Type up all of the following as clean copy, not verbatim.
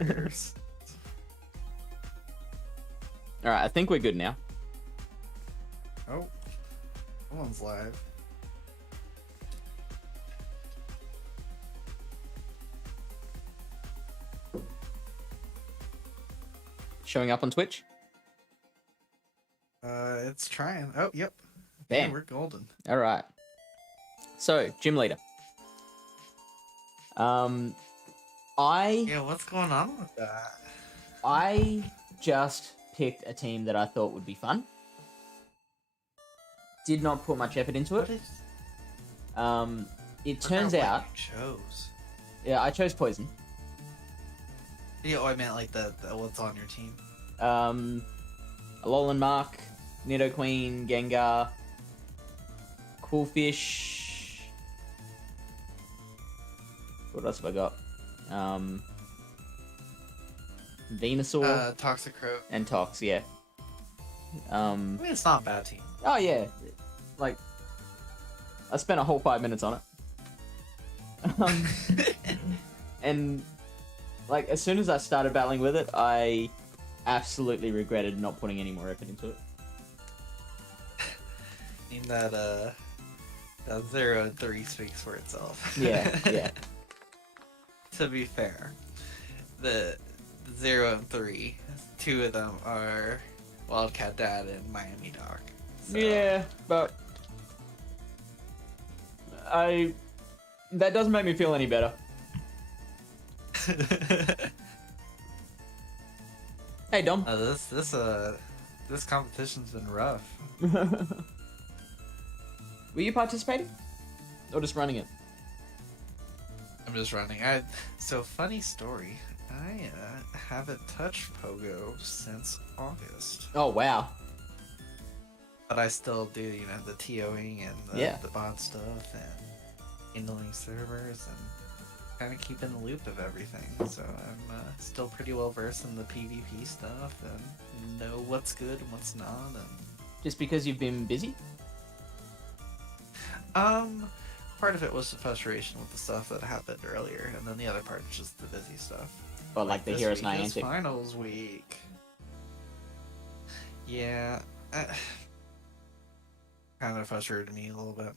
Cheers. All right, I think we're good now. Oh, someone's live. Showing up on Twitch. It's trying. Oh, yep. Bam. Yeah, we're golden. All right. So, gym leader. Yeah, what's going on with that? I just picked a team that I thought would be fun. Did not put much effort into What it. is? It turns out, you chose. yeah, I chose Poison. Yeah, I meant like the what's on your team. Alolan Mark, Nidoqueen, Gengar, Coolfish. What else have I got? Venusaur Toxicroak. and Tox, yeah. I mean, it's not a bad team. Oh yeah, like I spent a whole 5 minutes on it. And like as soon as I started battling with it, I absolutely regretted not putting any more effort into it. I mean that 0-3 speaks for itself. Yeah, yeah. To be fair, the 0-3, two of them are Wildcat Dad and Miami Doc. So. Yeah, but that doesn't make me feel any better. Hey Dom. This competition's been rough. Were you participating? Or just running it? I'm just running. So funny story. I haven't touched Pogo since August, Oh wow. but I still do, the TOing and the bot stuff and handling servers and kind of keep in the loop of everything. So I'm still pretty well versed in the PvP stuff and know what's good and what's not. And Just because you've been busy? part of it was the frustration with the stuff that happened earlier, and then the other part is just the busy stuff. Or like the this Heroes week is Niantic? finals week. Yeah, kind of frustrated me a little bit.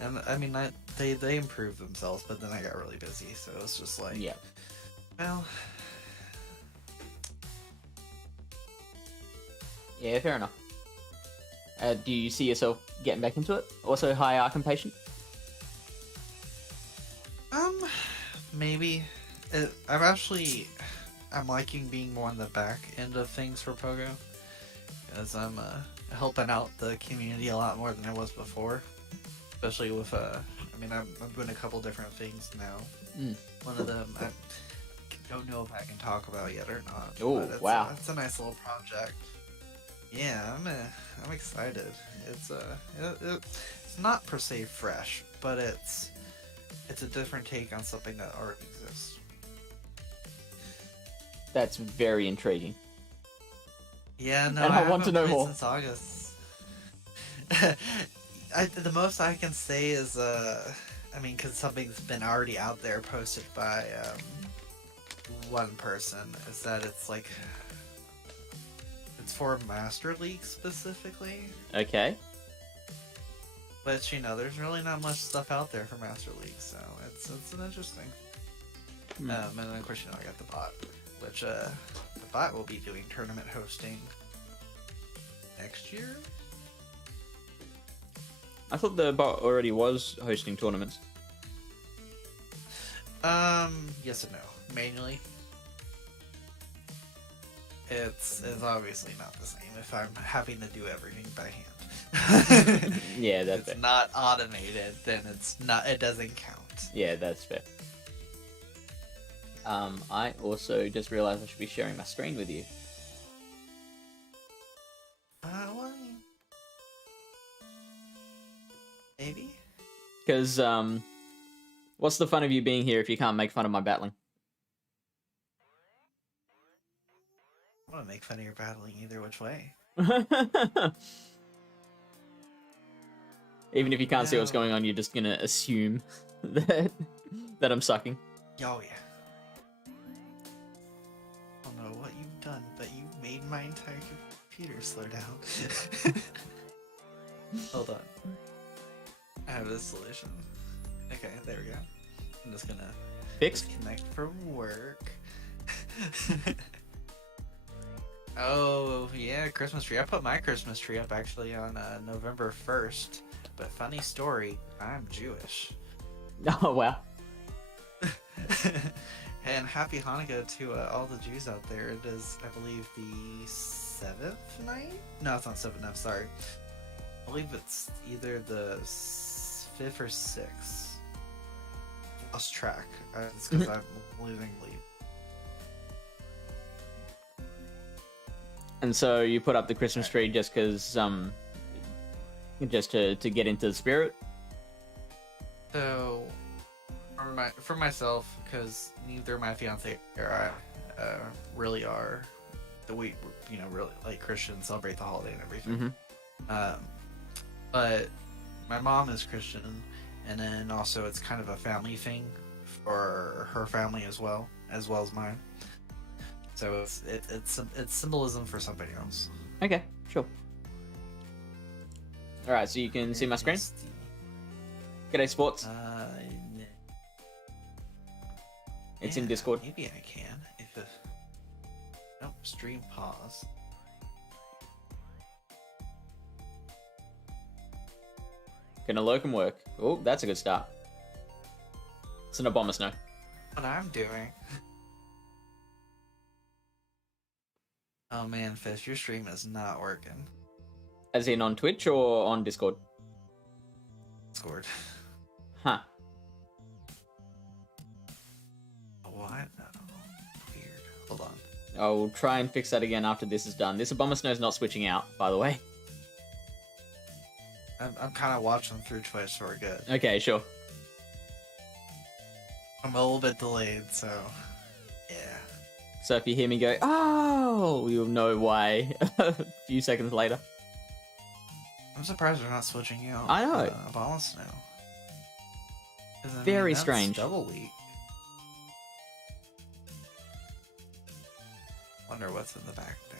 And I mean, they improved themselves, but then I got really busy, so it's just like, Yeah. well, Yeah, fair enough. Do you see yourself getting back into it? Also high Arkham Patient? maybe. I'm liking being more on the back end of things for Pogo, as I'm helping out the community a lot more than I was before. Especially with I'm doing a couple different things now. One of them I don't know if I can talk about yet or not. Oh wow! It's a nice little project. Yeah, I'm excited. It's not per se fresh, but it's a different take on something that already exists. That's very intriguing. Yeah, no, and I want to haven't know played more. Since August. The most I can say is, because something's been already out there posted by one person, is that it's like it's for Master League specifically. Okay. But there's really not much stuff out there for Master League, so it's an interesting. And then of course I got the bot, which the bot will be doing tournament hosting next year. I thought the bot already was hosting tournaments. Yes and no. Manually, it's obviously not the same if I'm having to do everything by hand. Yeah, that's it's fair. not automated, then it doesn't count. Yeah, that's fair. I also just realized I should be sharing my screen with you. Well, maybe. Because, what's the fun of you being here if you can't make fun of my battling? I want to make fun of your battling either which way. Even if you can't see what's going on, you're just gonna assume that I'm sucking. Oh yeah. made my entire computer slow down. Hold on. I have a solution. Okay, there we go. I'm just gonna Fixed? disconnect from work. Oh, yeah, Christmas tree. I put my Christmas tree up actually on November 1st. But funny story, I'm Jewish. Oh, wow. And happy Hanukkah to all the Jews out there. It is, I believe, the 7th night? No, it's not 7th, I'm sorry. I believe it's either the 5th or 6th. Lost track. It's because I'm losing lead. And so you put up the Christmas tree just because, just to get into the spirit? So, for myself, because neither my fiance or I really are, we really like Christians, celebrate the holiday and everything. Mm-hmm. But my mom is Christian, and then also it's kind of a family thing for her family as well as mine. So it's symbolism for somebody else. Okay, sure. Alright, so you can see my screen? G'day, Sports. It's in Discord. Maybe I can. Nope, stream pause. Can a locum work? Oh, that's a good start. It's an Obama Snow. What I'm doing. Oh man, Fish, your stream is not working. As in on Twitch or on Discord? Discord. Huh. What? No. Weird. Hold on. I'll try and fix that again after this is done. This Obama Snow's not switching out, by the way. I'm kind of watching through Twitch, so we're good. Okay, sure. I'm a little bit delayed, so yeah. So if you hear me go, oh, you'll know why a few seconds later. I'm surprised they're not switching out. I know. Obama Snow. 'Cause, Very that's strange. Double week. Wonder what's in the back there.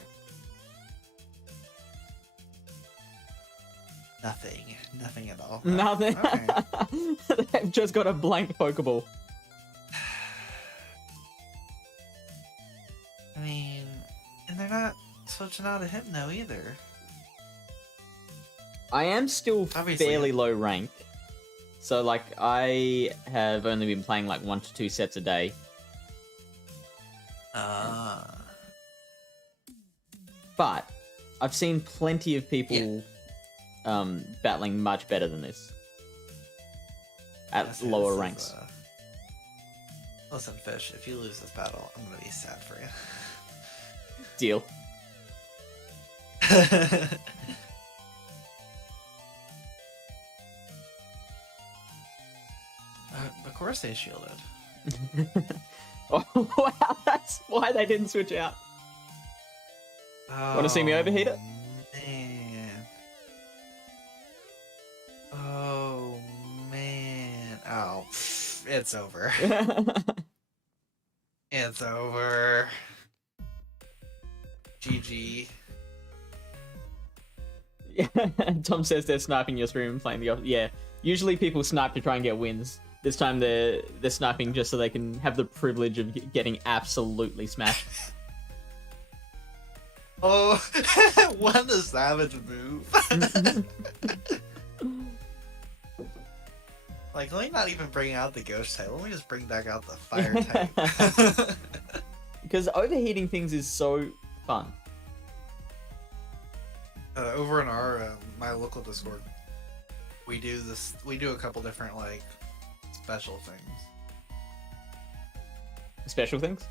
Nothing at all. Nothing. Okay. They've just got a blank Pokeball. I mean, and they're not switching out of Hypno either. I am still Obviously. fairly low rank. So, like, I have only been playing like 1 to 2 sets a day. But I've seen plenty of people battling much better than this at This lower is, ranks. Listen, Fish, if you lose this battle, I'm gonna be sad for you. Deal. Of course they shielded. Oh, wow, that's why they didn't switch out. Wanna see me overheat it? Man. Oh, man. Oh, it's over. It's over. GG. Yeah, Tom says they're sniping your stream and playing the yeah. Usually people snipe to try and get wins. This time they're sniping just so they can have the privilege of getting absolutely smashed. Oh, what a savage move. Like, let me not even bring out the ghost type. Let me just bring back out the fire type. Because overheating things is so fun. Over in our my local Discord, we do this. We do a couple different like special things. Special things?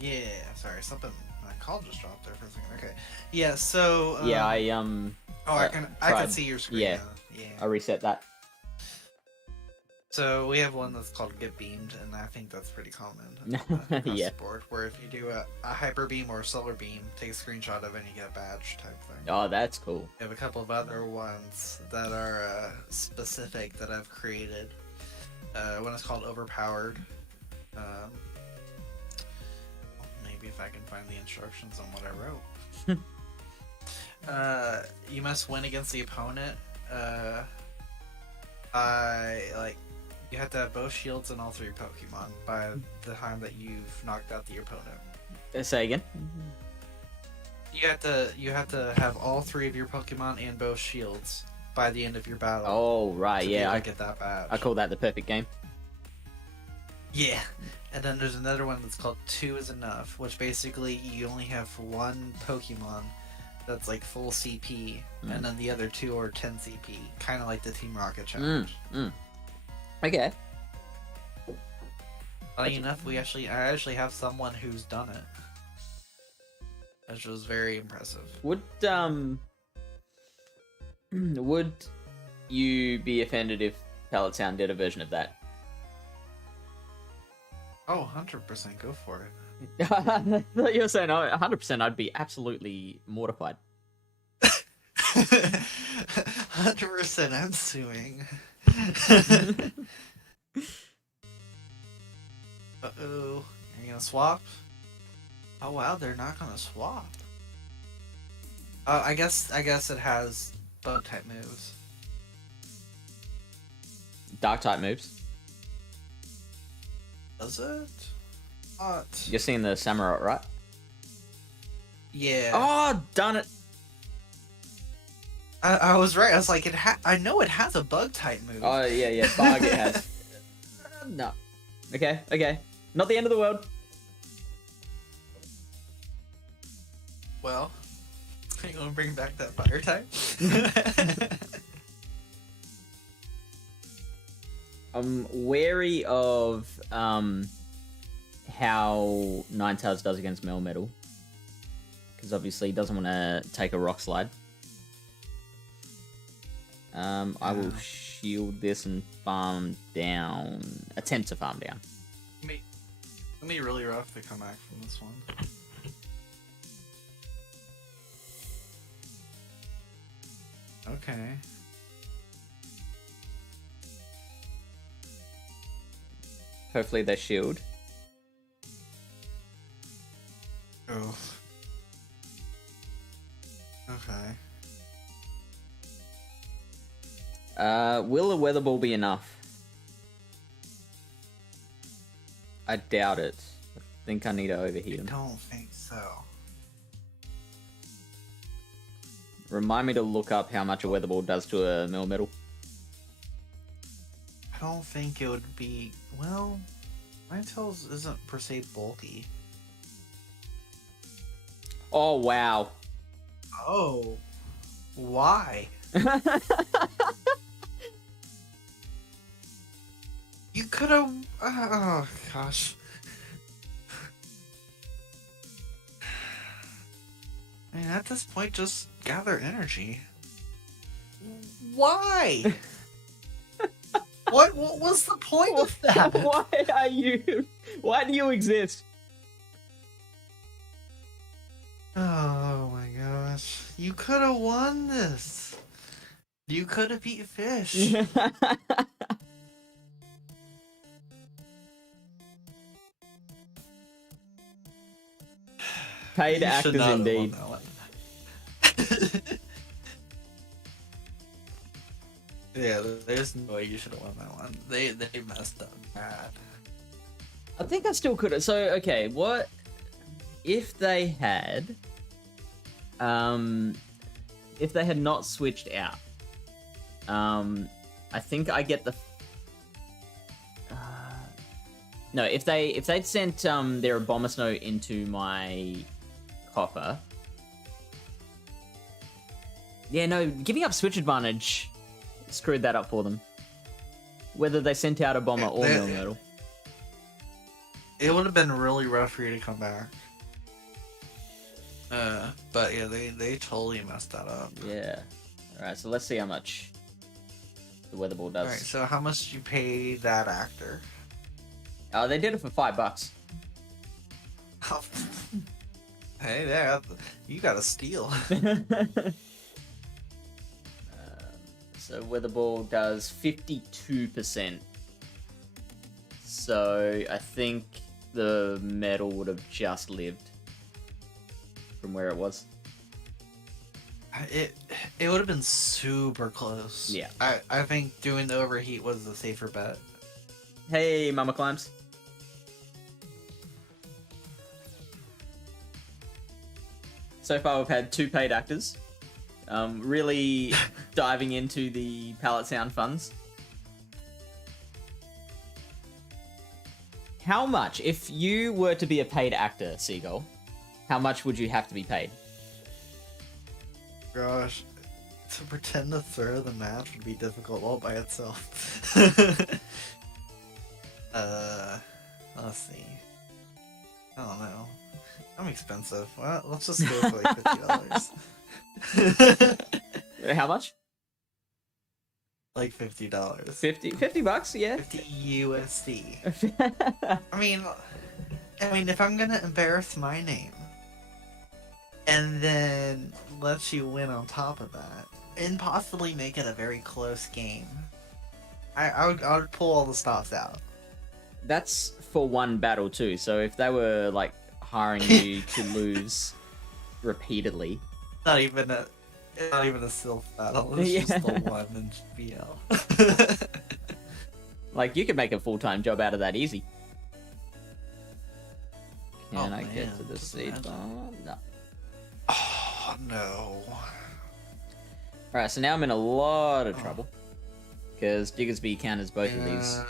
Yeah, sorry, something. My call just dropped there for a second. Okay. Yeah. So. Yeah, I Oh, I tried. can see your screen. Yeah. Now. Yeah. I reset that. So we have one that's called Get Beamed, and I think that's pretty common. Across Yeah. the board, where if you do a hyper beam or a solar beam, take a screenshot of it and you get a badge type thing. Oh, that's cool. We have a couple of other ones that are specific that I've created. One is called Overpowered. Maybe if if I can find the instructions on what I wrote. You must win against the opponent. You have to have both shields and all 3 Pokemon by the time that you've knocked out the opponent. Say again. You have to have all 3 of your Pokemon and both shields by the end of your battle. Oh right, to yeah. I get that badge. I call that the perfect game. Yeah, and then there's another one that's called 2 is enough, which basically you only have 1 Pokemon that's like full CP, and then the other 2 are 10 CP, kind of like the Team Rocket challenge. Okay. Funny enough, I actually have someone who's done it, which was very impressive. Would you be offended if Pallet Sound did a version of that? Oh, 100% go for it. I thought you were saying 100%. I'd be absolutely mortified. 100% I'm suing. Uh-oh. Are you gonna swap? Oh wow, they're not gonna swap. I guess it has bug type moves. Dark type moves. Does it? What? You're seeing the Samurott, right? Yeah. Oh, done it. I was right. I was like, I know it has a bug type move. Oh yeah. Bug it has. No. Okay. Not the end of the world. Well, are you gonna bring back that fire type? I'm wary of how Ninetales does against Melmetal, because obviously he doesn't want to take a rock slide. I will shield this and farm down. Attempt to farm down. It's gonna be really rough to come back from this one. Okay. Hopefully they shield. Oh. Okay. Will a weather ball be enough? I doubt it. I think I need to overheat I him. don't think so. Remind me to look up how much a weather ball does to a Melmetal. I don't think it would be... Well, Ninetales isn't per se bulky. Oh, wow. Oh. Why? You could have... Oh, gosh. I mean, at this point, just gather energy. Why? What was the point of that? Why do you exist? Oh my gosh. You could have won this. You could have beat Fish. Paid You should actors not have won indeed. that one. Yeah, there's no way you should have won that one. They messed up bad. I think I still could have. So, okay, what if they had not switched out? I think I get the no, if they'd sent their Abomasnow into my coffer. Yeah, no, giving up switch advantage screwed that up for them. Whether they sent out a bomber or Melmetal. It would have been really rough for you to come back. But yeah, they totally messed that up. Yeah. Alright, so let's see how much the weather ball does. Alright, so how much did you pay that actor? They did it for $5. Hey, yeah, you got a steal. So weather ball does 52%. So I think the metal would have just lived. from where it was. It would have been super close. Yeah. I think doing the overheat was the safer bet. Hey, Mama Climbs. So far, we've had 2 paid actors. Really diving into the palette sound funds. How much, if you were to be a paid actor, Seagull, how much would you have to be paid? Gosh, to pretend to throw the match would be difficult all by itself. Let's see. I don't know. I'm expensive. Well, let's just go for like $50. How much? Like $50. 50 bucks, yeah. 50 USD. I mean, if I'm gonna embarrass my name and then let you win on top of that, and possibly make it a very close game, I would pull all the stops out. That's for one battle too. So if they were like hiring you to lose repeatedly, Not even a Sylph battle. It's Yeah. just the one in BL. like you could make a full-time job out of that easy. Can Oh, I get man, to the just seed imagine. farm? No. Oh no. Alright, so now I'm in a lot of trouble. Because Diggersby counters both of these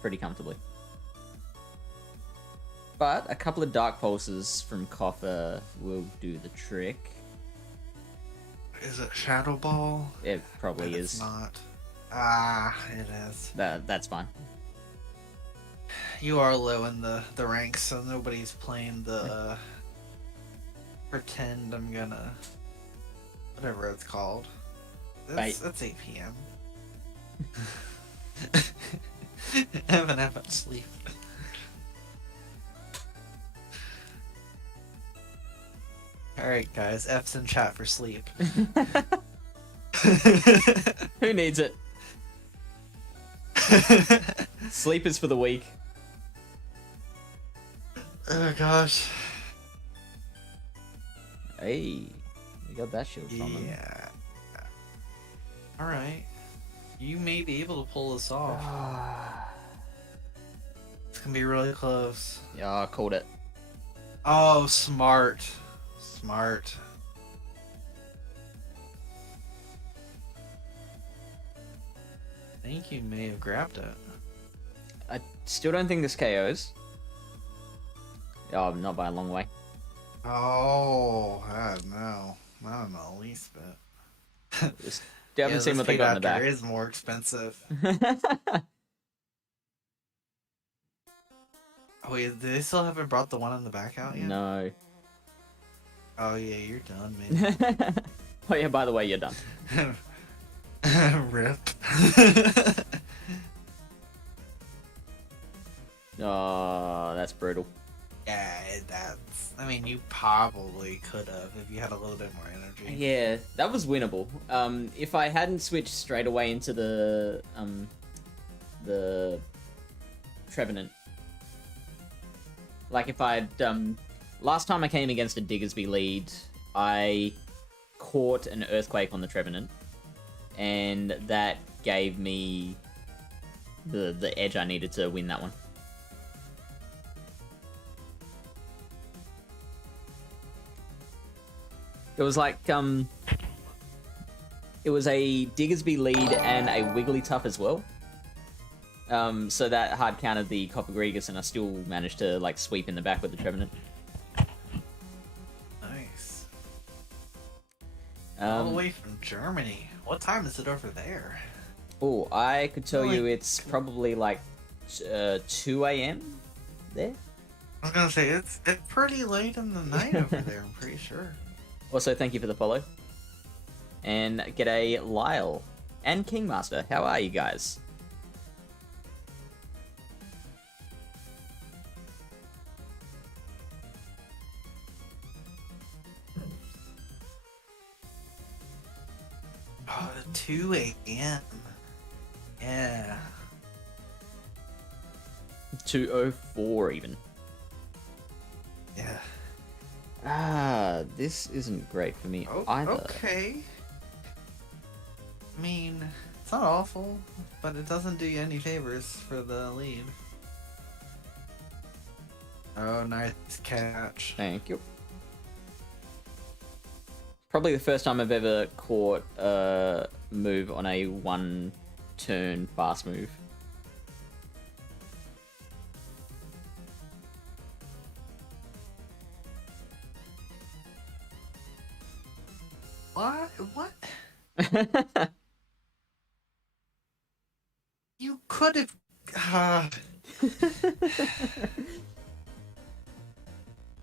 pretty comfortably. But a couple of Dark Pulses from Coffer will do the trick. Is it Shadow Ball? It probably It's is. not. Ah, it is. That's fine. You are low in the ranks, so nobody's playing the pretend I'm gonna whatever it's called. Bait. It's 8 p.m. I haven't had much sleep. Alright guys, F's in chat for sleep. Who needs it? Sleep is for the weak. Oh gosh. Hey, we got that shield from him. Yeah. Alright. You may be able to pull this off. It's gonna be really close. Yeah, I called it. Oh, smart. Smart. I think you may have grabbed it. I still don't think this KOs. Oh, not by a long way. Oh, no. Not in the least bit. Still haven't seen what they got in the back. It is more expensive. Oh, wait, do they still haven't brought the one in the back out yet? No. Oh, yeah, you're done, man. Oh yeah, by the way, you're done. Rip. Oh, that's brutal. Yeah, that's. I mean, you probably could have if you had a little bit more energy. Yeah, that was winnable. If I hadn't switched straight away into the Trevenant. Like if I'd last time I came against a Diggersby lead, I caught an Earthquake on the Trevenant, and that gave me the edge I needed to win that one. It was like it was a Diggersby lead and a Wigglytuff as well. So that hard countered the Copper Gregus, and I still managed to like sweep in the back with the Trevenant. Nice. All the Um, way from Germany. What time is it over there? oh, I could tell you Like- it's probably like 2 a.m. there. I was gonna say it's pretty late in the night over there. I'm pretty sure. Also, thank you for the follow. And g'day, Lyle and Kingmaster. How are you guys? Oh, 2 a.m. Yeah. 2:04 even. Yeah. Ah, this isn't great for me Oh, either. okay. I mean, it's not awful, but it doesn't do you any favors for the lead. Oh, nice catch. Thank you. Probably the first time I've ever caught a move on a one-turn fast move. What? What? You could have.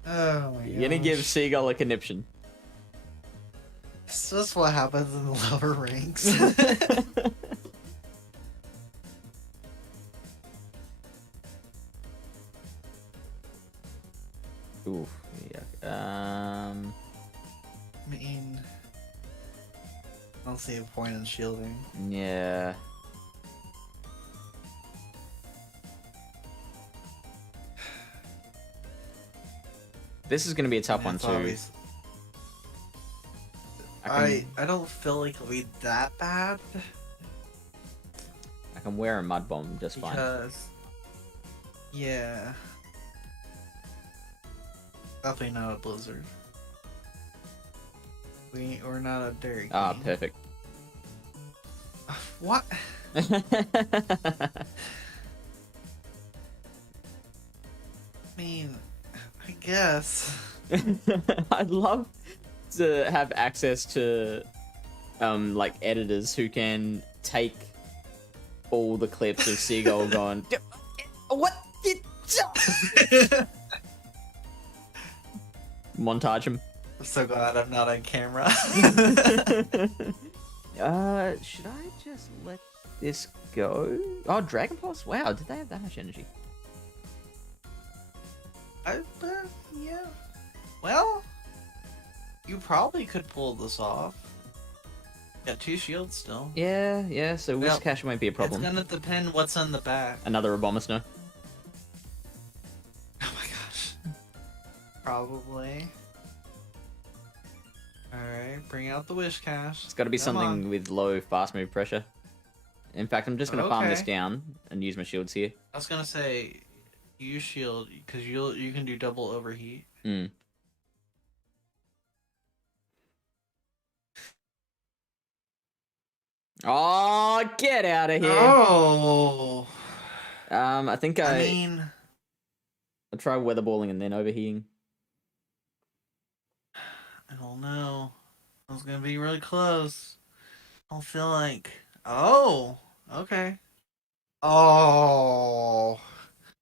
Oh my god. You're gonna give Seagull a conniption. It's just what happens in the lower ranks. Oof. Yeah. I mean, I don't see a point in shielding. Yeah. This is gonna be a tough one It's too. obvious. I don't feel like it'll be that bad I can wear a mud bomb just fine. because, yeah, definitely not a blizzard. We're not a Dairy Ah, Queen. perfect. What? I mean, I guess. I'd love to have access to like editors who can take all the clips of Seagull going what montage him. I'm so glad I'm not on camera. Should I just let this go? Oh, Dragon Pulse? Wow, did they have that much energy? Yeah. Well, you probably could pull this off. Got 2 shields still. Yeah, so Well, Whiscash won't be a problem. It's gonna depend what's on the back. Another Abomasnow. Oh my gosh. Probably. Alright, bring out the Whiscash. It's got to be Come something on. with low fast move pressure. In fact, I'm just going to farm this Okay. down and use my shields here. I was gonna say, use shield, because you can do double overheat. Mm. Oh, get out of here! Oh! I think I mean, I'll try weatherballing and then overheating. I don't know. I was gonna be really close. I don't feel like. Oh! Okay. Oh!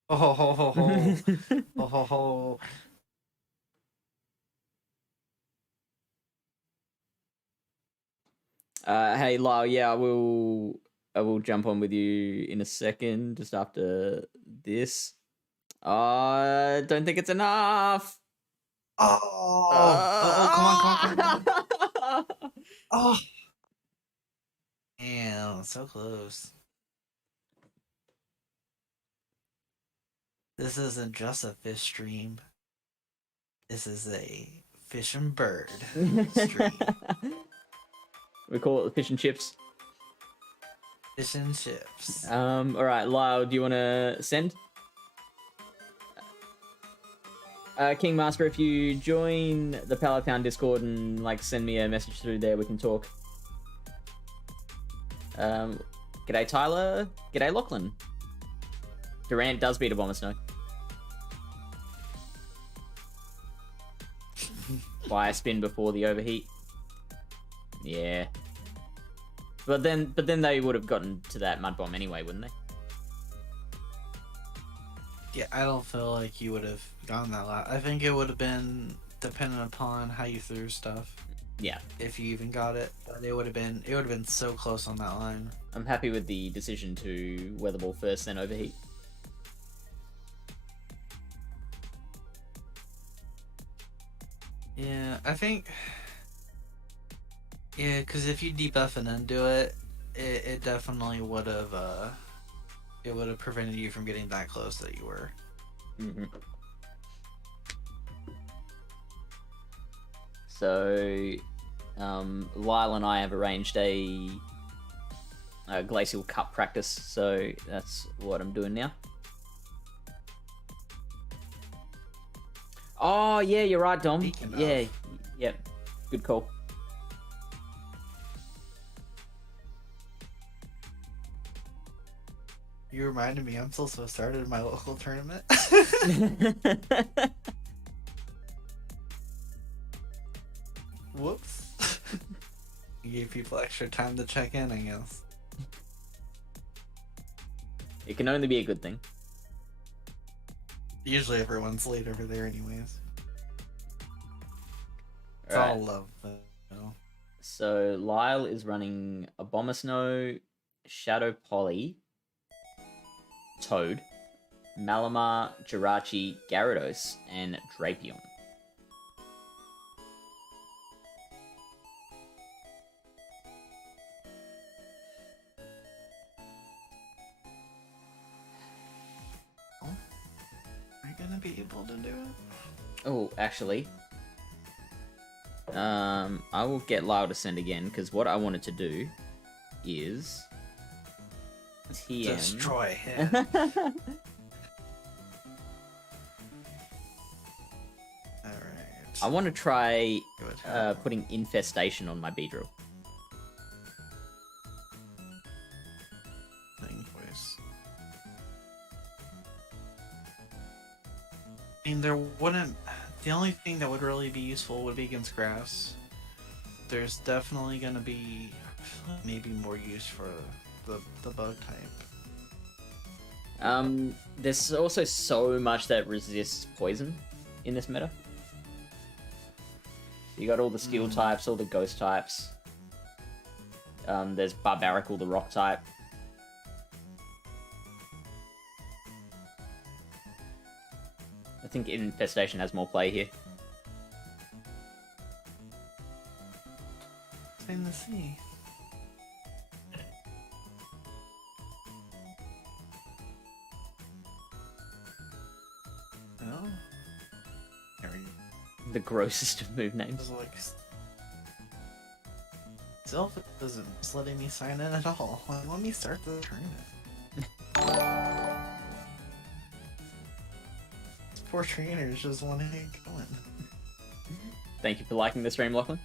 Oh! Ho, ho, ho, ho. Oh, ho, ho. Hey, Lyle, yeah, I will jump on with you in a second, just after this. Don't think it's enough. Oh! Oh, come on, come on, come on. Oh! Damn, so close. This isn't just a fish stream. This is a fish and bird stream. We call it fish and chips. Fish and chips. All right, Lyle, do you want to send? King Master, if you join the Palatown Discord and like send me a message through there, we can talk. G'day Tyler. G'day Lachlan. Durant does beat Abomasnow. Why spin before the overheat? Yeah. But then they would have gotten to that mud bomb anyway, wouldn't they? Yeah, I don't feel like you would have gone that lot. I think it would have been dependent upon how you threw stuff. Yeah. If you even got it, but it would have been so close on that line. I'm happy with the decision to weather ball first, then overheat. Yeah, I think. Yeah, because if you debuff and then do it, it definitely would have. It would have prevented you from getting that close that you were. Mm-hmm. So, Lyle and I have arranged a Glacial Cup practice, so that's what I'm doing now. Oh, yeah, you're right, Dom. Speaking of. Yeah, yep. Good call. You reminded me, I'm supposed to have started my local tournament. Whoops. You gave people extra time to check in, I guess. It can only be a good thing. Usually everyone's late over there anyways. It's Alright. all love, though. So Lyle is running Abomasnow, Shadow Poly, Toad, Malamar, Jirachi, Gyarados, and Drapion. Are you gonna be able to do it? Oh, actually, I will get Lyle to send again, because what I wanted to do is TM. Destroy him. Alright. I want to try Good. putting Infestation on my Beedrill. Thing voice. I mean, there wouldn't. The only thing that would really be useful would be against grass. There's definitely gonna be maybe more use for the bug type. There's also so much that resists poison in this meta. You got all the skill types, all the ghost types. There's Barbarical, the rock type. I think Infestation has more play here. Thing to see. No. There we go. The grossest of move names. Like, Self isn't just letting me sign in at all. Like, let me start the tournament. This poor trainers just want to get going. Thank you for liking the stream, Lachlan.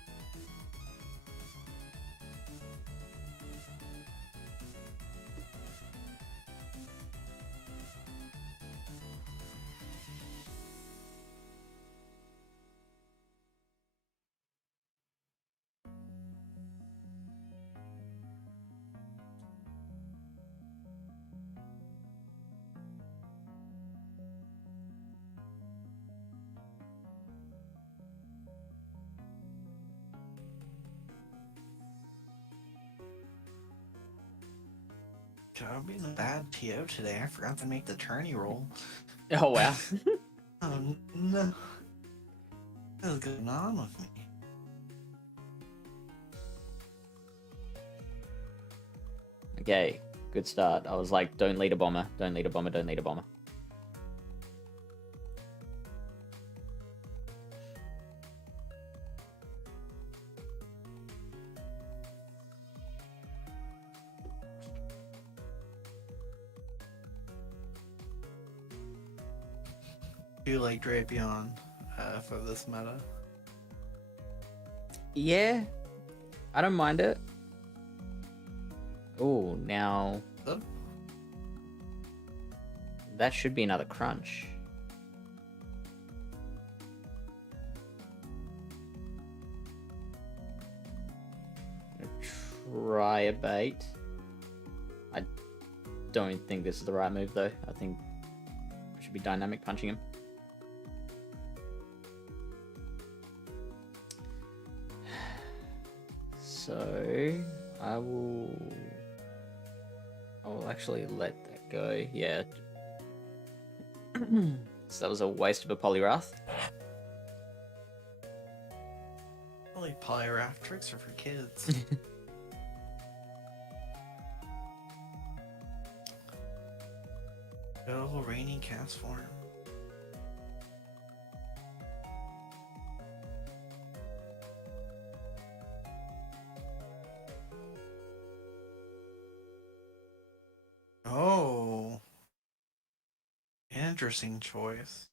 God, I'm being a bad PO today. I forgot to make the tourney roll. Oh, wow. Oh no. What is going on with me? Okay, good start. I was like, don't lead a bomber, don't lead a bomber, don't lead a bomber. Do you like Drapion for this meta? Yeah, I don't mind it. Oh, now Oh. that should be another crunch. Try a bait. I don't think this is the right move though. I think I should be dynamic punching him. So I will actually let that go. Yeah. So that was a waste of a Poliwrath. Only Polyrath tricks are for kids. Oh, rainy cast form. interesting choice.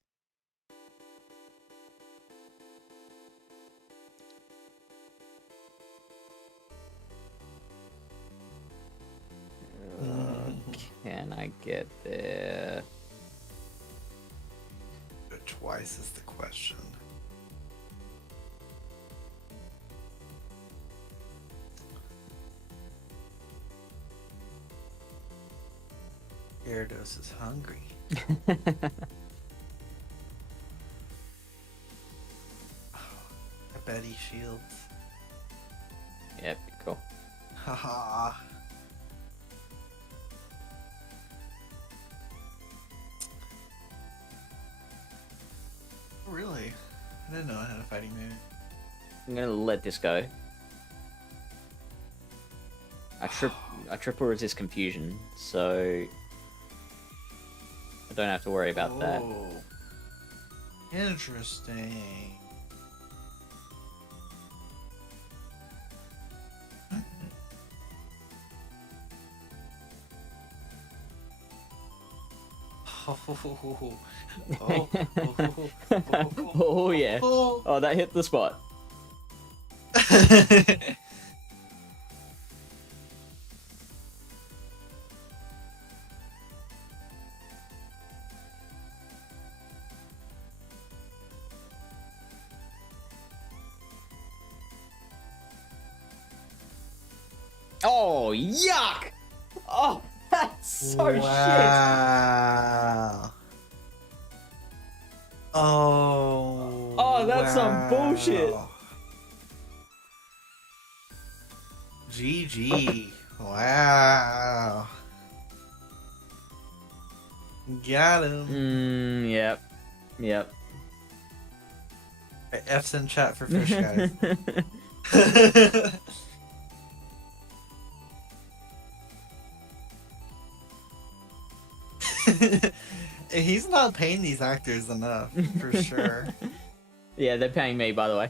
Can I get there? Twice is the question. Gyarados is hungry. I bet he shields. Yep, cool. Haha. Really? I didn't know I had a fighting move. I'm gonna let this go. I triple resist confusion, so I don't have to worry about that. Oh, interesting. Oh yeah. Oh, that hit the spot. Oh, yuck! Oh, that's so shit. Wow. Oh. Oh, that's some bullshit. GG. Wow. Got him. Yep. Yep. F's in chat for fish guys. He's not paying these actors enough, for sure. Yeah, they're paying me, by the way.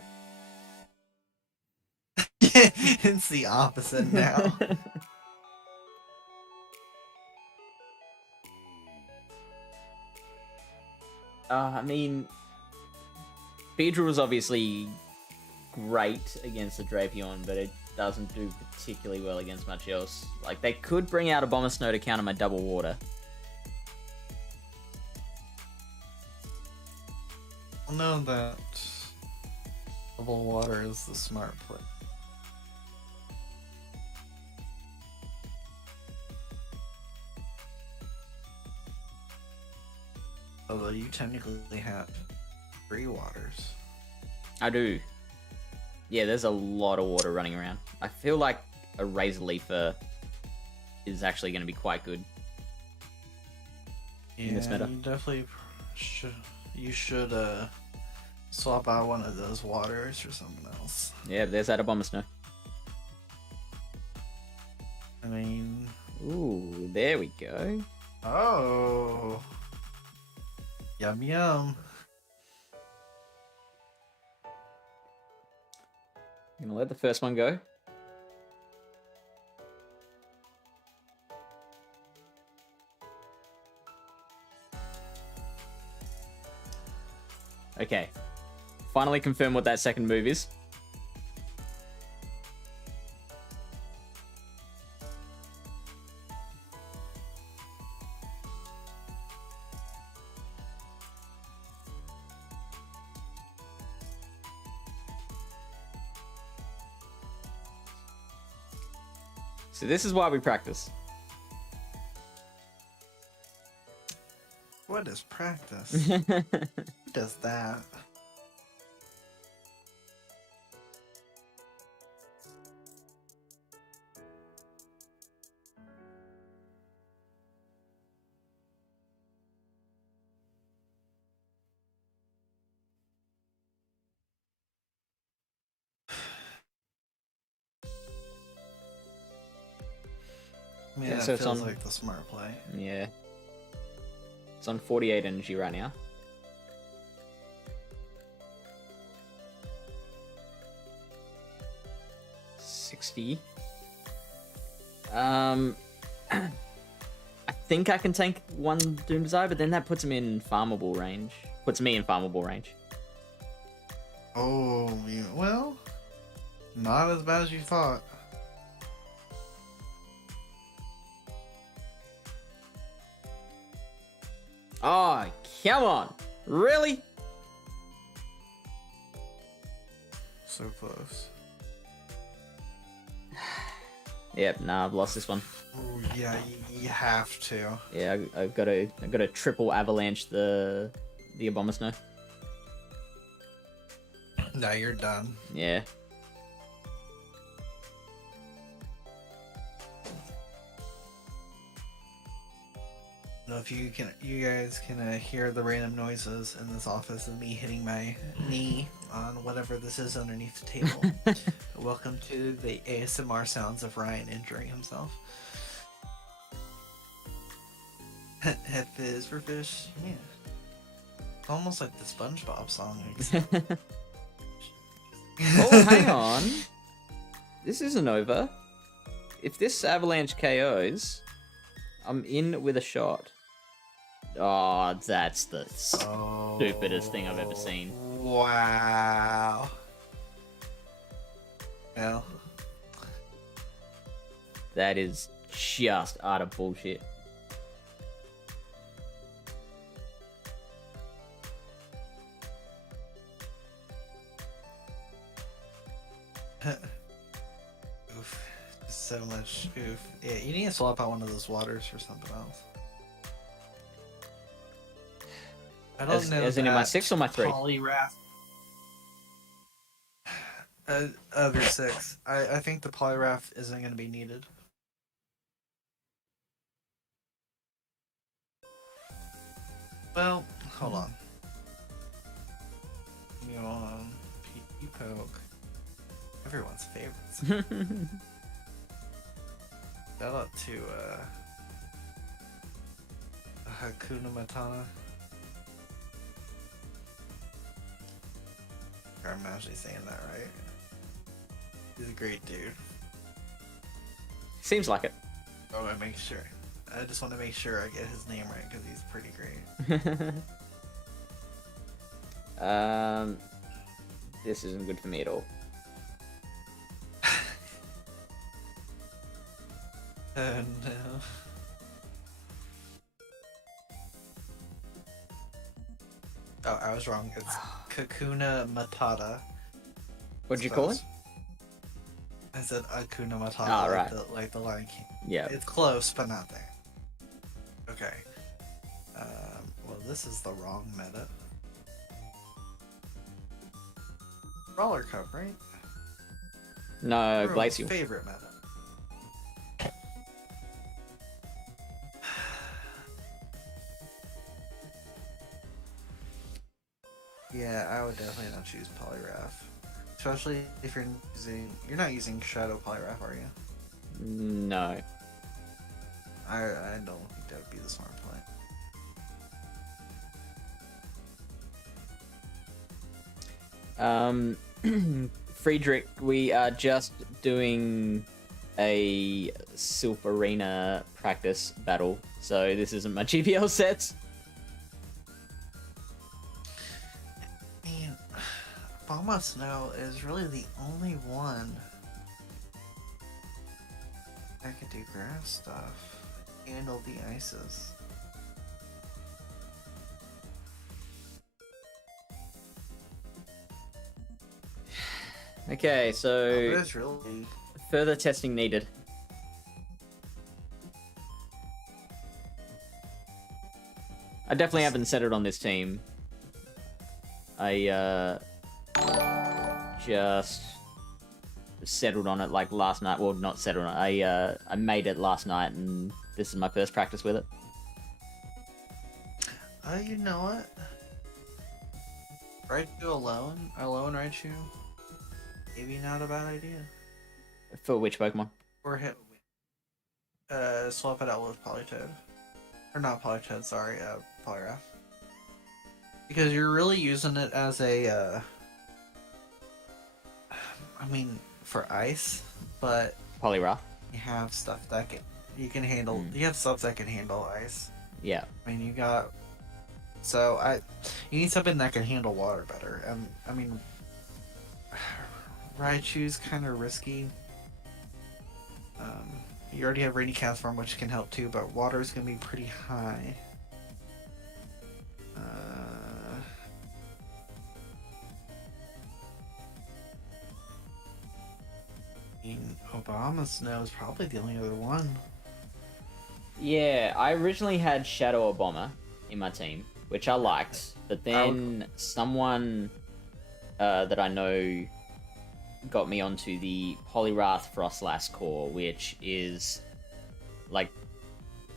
It's the opposite now. I mean, Beedrill was obviously great against the Drapion, but it doesn't do particularly well against much else. Like, they could bring out a Bomber Snow to counter my double water. I know that double water is the smart play. Although you technically have 3 waters. I do. Yeah, there's a lot of water running around. I feel like a Razor Leafer is actually going to be quite good. Yeah, in this meta. you definitely should. You should swap out one of those waters for something else. Yeah, there's that Bomber Snow. I mean, Ooh, there we go. oh, yum yum. I'm gonna let the first one go. Okay. Finally confirm what that second move is. So this is why we practice. What is practice? Who does that? I mean, Yeah, that so it's feels on- like the smart play. Yeah. It's on 48 energy right now. $60. I think I can tank one Doom Desire, but then that puts him in farmable range. Puts me in farmable range. Oh, well, not as bad as you thought. Oh, come on. Really? So close. Yep, nah, I've lost this one. Oh, yeah, you have to. Yeah, I've got to triple avalanche the Abomasnow. Now you're done. Yeah. Know if you guys can hear the random noises in this office of me hitting my knee on whatever this is underneath the table. Welcome to the ASMR sounds of Ryan injuring himself. F is for fish. Yeah. Almost like the SpongeBob song. Oh, hang on. This isn't over. If this avalanche KOs, I'm in with a shot. Oh, that's the stupidest thing I've ever seen. Wow. Well. That is just utter bullshit. Oof. So much oof. Yeah, you need to swap out one of those waters for something else. I don't know. As in my 6 or my 3? Polyrath. Other 6. I think the Polyrath isn't going to be needed. Well, hold on. You on P Poke. Everyone's favorites. Shout out to Hakuna Matata. I'm actually saying that right. He's a great dude. Seems like it. I want to make sure. I just want to make sure I get his name right because he's pretty great. This isn't good for me at all. Oh no. Oh, I was wrong. It's Kakuna Matata. What'd you call it? I said Akuna Matata, Oh, right. like the Lion King. Yeah. It's close, but not there. Okay. Well, this is the wrong meta. Roller Cup, right? No, Everyone's Glacial. favorite meta. Yeah, I would definitely not choose Polyrath. Especially if you're not using Shadow Polyrath, are you? No. I don't think that would be the smart play. Friedrich, we are just doing a Silph Arena practice battle, so this isn't my GPL sets. Man, Abomasnow is really the only one that can do grass stuff. Handle the ices. Okay, so That's really further testing needed. I definitely haven't settled on this team. I just settled on it like last night. Well, not settled on it. I made it last night, and this is my first practice with it. you know what? Raichu alone Raichu. Maybe not a bad idea. For which Pokemon? Or hit. Swap it out with Politoed. Or not Politoed, sorry, Poliwrath. Because you're really using it as a, I mean, for ice, but Poliwrath. you have stuff that can, You can handle. You have subs that can handle ice. Yeah. I mean, you got. You need something that can handle water better. I mean, Raichu's kind of risky. You already have Rainy Cast Form, which can help too, but water is going to be pretty high. I mean, Obama Snow is probably the only other one. Yeah, I originally had Shadow Obama in my team, which I liked, but then someone that I know got me onto the Poliwrath Frostlass core, which is like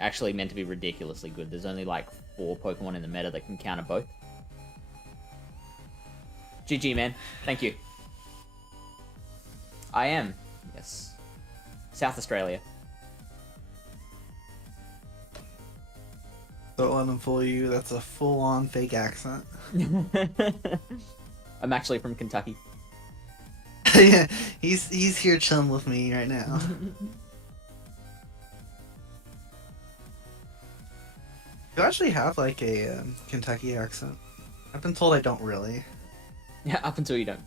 actually meant to be ridiculously good. There's only like 4 Pokemon in the meta that can counter both. GG, man. Thank you. I am. Yes. South Australia. Don't let him fool you. That's a full-on fake accent. I'm actually from Kentucky. Yeah, he's here chilling with me right now. You actually have like a Kentucky accent. I've been told I don't really. Yeah, up until you don't.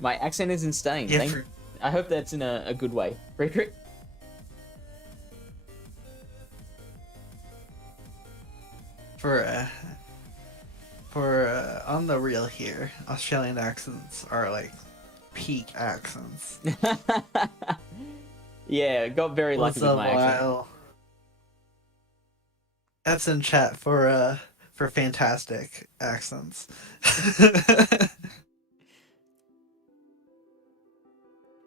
My accent is insane. Yeah, I hope that's in a good way. Frederick? For on the real here, Australian accents are like peak accents. Yeah, got very lucky with my accent. That's in chat for fantastic accents.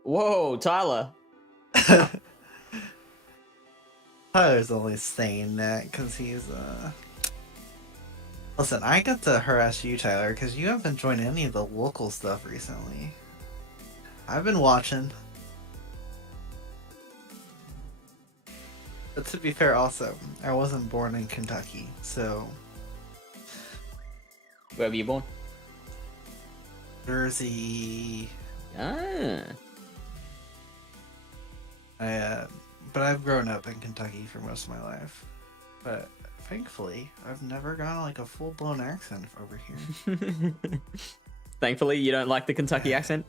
Whoa, Tyler. Tyler's only saying that because he's Listen, I got to harass you, Tyler, because you haven't joined any of the local stuff recently. I've been watching. But to be fair, also, I wasn't born in Kentucky, so... Where were you born? Jersey... Ah. But I've grown up in Kentucky for most of my life. But thankfully, I've never gone like a full-blown accent over here. Thankfully, you don't like the Kentucky accent?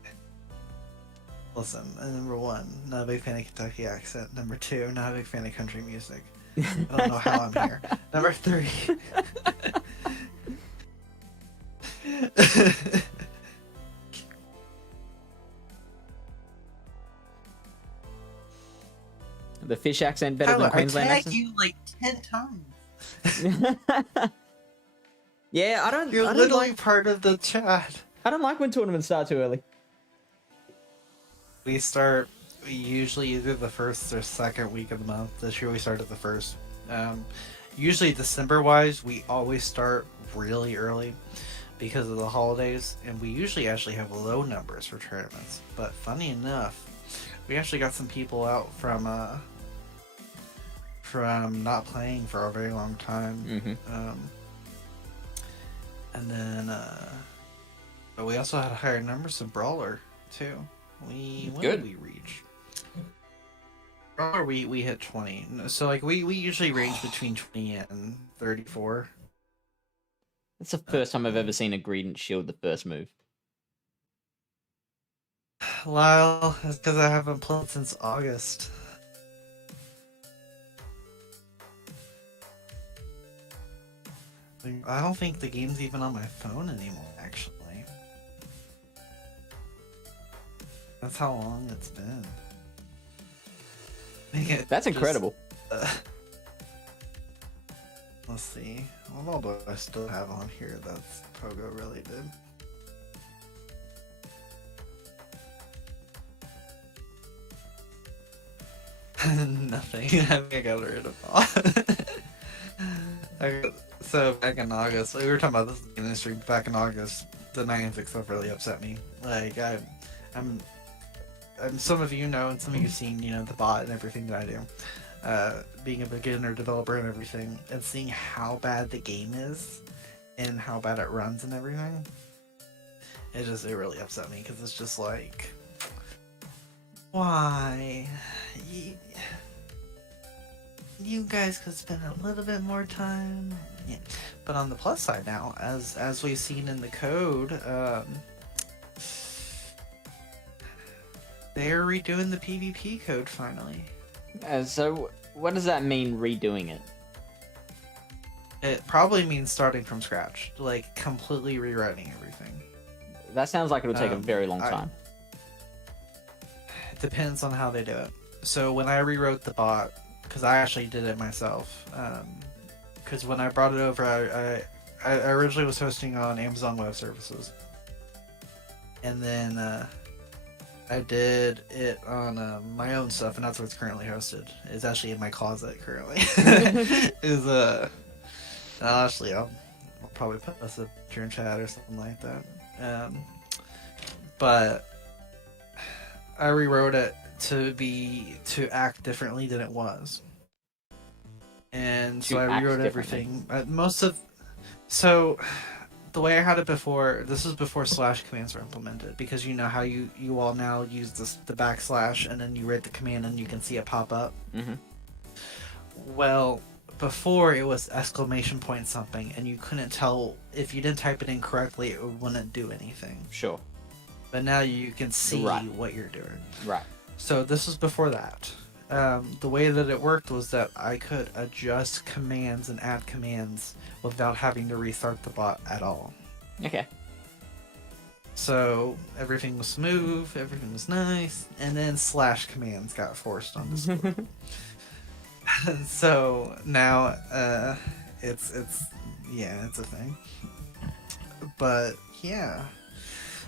Listen, number 1, not a big fan of Kentucky accent. Number 2, not a big fan of country music. I don't know how I'm here. Number 3. The fish accent better than Queensland accent? I tagged you like 10 times. Yeah, I don't. You're I don't literally like, part of the chat. I don't like when tournaments start too early. We start usually either the first or second week of the month. This year we started the first. Usually December-wise, we always start really early because of the holidays, and we usually actually have low numbers for tournaments. But funny enough, we actually got some people out from not playing for a very long time. Mm-hmm. And then, but we also had higher numbers of Brawler too. What did we reach? Brawler, we hit 20. So like we usually range between 20 and 34. That's the first time I've ever seen a Greedent shield the first move. Lyle, that's because I haven't played since August. I don't think the game's even on my phone anymore, actually. That's how long it's been. That's incredible. Let's see. What all do I still have on here that's Pogo really did? Nothing. I think I got rid of all. So back in August, we were talking about this in the stream. Back in August, the Niantic stuff really upset me. Like I'm some of you know, and some of you've seen, you know, the bot and everything that I do. Being a beginner developer and everything, and seeing how bad the game is, and how bad it runs and everything, it really upset me because it's just like, why? you guys could spend a little bit more time. Yeah. But on the plus side now, as we've seen in the code, they're redoing the PvP code finally. So what does that mean, redoing it? It probably means starting from scratch, like completely rewriting everything. That sounds like it would take a very long time. It depends on how they do it. So when I rewrote the bot, because I actually did it myself, because when I brought it over, I originally was hosting on Amazon Web Services, and then I did it on my own stuff, and that's where it's currently hosted. It's actually in my closet currently. Actually, I'll probably put this up during chat or something like that. But I rewrote it to act differently than it was, and so I rewrote everything. So the way I had it before, this was before slash commands were implemented, because you know how you all now use the backslash and then you write the command and you can see it pop up. Mm-hmm. Well, before it was exclamation point something, and you couldn't tell if you didn't type it in correctly, it wouldn't do anything. Sure. But now you can see what you're doing. Right. So this was before that. The way that it worked was that I could adjust commands and add commands without having to restart the bot at all. Okay. So everything was smooth, everything was nice, and then slash commands got forced on Discord. So now it's a thing. But yeah.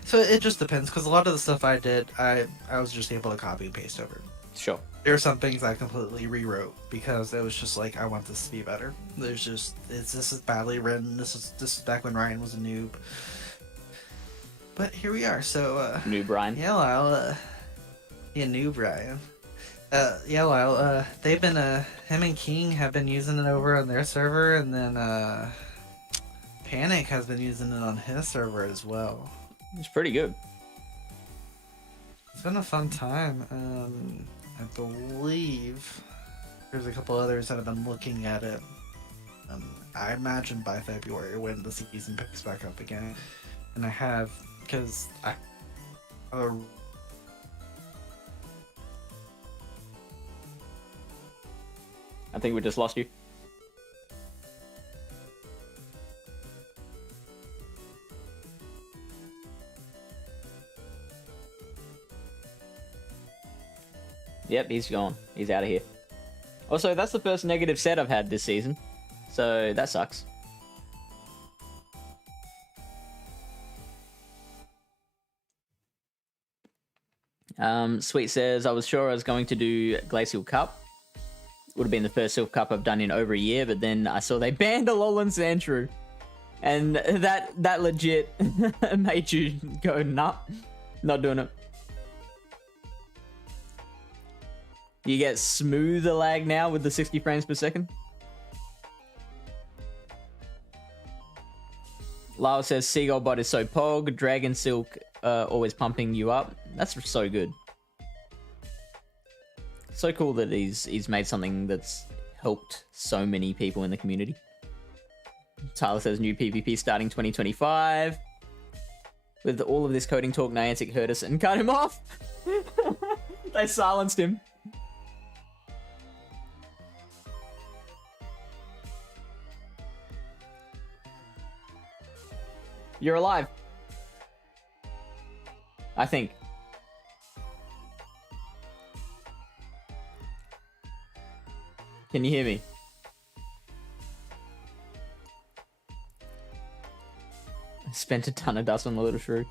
So it just depends, because a lot of the stuff I did, I was just able to copy and paste over. Sure. There are some things I completely rewrote because it was just like, I want this to be better. This is badly written. This is back when Ryan was a noob. But here we are. So Noob Ryan. Yeah, Lyle. Noob Ryan. Yeah, Lyle. They've been him and King have been using it over on their server, and then Panic has been using it on his server as well. It's pretty good. It's been a fun time. I believe there's a couple others that have been looking at it. I imagine by February, when the season picks back up again. And I have, because I think we just lost you. Yep, he's gone. He's out of here. Also, that's the first negative set I've had this season. So, that sucks. Sweet says, I was sure I was going to do Glacial Cup. Would have been the first Silph Cup I've done in over a year, but then I saw they banned Alolan Sandshrew. And that legit made you go, nah, not doing it. You get smoother lag now with the 60 frames per second. Lyle says Seagull Bot is so pog. Dragon Silk always pumping you up. That's so good. So cool that he's made something that's helped so many people in the community. Tyler says new PvP starting 2025. With all of this coding talk, Niantic heard us and cut him off. They silenced him. You're alive. I think. Can you hear me? I spent a ton of dust on the little shrew.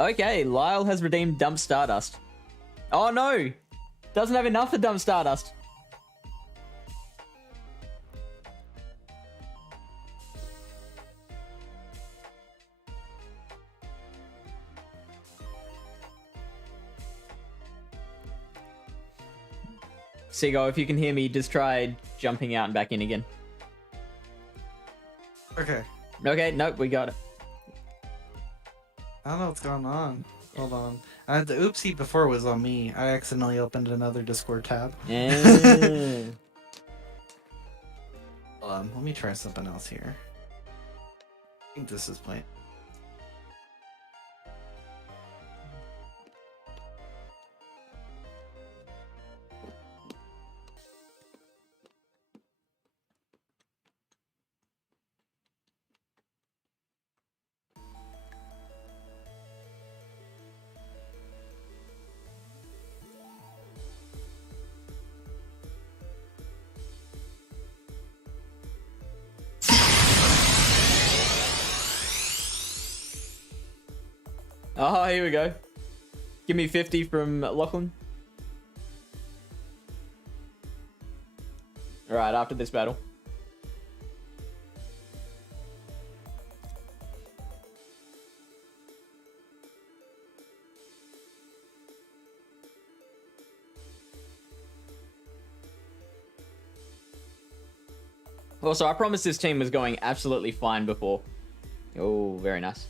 Okay, Lyle has redeemed Dump Stardust. Oh no! Doesn't have enough for Dump Stardust. Seagull, if you can hear me, just try jumping out and back in again. Okay. Okay, nope, we got it. I don't know what's going on. Hold on. The oopsie before was on me. I accidentally opened another Discord tab. Eh. Hold on. Let me try something else here. I think this is playing. Oh, here we go. Give me 50 from Lachlan. Alright, after this battle. Also, I promised this team was going absolutely fine before. Oh, very nice.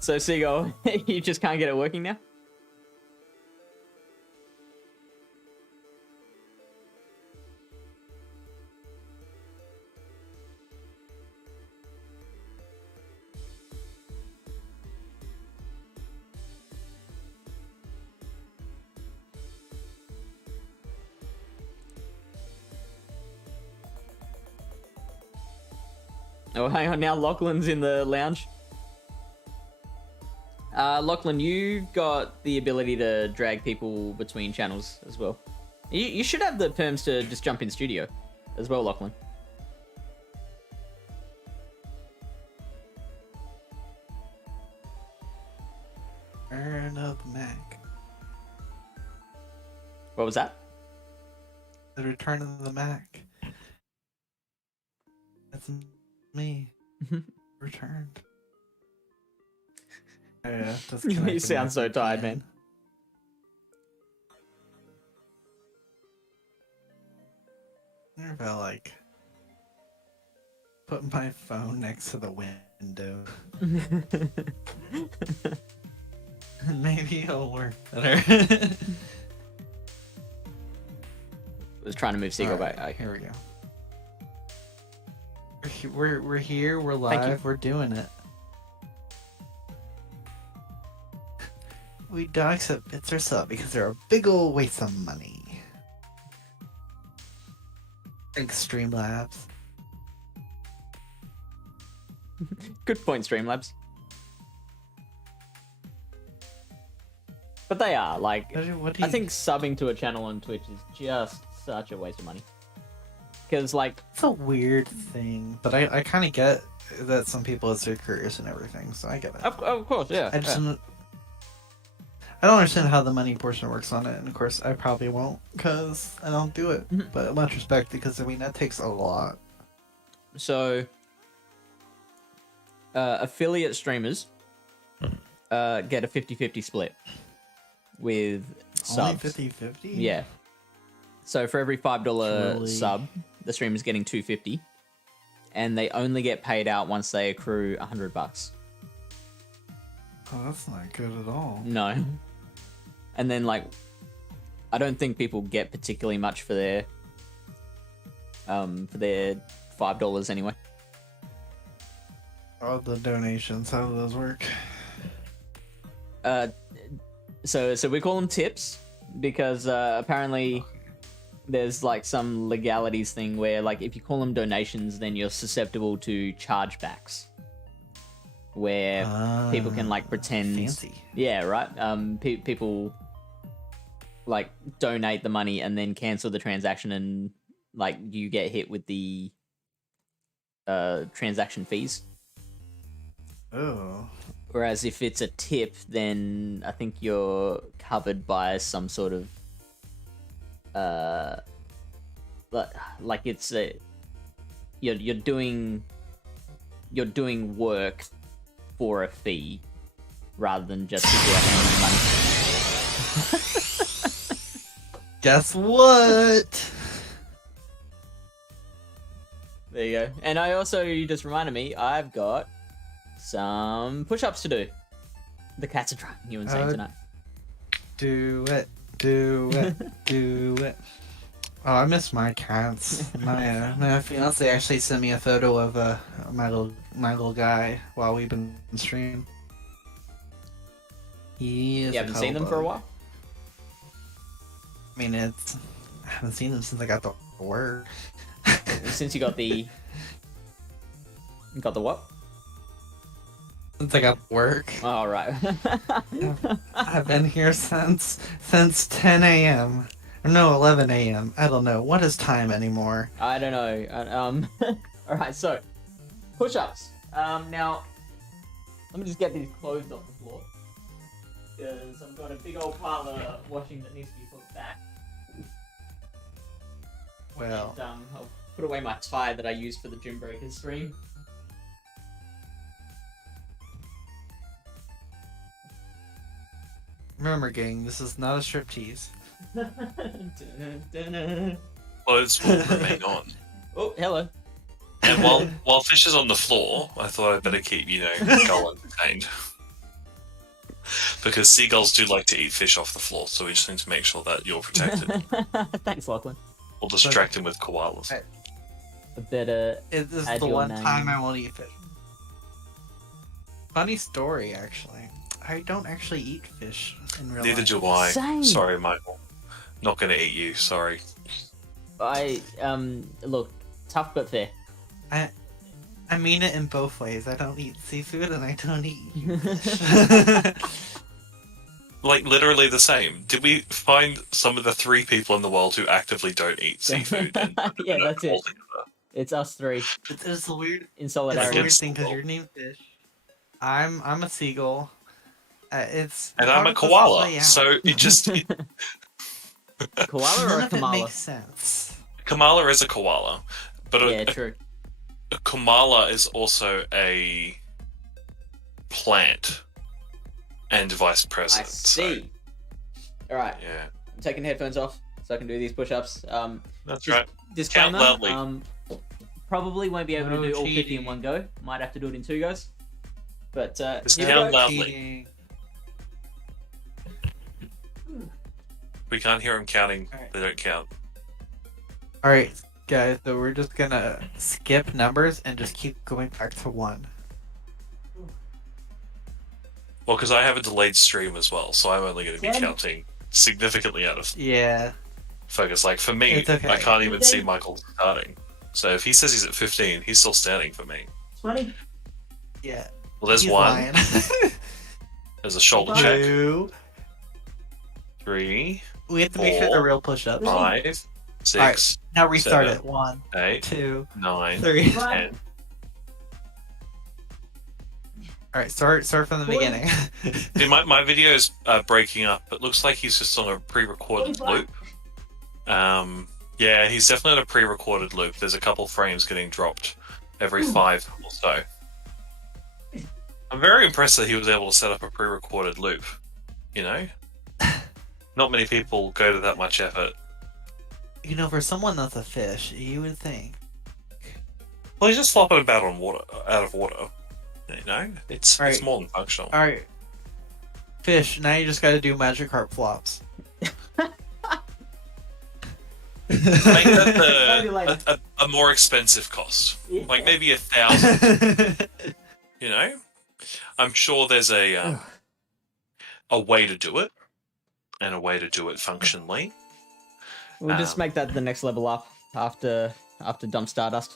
So, Seagull, you just can't get it working now? Oh, hang on now. Lachlan's in the lounge. Lachlan, you've got the ability to drag people between channels as well. You should have the perms to just jump in studio as well, Lachlan. Return of the Mac. What was that? The Return of the Mac. That's me. Returned. Yeah, You sound so tired, man. I wonder if I like put my phone next to the window. Maybe it'll work better. I was trying to move Seagull Alright, back. here we go. We're here. We're live. We're doing it. We don't accept bits or sub because they're a big ol' waste of money. Thanks, Streamlabs. Good point, Streamlabs. But they are, like, What do I you think subbing to a channel on Twitch is just such a waste of money. Because, like... It's a weird thing, but I kind of get that some people it's their careers and everything, so I get it. Of course, yeah. I just I don't understand how the money portion works on it, and of course I probably won't because I don't do it. But much respect because I mean that takes a lot. So, affiliate streamers get a 50-50 split with subs. Only 50-50? Yeah. So for every $5 Truly. sub, the streamer's getting $2.50, and they only get paid out once they accrue $100. Oh, that's not good at all. No. And then, like, I don't think people get particularly much for their $5 anyway. Oh, the donations, how do those work? So we call them tips because apparently there's like some legalities thing where, like, if you call them donations, then you're susceptible to chargebacks, where people can like pretend. Fancy. Yeah, right. People like donate the money and then cancel the transaction, and like you get hit with the transaction fees. Oh, Whereas if it's a tip, then I think you're covered by some sort of like it's a you're doing work for a fee rather than just if you're handing money. Guess what? There you go. And I also, you just reminded me, I've got some push-ups to do. The cats are driving you insane tonight. Do it, do it, do it. Oh, I miss my cats. My fiance actually sent me a photo of my little guy while we've been streaming. He is You haven't seen them for a while? I mean, I haven't seen them since I got to work. Since you got the... You got the what? Since I got to work. Oh, right. I've been here since 10 a.m. No, 11 a.m. I don't know. What is time anymore? I don't know. Alright, so... Push-ups. Now... Let me just get these clothes off the floor. Because I've got a big old pile of washing that needs to be put back. Well, And, I'll put away my tie that I used for the Gym Breakers stream. remember, gang, this is not a striptease. Clothes will remain on. Oh, hello. And while Fish is on the floor, I thought I'd better keep, Gull entertained. Because seagulls do like to eat fish off the floor, so we just need to make sure that you're protected. Thanks, Lachlan. We'll distract him with koalas. Right. I better This is add the your one name. time I won't eat fish. Funny story, actually. I don't actually eat fish in real Neither life. do I. Same. Sorry, Michael. Not gonna eat you, sorry. Look, tough but fair. I mean it in both ways. I don't eat seafood and I don't eat Like, literally the same. Did we find some of the 3 people in the world who actively don't eat seafood? Yeah, that's it. It's us three It's a weird, in it's a solidarity. weird thing because you're named Fish. I'm a seagull. It's And how I'm a does this koala, play out? so it just... Koala or None a of it Kamala? makes sense. Kamala is a koala, but Yeah, true. a Kamala is also a plant and vice I president. see. Alright, Yeah, I'm taking headphones off so I can do these push-ups. that's Just- right. Disclaimer, Count loudly. probably won't be able to No do all 50 in cheating. one go. Might have to do it in 2 goes. But, Just here we count go. loudly. Cheating. We can't hear him counting. Alright. They don't count. Alright, guys, so we're just gonna skip numbers and just keep going back to 1. Well, because I have a delayed stream as well, so I'm only going to be 10. counting significantly out of Yeah. focus. Like, for me, It's okay. I can't even see 15. Michael starting. So if he says he's at 15, he's still standing for me. 20. Yeah. Well, there's He's 1. lying. There's a shoulder check. 2. 3, We have to make sure 4. they're real push-ups. 5, 6, Alright. Now restart 7. it. 1, 8, 2, 9, 3. 10. Alright, start from the beginning. Dude, my video's breaking up. It looks like he's just on a pre-recorded loop. Yeah, he's definitely on a pre-recorded loop. There's a couple frames getting dropped every 5 or so. I'm very impressed that he was able to set up a pre-recorded loop. You know? Not many people go to that much effort. You know, for someone that's a fish, you would think. Well, he's just flopping about on water, out of water. You know? It's Right. more than functional. Alright. Fish, now you just gotta do Magikarp flops. Make that Maybe later. a more expensive cost. Like maybe 1,000. You know? I'm sure there's a way to do it, and a way to do it functionally. We'll just make that the next level up after Dump Stardust.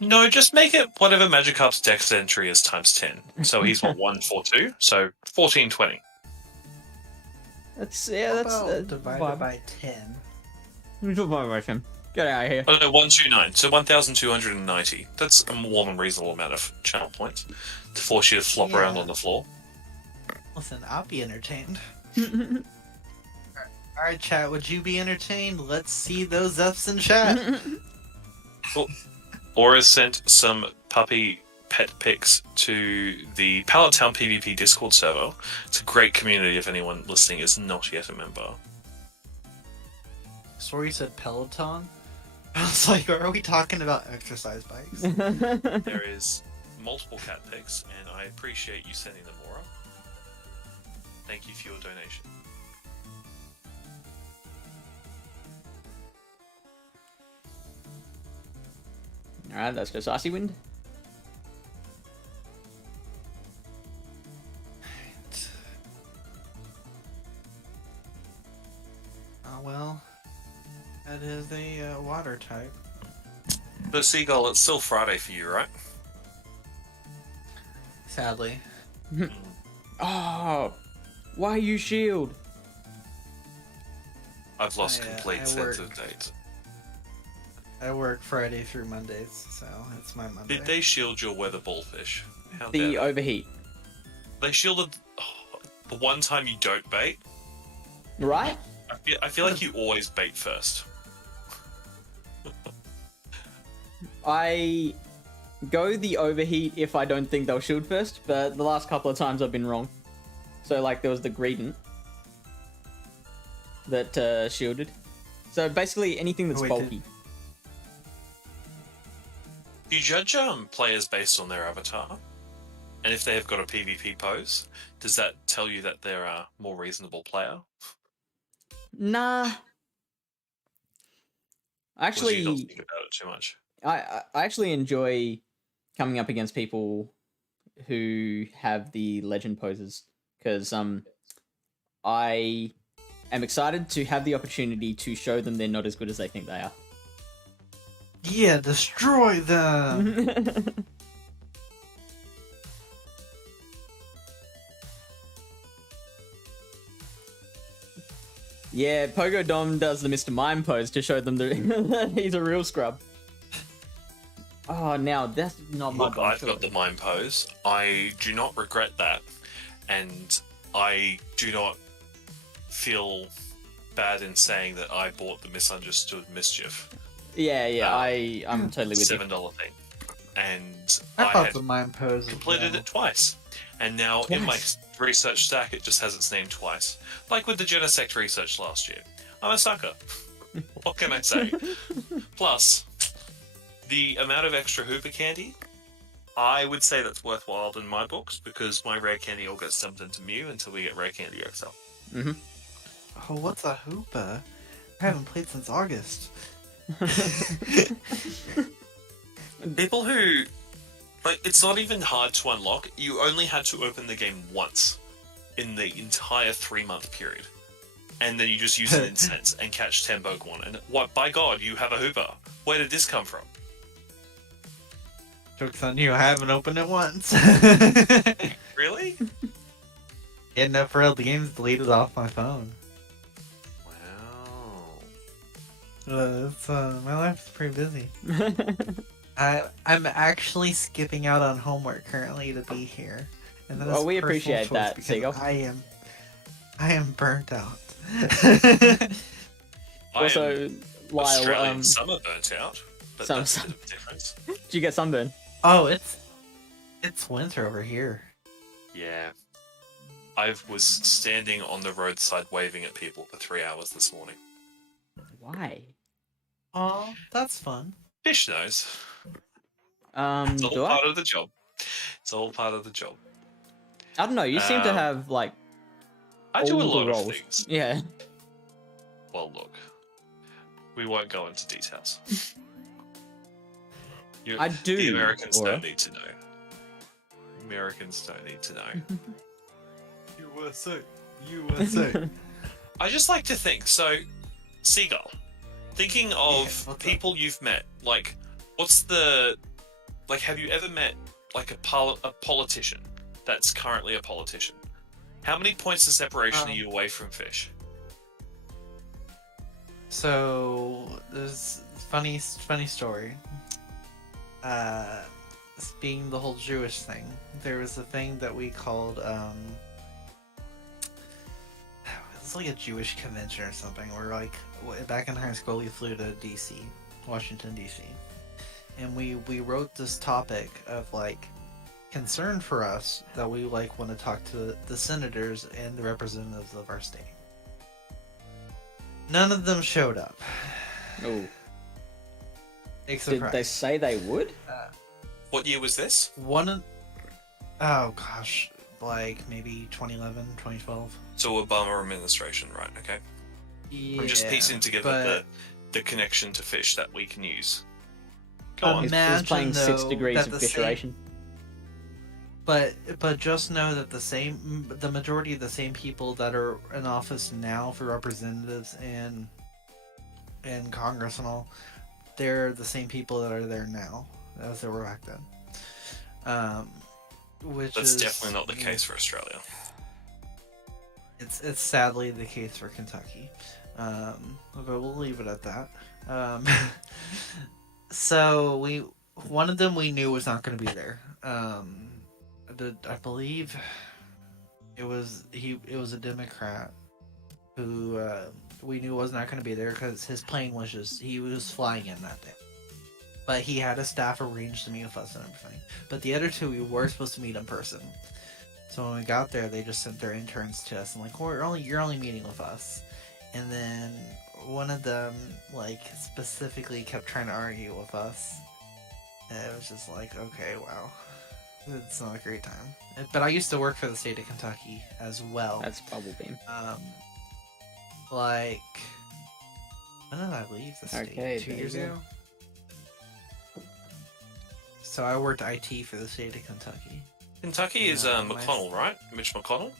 No, just make it whatever Magikarp's dex entry is times 10. So he's what, 142? So 1420. That's How that's about divided vibe. by 10. Vibration. Get out of here. Oh no, 129. So 1,290. That's a more than reasonable amount of channel points to force you to flop around Yeah. on the floor. Listen, I'll be entertained. Alright, chat, would you be entertained? Let's see those Fs in chat. Aura sent some puppy pet pics to the Pallet Town PvP Discord server. It's a great community if anyone listening is not yet a member. Sorry, you said Peloton? I was like, are we talking about exercise bikes? There is multiple cat pics, and I appreciate you sending them, Aura. Thank you for your donation. Alright, let's go Saucy Wind. Oh well, that is a water type. But Seagull, it's still Friday for you, right? Sadly. Oh, why you shield? I've lost I complete sense work. of date. I work Friday through Mondays, so it's my Monday. Did they shield your weather ballfish? How The dare they? overheat, They shielded the one time you don't bait. right? I feel like you always bait first. I go the overheat if I don't think they'll shield first, but the last couple of times I've been wrong. So like there was the Greedent that shielded. So basically anything that's Wait, bulky. Do you judge players based on their avatar? And if they have got a PvP pose, does that tell you that they're a more reasonable player? Nah. Or do you not Actually, think about it too much? I actually enjoy coming up against people who have the legend poses because I am excited to have the opportunity to show them they're not as good as they think they are. Yeah, destroy them! Yeah, Pogo Dom does the Mr. Mime pose to show them that he's a real scrub. Oh, now that's not my Look, bomb, I've surely. got the mime pose. I do not regret that, and I do not feel bad in saying that I bought the Misunderstood Mischief Yeah, I'm totally with you. $7 thing, and I I thought had the mime pose. completed it twice, and now in my research stack it just has its name twice, like with the Genesect research last year. I'm a sucker. What can I say? Plus, the amount of extra Hooper candy, I would say that's worthwhile in my books because my rare candy all gets dumped into Mew until we get rare candy XL. Oh, what's a hoopa? I haven't played since August. People who, like, it's not even hard to unlock. You only had to open the game once in the entire 3-month period. And then you just use an incense and catch 10 Pokemon. And what, by God, you have a Hooper. Where did this come from? Joke's on you, I haven't opened it once. Really? Yeah, no, for real, the game's deleted off my phone. Wow. It's, my life's pretty busy. I'm actually skipping out on homework currently to be here. And that Well, is we personal appreciate choice that, because Seagull. I am burnt out. Also, Lyle, Australian summer burnt out, but some- that's a bit of a difference. did you get sunburn? Oh, it's winter over here. Yeah. I was standing on the roadside waving at people for 3 hours this morning. Why? Oh, that's fun. Fish knows. It's all Do I? part of the job. It's all part of the job. I don't know. You seem to Um, have like I do a all the lot of roles. things. Yeah. Well, look. We won't go into details. I do, The Americans Aura. don't need to know. Americans don't need to know. USA. USA. I just like to think, so, Seagull, thinking Yeah, of what's up? people you've met, like, have you ever met, like, a politician that's currently a politician? How many points of separation are you away from Fish? So there's funny story. Being the whole Jewish thing, there was a thing that we called it's like a Jewish convention or something. Where like back in high school, we flew to DC, Washington DC, and we wrote this topic of like concern for us that we like want to talk to the senators and the representatives of our state. None of them showed up. Oh, Big did surprise. they say they would? What year was this? Oh gosh, like maybe 2011, 2012. So Obama administration, right? Okay. Yeah, I'm just piecing together but the connection to fish that we can use. Go on. He's Imagine, playing 6 though, degrees that of the same- fissuration. But just know that the majority of the same people that are in office now for representatives and Congress and all, they're the same people that are there now as they were back then. Which That's is definitely not the case for Australia. It's sadly the case for Kentucky, but we'll leave it at that. So one of them we knew was not going to be there. I believe it was a Democrat who we knew was not going to be there because his plane was he was flying in that day. But he had a staff arranged to meet with us and everything. But the other two we were supposed to meet in person. So when we got there, they just sent their interns to us and like, you're only meeting with us. And then one of them like specifically kept trying to argue with us. And it was just like, okay, wow, it's not a great time. But I used to work for the state of Kentucky as well. That's Bubble Beam. Like, when did I leave the state? Okay, 2 there years you go. ago. So I worked IT for the state of Kentucky. Kentucky is my- McConnell, right? Mitch McConnell?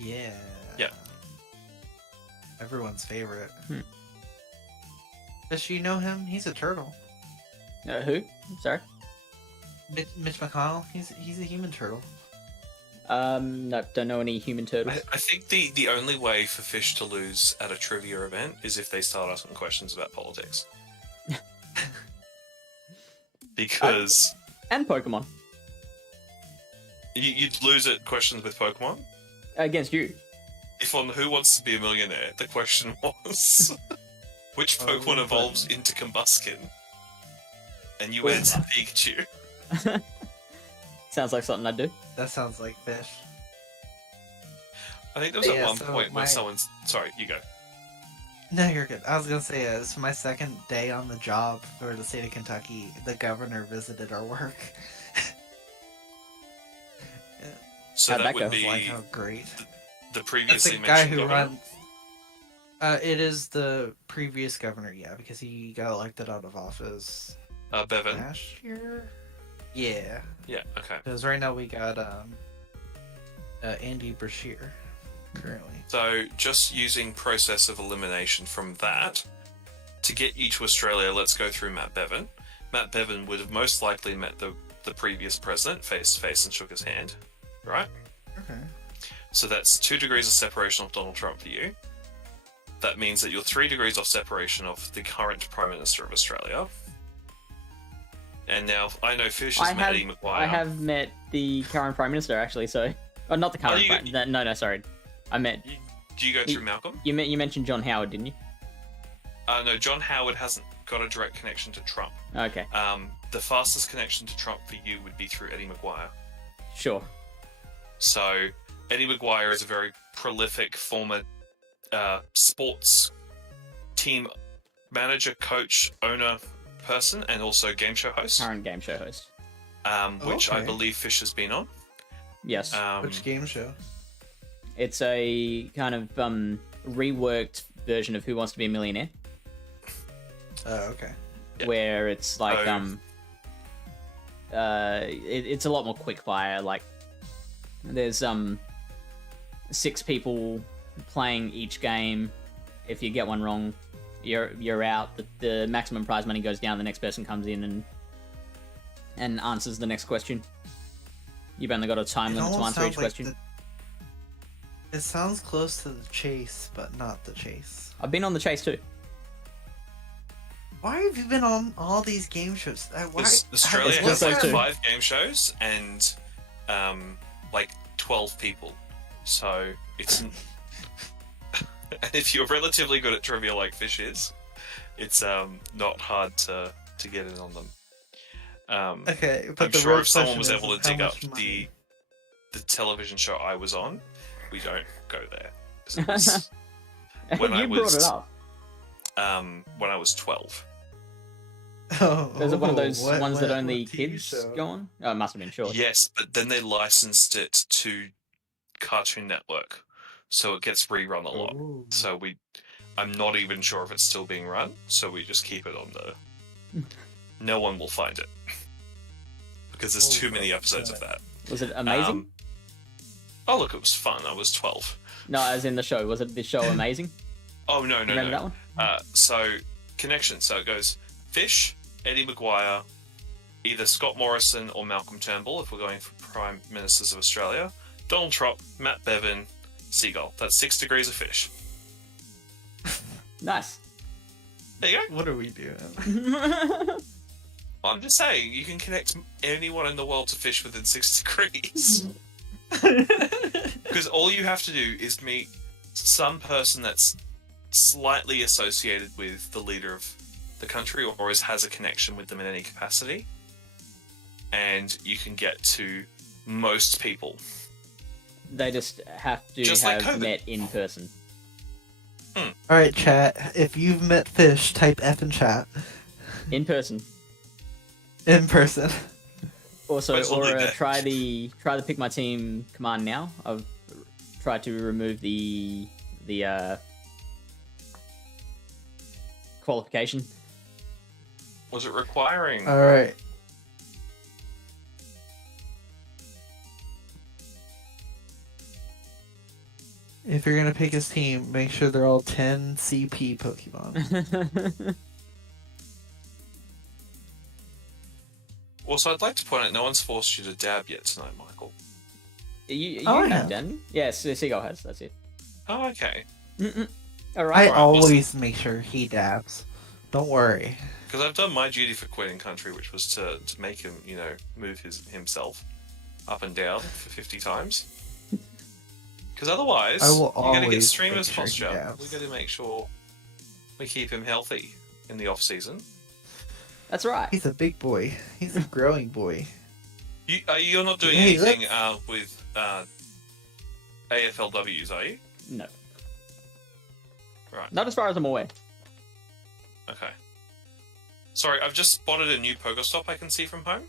Yeah. Yeah. Everyone's favorite. Does you know him? He's a turtle. Who? Sorry? Mitch McConnell. He's a human turtle. No, don't know any human turtles. I think the only way for Fish to lose at a trivia event is if they start asking questions about politics. Because And Pokemon. you'd lose at questions with Pokemon. Against you. If on Who Wants to Be a Millionaire, the question was, which Oh, Pokemon but- evolves into Combuskin? And you Well- answered Pikachu. Sounds like something I'd do. That sounds like fish. I think there was at Yeah, one so point my- where someone's... Sorry, you go. No, you're good. I was gonna say it's my second day on the job for the state of Kentucky. The governor visited our work. So How'd that that would go? be Like, how great. the That's previously the guy mentioned who governor. runs. It is the previous governor, yeah, because he got elected out of office Bevan. last year. Yeah, Yeah, okay. because right now we got Andy Brashear currently. So just using process of elimination from that, to get you to Australia, let's go through Matt Bevan. Matt Bevan would have most likely met the previous president face to face and shook his hand, right? Okay. So that's 2 degrees of separation of Donald Trump for you. That means that you're 3 degrees off separation of the current Prime Minister of Australia. And now I know Fish has met Eddie McGuire. I have met the current Prime Minister, actually, so... Oh, not the current you- Prime... No, sorry. I met... Do you go through Malcolm? You mentioned John Howard, didn't you? No, John Howard hasn't got a direct connection to Trump. Okay, The fastest connection to Trump for you would be through Eddie McGuire. sure. So, Eddie McGuire is a very prolific former sports team manager, coach, owner, person, and also game show host, Current game show host. which I Okay. believe Fish has been on. Yes. Which game show? It's a kind of reworked version of Who Wants to Be a Millionaire, Oh, okay. Yeah. where it's like Oh. it's a lot more quickfire. Like there's 6 people playing each game. If you get one wrong, you're out. The maximum prize money goes down. The next person comes in and answers the next question. You've only got a time limit to answer each question. It sounds close to the chase, but not the chase. I've been on the chase too. Why have you been on all these game shows? Why? Australia It's has just like those two. 5 game shows and like 12 people. So it's and if you're relatively good at trivia like Fish is, it's not hard to get in on them. Okay, but I'm the sure real if someone was question able is to dig how up much money- the television show I was on, we don't go there. 'Cause it was you when I brought was- it up. when I was 12. Oh, Was it one of those what- ones that what- only what TV kids show? go on? Oh, it must have been short. Yes, but then they licensed it to Cartoon Network, so it gets rerun a lot. Ooh. So I'm not even sure if it's still being run, so we just keep it on the. No one will find it because there's too many episodes of that. Was it amazing? Oh look, it was fun. I was 12. No, as in the show. Was it the show amazing? Oh no. Remember that one? So connection. So it goes Fish, Eddie Maguire, either Scott Morrison or Malcolm Turnbull if we're going for Prime Ministers of Australia. Donald Trump, Matt Bevan, Seagull. That's 6 degrees of Fish. Nice. There you What are we doing? go. I'm just saying, you can connect anyone in the world to Fish within 6 degrees. Because all you have to do is meet some person that's slightly associated with the leader of the country or has a connection with them in any capacity, and you can get to most people. They just have to Just like have COVID. met in person. All right, chat. If you've met Fish, type F in chat In person. in person. Also, Might as well do or that. try the pick my team command now. I've tried to remove the qualification. Was it requiring? All right. If you're gonna pick his team, make sure they're all 10 CP Pokemon. Also, I'd like to point out no one's forced you to dab yet tonight, Michael. you Oh, I have have. done? Yes, Seagull has. That's it. Oh, okay. All I right. always make sure he dabs. Don't worry. Because I've done my duty for Queen and Country, which was to make him, move himself up and down for 50 times. Because otherwise, I will you're going to get always streamers make sure he posture. dabs. We've got to make sure we keep him healthy in the off season. That's right. He's a big boy. He's a growing boy. You're not doing Hey, anything with AFLWs, are you? No. Right. Not as far as I'm aware. Okay. Sorry, I've just spotted a new Pokestop I can see from home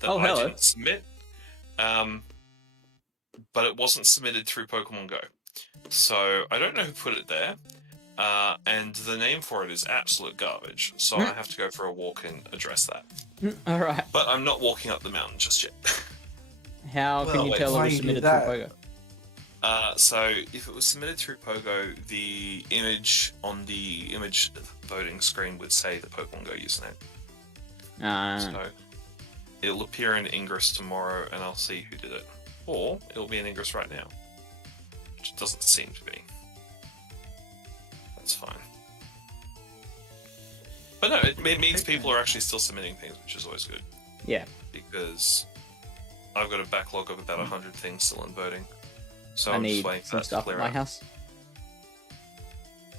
that Oh, I hello. didn't submit. But it wasn't submitted through Pokemon Go. So I don't know who put it there. And the name for it is absolute garbage. So I have to go for a walk and address that. All right. But I'm not walking up the mountain just yet. How can Well, you wait, tell it why was you do submitted that? through Pogo? So if it was submitted through Pogo, the image on the image voting screen would say the Pokemon Go username. So it'll appear in Ingress tomorrow, and I'll see who did it. Or it'll be in Ingress right now, which it doesn't seem to be. That's fine. But no, it means people are actually still submitting things, which is always good, Yeah. because I've got a backlog of about 100 things still in voting. So I I'm just need waiting for some that to stuff at clear my out. house.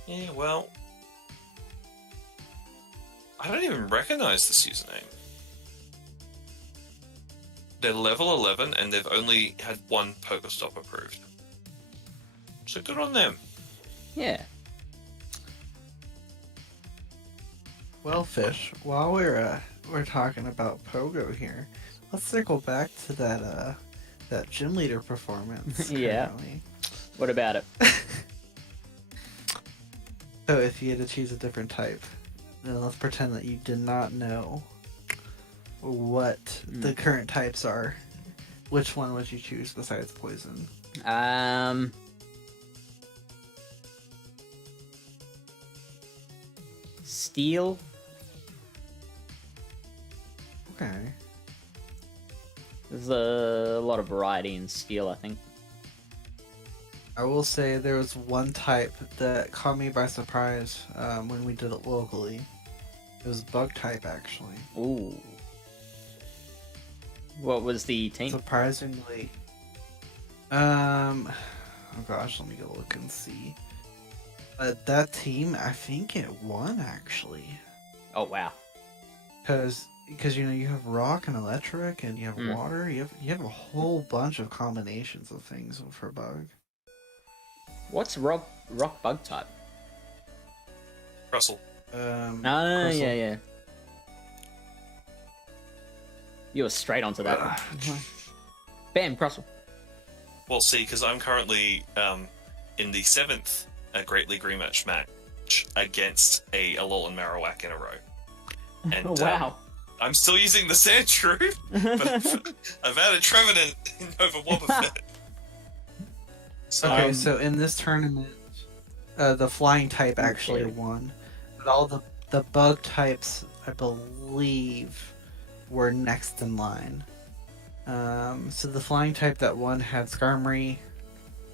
Yeah, well, I don't even recognize this username. They're level 11 and they've only had one Pokestop approved. So good on them. Yeah. Well, Fish, while we're talking about Pogo here, let's circle back to that gym leader performance. Yeah. currently. What about it? So if you had to choose a different type, then let's pretend that you did not know what the current types are. Which one would you choose besides poison? Steel. Okay. There's a lot of variety in steel, I think. I will say there was one type that caught me by surprise when we did it locally. It was bug type actually. Ooh. What was the team? Surprisingly. Oh gosh, let me go look and see. That team, I think it won actually. Oh wow. Because you know you have rock and electric and you have Mm. water. You have a whole bunch of combinations of things for bug. What's rock bug type? Russell. No, Crystal. yeah. You were straight onto that. Bam, Crossel. Well, see, because I'm currently in the 7th Great League rematch match against a Alolan Marowak in a row. And, Oh, wow. I'm still using the Sandshrew, but I've added Trevenant over Wobbuffet. So, Okay, so in this tournament, the flying type actually Okay. won, but all the bug types, I believe, were next in line. So the flying type that won had Skarmory,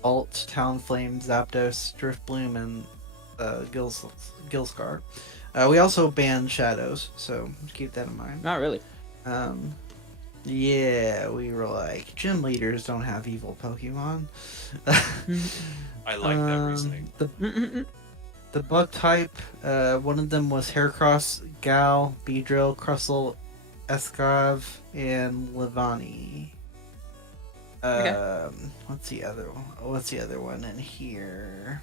Alt, Talonflame, Zapdos, Driftbloom, and Gilscar. We also banned Shadows, so keep that in mind. Not really. Yeah, we were like, gym leaders don't have evil Pokemon. I like that reasoning. The bug type, one of them was Heracross, Gal, Beedrill, Crustle, Escav, and Levani. Okay. What's the other one? What's the other one in here?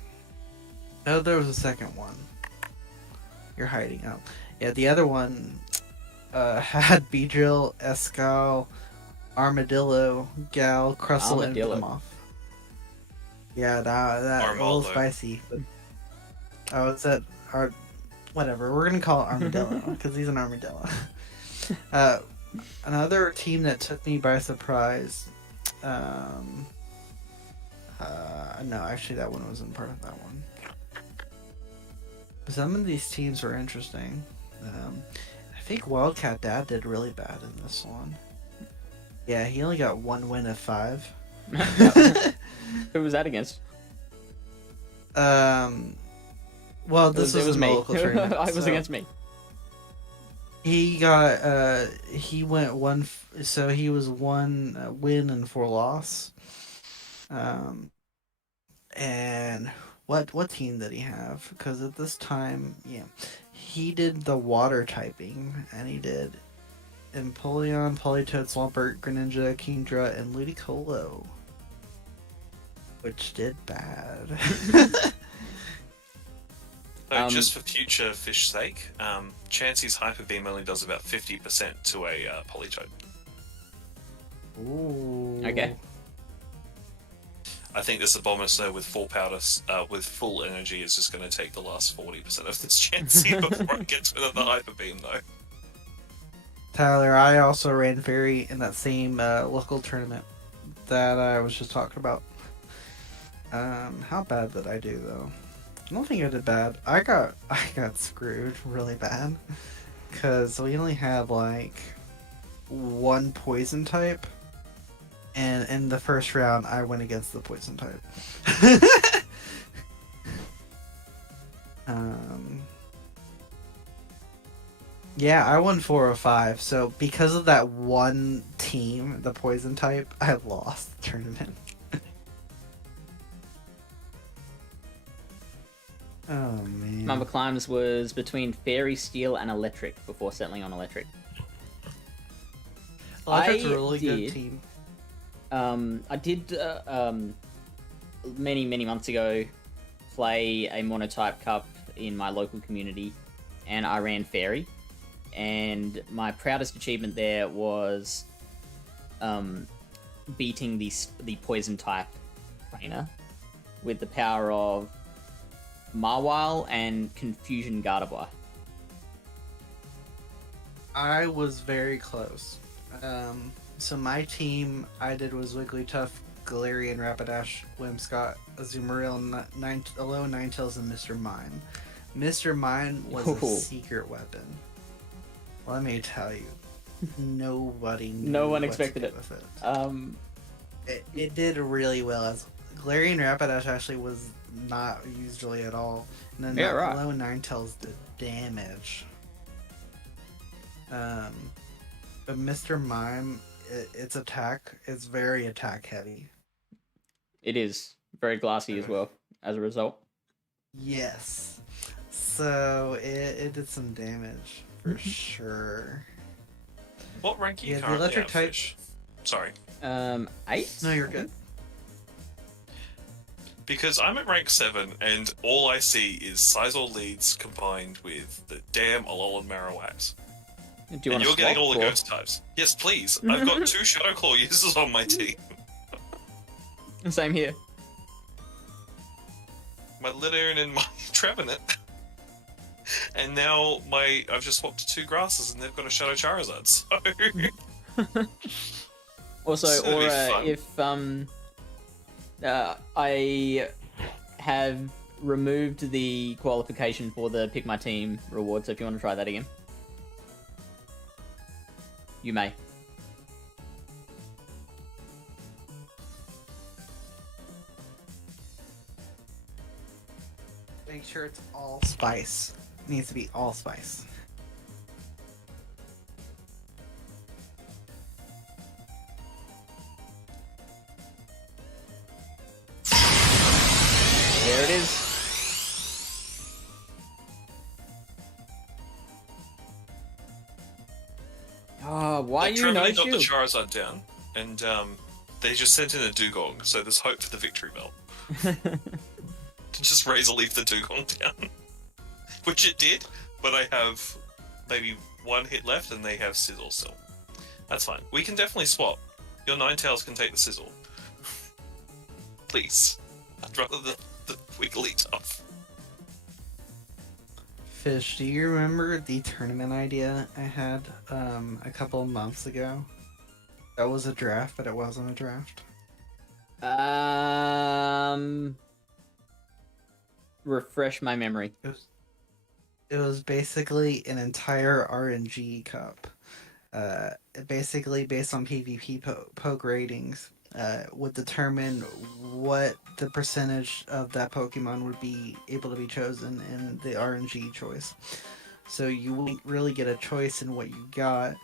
Oh, there was a second one. You're hiding. Oh, yeah. The other one had Beedrill, Escal, Armadillo, Gal, Crustle, and Armadillo. Behemoth. Yeah, that a little Armaldo. spicy. But... Oh, it's that whatever. We're gonna call it Armadillo because he's an armadillo. Another team that took me by surprise. No, actually, that one wasn't part of that one. Some of these teams were interesting. I think Wildcat Dad did really bad in this one. Yeah, he only got 1 win of 5. Who was that against? Well, this it was in the me. local tournament. It was so against me. He got he went so he was 1 win and 4 loss. And what team did he have? Because at this time, yeah, he did the water typing, and he did Empoleon, Politoed, Swampert, Greninja, Kingdra, and Ludicolo, which did bad. So just for future fish sake, Chansey's Hyper Beam only does about 50% to a Politoed. Ooh. Okay. I think this Abomasnow with full powder, with full energy, is just going to take the last 40% of this Chansey before it gets rid of the Hyper Beam, though. Tyler, I also ran Fairy in that same local tournament that I was just talking about. How bad did I do though? I don't think I did bad. I got screwed really bad because we only had like 1 poison type, and in the first round I went against the poison type. Yeah, I won 4 or 5. So because of that one team, the poison type, I lost the tournament. Oh man. Mamba Climbs was between Fairy, Steel, and Electric before settling on Electric. Electric's a I really good did. team. I did many months ago play a Monotype Cup in my local community, and I ran Fairy. And my proudest achievement there was beating the Poison type trainer with the power of Mawile and Confusion Gardevoir. I was very close. So my team I did was Wigglytuff, Galarian, Rapidash, Whimsicott, Azumarill, Alolan Ninetales, and Mr. Mime. Mr. Mime was a Ooh. secret weapon. Let me tell you, nobody knew No one what to expected do it. with it. It did really well. As Galarian Rapidash actually was not used really at all. And then Yeah, right. Alolan Ninetales did damage. Um, but Mr. Mime, its attack is very attack heavy. It is very glassy as well as a result. Yes. So it did some damage for sure. What rank are you Yeah, the currently electric at, type- Fish? Sorry. 8? No, you're good. Because I'm at rank 7, and all I see is Sizor leads combined with the damn Alolan Marowaks. Do you And want you're to getting all the or... ghost types. Yes, please. I've got 2 Shadow Claw users on my team. Same here. My Littern and my Trevenant. And now I've just swapped to 2 grasses and they've got a Shadow Charizard, so... Also, It's gonna be Aura, fun. if I have removed the qualification for the pick my team reward, so if you want to try that again, you may. Make sure it's all spice. It needs to be all spice. There it is. Oh, why Like, you no Trevenant got the shield? Charizard down, and they just sent in a Dugong, so there's hope for the victory belt. To just Razor Leaf the Dugong down. Which it did, but I have maybe 1 hit left and they have Sizzle still. That's fine. We can definitely swap. Your Ninetales can take the Sizzle. Please. I'd rather the Wigglytuff. Fish, do you remember the tournament idea I had a couple of months ago? That was a draft, but it wasn't a draft. Refresh my memory. It was basically an entire RNG cup. Basically based on PvP poke ratings, would determine what the percentage of that Pokemon would be able to be chosen in the RNG choice. So you wouldn't really get a choice in what you got,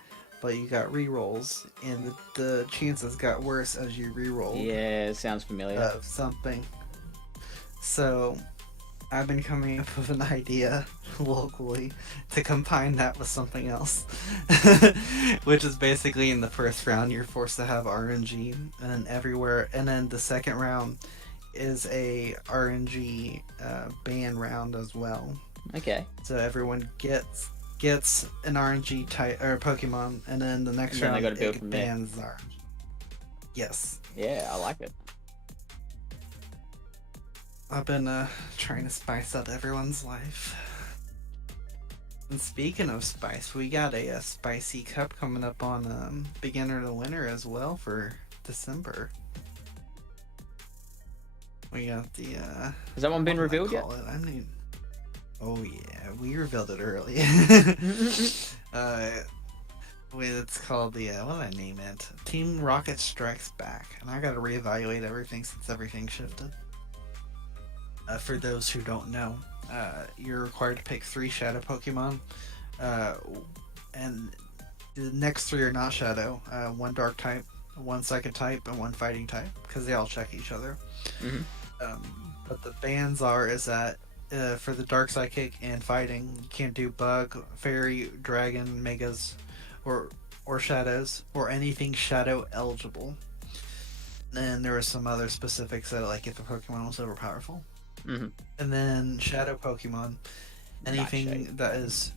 but you got rerolls, and the chances got worse as you rerolled Yeah, sounds familiar. of something. So I've been coming up with an idea locally to combine that with something else. Which is basically in the first round you're forced to have RNG, and then everywhere, and then the second round is a RNG ban round as well. Okay. So everyone gets an RNG type or Pokemon, and then the next And then they round gotta build it from there. bans RNG. Yes. Yeah, I like it. I've been trying to spice up everyone's life. And speaking of spice, we got a spicy cup coming up on beginner to winter as well for December. We got the Has that one been what do I revealed yet? call it? I mean, oh yeah, we revealed it early. It's called the what did I name it? Team Rocket Strikes Back, and I gotta reevaluate everything since everything shifted. For those who don't know, you're required to pick 3 Shadow Pokemon, and the next 3 are not Shadow. 1 Dark type, 1 Psychic type, and 1 Fighting type, because they all check each other. Mhm. But the bans is that for the Dark Psychic and Fighting, you can't do Bug, Fairy, Dragon, Megas, or Shadows, or anything Shadow eligible. And there were some other specifics that, like, if a Pokemon was overpowerful. Mhm. And then Shadow Pokemon, anything Nightshade. that is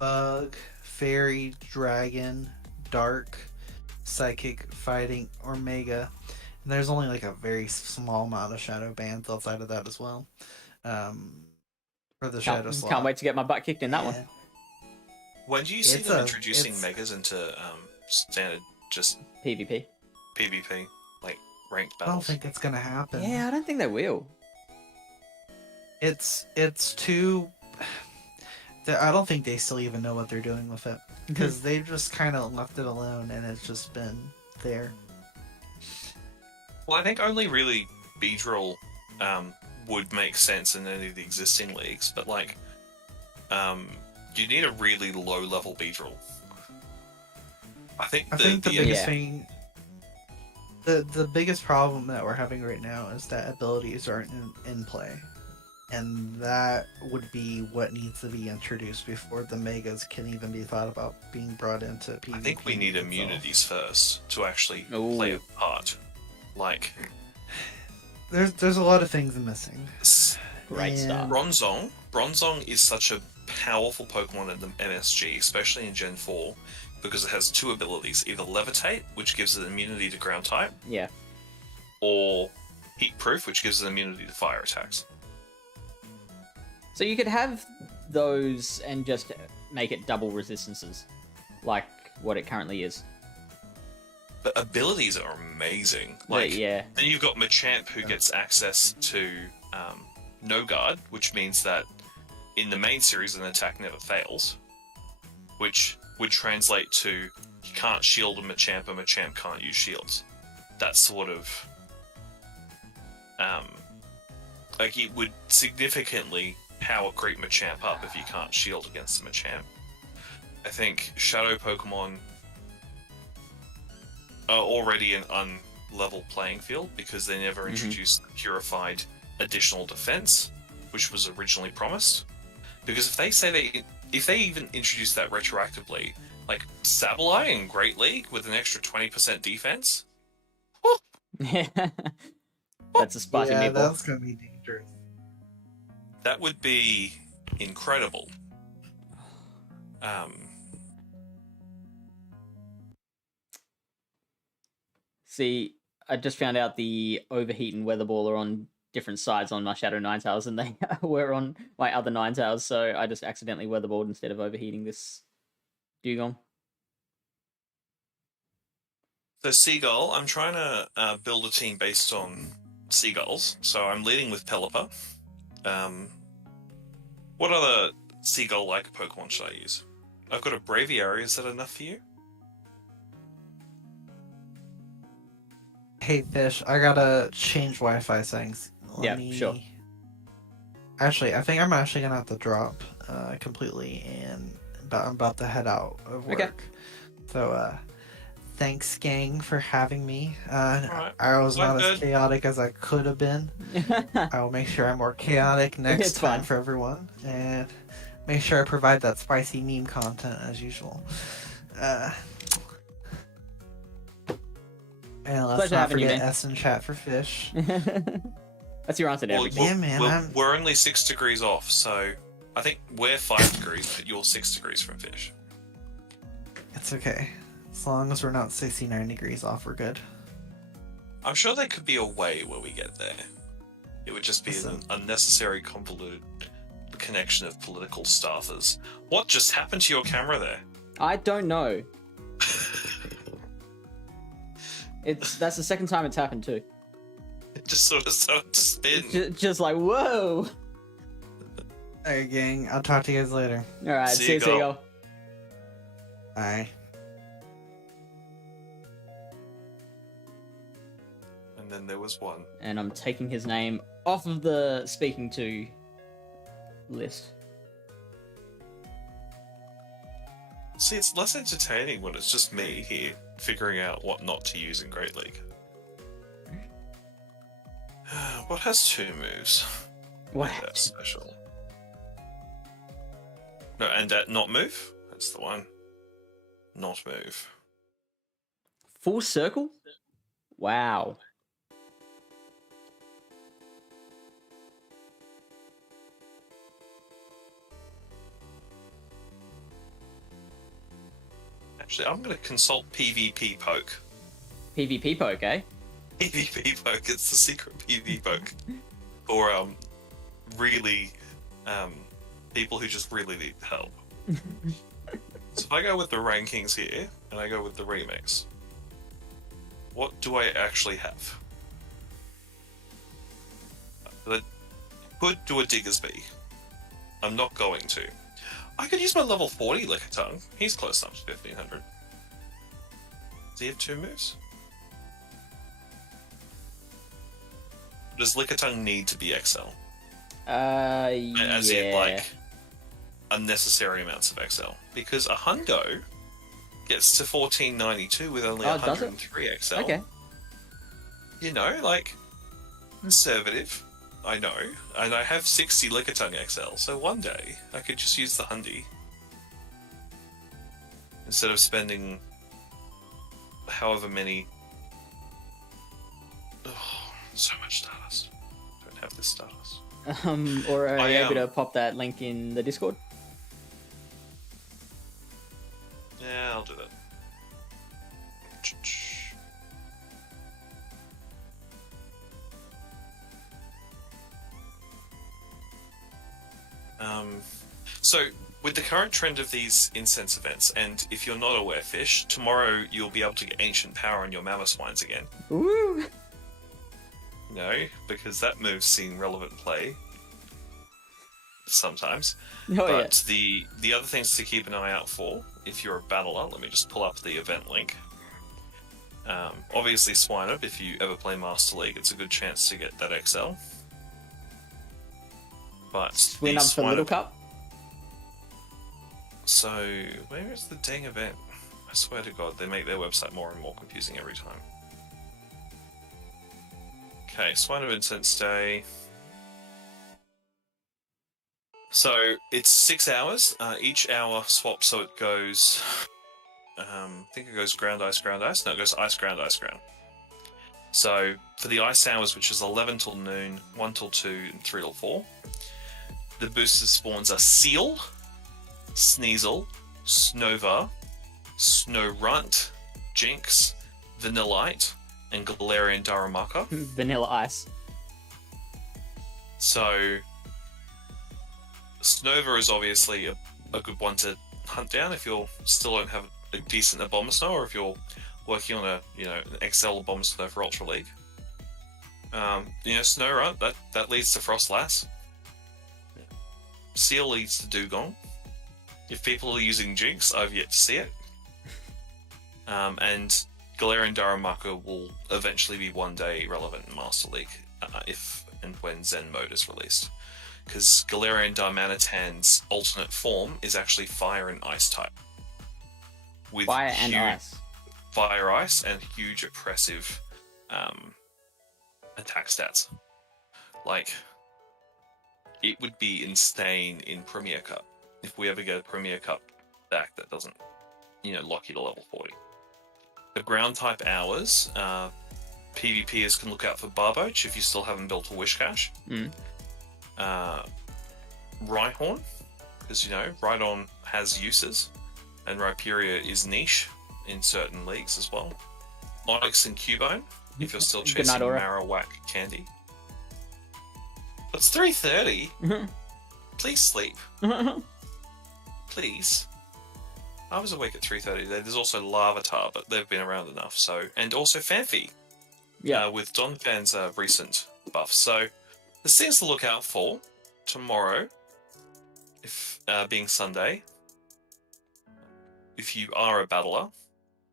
Bug, Fairy, Dragon, Dark, Psychic, Fighting, or Mega. And there's only like a very small amount of Shadow bans outside of that as well. For the Shadow slot. Can't wait to get my butt kicked in that one. Yeah. When do you see It's them a- introducing it's- Megas into standard just PvP. PvP? Like ranked I don't battles? think it's gonna happen. Yeah, I don't think they will. It's too. I don't think they still even know what they're doing with it, because they've just kind of left it alone, and it's just been there. Well, I think only really Beedrill would make sense in any of the existing leagues, but like, you need a really low level Beedrill I think I think the the biggest Yeah. thing, the biggest problem that we're having right now is that abilities aren't in play, and that would be what needs to be introduced before the megas can even be thought about being brought into PvP. I think we need itself. immunities first to actually Ooh. play a part. Like There's a lot of things missing. Great And- start. Bronzong. Bronzong is such a powerful Pokemon in the MSG, especially in Gen 4, because it has two abilities: either Levitate, which gives it immunity to ground type, Yeah. or Heat Proof, which gives it immunity to fire attacks. So you could have those and just make it double resistances, like what it currently is. But abilities are amazing. But Like, yeah. then you've got Machamp who gets access to No Guard, which means that in the main series an attack never fails, which would translate to you can't shield a Machamp can't use shields. That's sort of like it would significantly power creep Machamp up if you can't shield against the Machamp. I think Shadow Pokemon are already an unlevel playing field because they never introduced the purified additional defense, which was originally promised. Because if they even introduce that retroactively, like Sableye in Great League with an extra 20% defense, That's a spicy yeah, meatball. that's gonna be dangerous. that would be incredible. See, I just found out the Overheat and Weatherball are on different sides on my Shadow Ninetales than they were on my other Ninetales, so I just accidentally Weatherballed instead of overheating this Dugong. So Seagull, I'm trying to build a team based on Seagulls. So I'm leading with Pelipper. What other Seagull-like Pokemon should I use? I've got a Braviary. Is that enough for you? Hey Fish, I gotta change Wi-Fi settings. Yeah, sure. Actually, I think I'm actually gonna have to drop completely, and I'm about to head out of work. Okay. So, thanks, gang, for having me. Alright. I was Well, not as good. chaotic as I could have been. I will make sure I'm more chaotic next It's time fine. for everyone, and make sure I provide that spicy meme content as usual. And let's Pleasure not having you, forget man. S in chat for Fish. That's your answer to Well, everything. Yeah, man, I'm- we're only 6 degrees off, so I think we're 5 degrees, but you're 6 degrees from Fish. It's okay. As long as we're not 69 degrees off, we're good. I'm sure there could be a way where we get there. It would just be an Listen. unnecessary, convoluted connection of political staffers. What just happened to your camera there? I don't know. That's the second time it's happened too. It just sort of started to spin. Just like whoa. Alright, gang. I'll talk to you guys later. All right, see you, Seagull. Seagull. Bye. And then there was one. And I'm taking his name off of the speaking to list. See, it's less entertaining when it's just me here figuring out what not to use in Great League. What has 2 moves? What? That's special. No, and that not move? That's the one. Not move. Full circle? Wow. Actually, I'm going to consult PvP Poke. PvP poke, eh? PvP Poke, it's the secret PvP Poke. For, really, people who just really need help. So if I go with the rankings here, and I go with the remix, what do I actually have? I could do a Diggersby. I'm not going to. I could use my level 40 Lickitung. He's close enough to 1500. Does he have 2 moves? Does Lickitung need to be XL? As yeah. in, like, unnecessary amounts of XL? Because a Hundo gets to 1492 with only Oh, does it? 103 XL. Okay. You know, like, conservative, I know. And I have 60 Lickitung XL, so one day I could just use the Hundy. Instead of spending however many... Oh, so much Stardust. Don't have this Stardust. Or are you I, able to pop that link in the Discord? Yeah, I'll do that. So, with the current trend of these incense events, and if you're not aware, Fish, tomorrow you'll be able to get Ancient Power on your Mamoswines again. Ooh! No, because that move's seen relevant play sometimes. Oh, But the other things to keep an eye out for, if you're a battler, let me just pull up the event link. Obviously, Swine Up, if you ever play Master League, it's a good chance to get that XL. But Win the up for Swine Little Up- Cup. So, where is the dang event? I swear to God, they make their website more and more confusing every time. Okay, Swine of Incense Day. So, it's 6 hours. Each hour swaps, so it goes... I think it goes ground, ice, ground, ice. No, it goes ice, ground, ice, ground. So, for the ice hours, which is 11 till noon, 1 till 2, and 3 till 4, the boosted spawns are Seal, Sneasel, Snova, Snowrunt, Jinx, Vanillite, and Galarian Darumaka. Vanilla Ice. So, Snova is obviously a good one to hunt down if you still don't have a decent Abomasnow, or if you're working on an XL Abomasnow for Ultra League. Snowrunt, that leads to Frostlass. Seal leads to Dugong. If people are using Jinx, I've yet to see it. And Galarian Darumaka will eventually be one day relevant in Master League, if and when Zen mode is released. Because Galarian Darmanitan's alternate form is actually Fire and Ice type. With Fire and Ice. Fire, Ice, and huge oppressive attack stats. Like, it would be insane in Premier Cup if we ever get a Premier Cup deck that doesn't, lock you to level 40. The ground type hours, PvPers can look out for Barboach if you still haven't built a Wishcash. Rhyhorn, because Rhydon has uses, and Rhyperior is niche in certain leagues as well. Onyx and Cubone, if you're still Good chasing night, Aura. Marowak Candy. It's 3:30. Please sleep. Please. I was awake at 3:30. There's also Larvitar, but they've been around enough. So, and also Fanfi, with Donphan's recent buff. So, there's things to look out for tomorrow, if being Sunday. If you are a battler,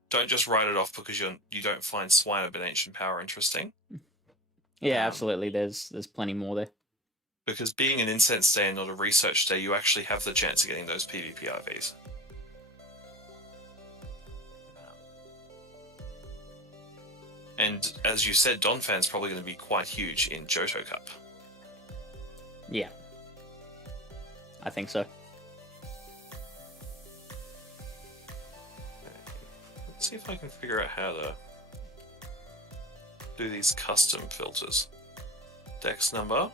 don't just write it off because you don't find Swine of an Ancient Power interesting. Yeah, absolutely. There's plenty more there. Because being an Incense Day and not a Research Day, you actually have the chance of getting those PvP IVs. And as you said, Donphan's probably going to be quite huge in Johto Cup. Yeah. I think so. Let's see if I can figure out how to do these custom filters. Dex number.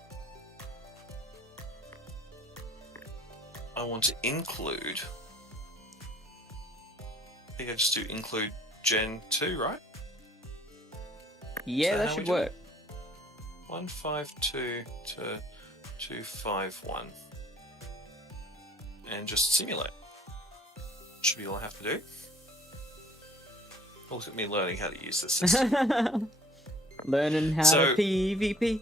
I want to include. I think I just do include Gen 2, right? Yeah, So that how should we do it? work. 152 to 251. And just simulate. Should be all I have to do. Look at me learning how to use this system. Learning how So- to PvP.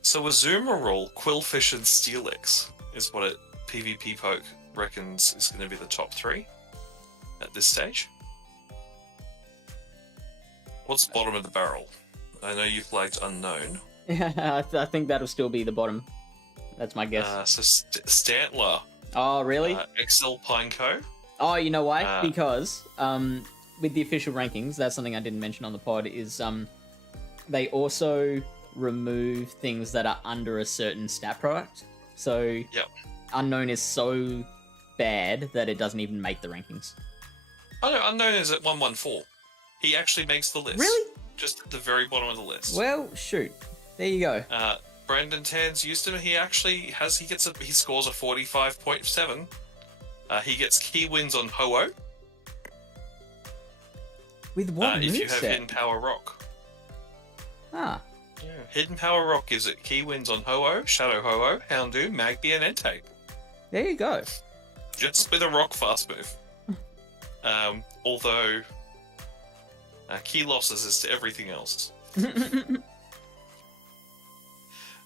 So Azumarill, Quillfish, and Steelix is what it PvP Poke reckons is going to be the top 3 at this stage. What's bottom of the barrel? I know you flagged unknown. Yeah, I think that'll still be the bottom. That's my guess. So Stantler, Oh, really? XL Pineco, Oh, you know why? Uh, Because with the official rankings, that's something I didn't mention on the pod, is they also remove things that are under a certain stat product. So Yep. Unknown is so bad that it doesn't even make the rankings. Oh no, Unknown is at 114. He actually makes the list. Really? Just at the very bottom of the list. Well, shoot. There you go. Brandon Tans used him. He actually has. He scores a 45.7. He gets key wins on Ho-Oh. With what If you have moveset? Hidden Power Rock. Ah, Yeah. Hidden Power Rock gives it key wins on Ho-Oh, Shadow Ho-Oh, Houndoom, Magby, and Entei. there you go. Just with a rock fast move. Although key losses is to everything else.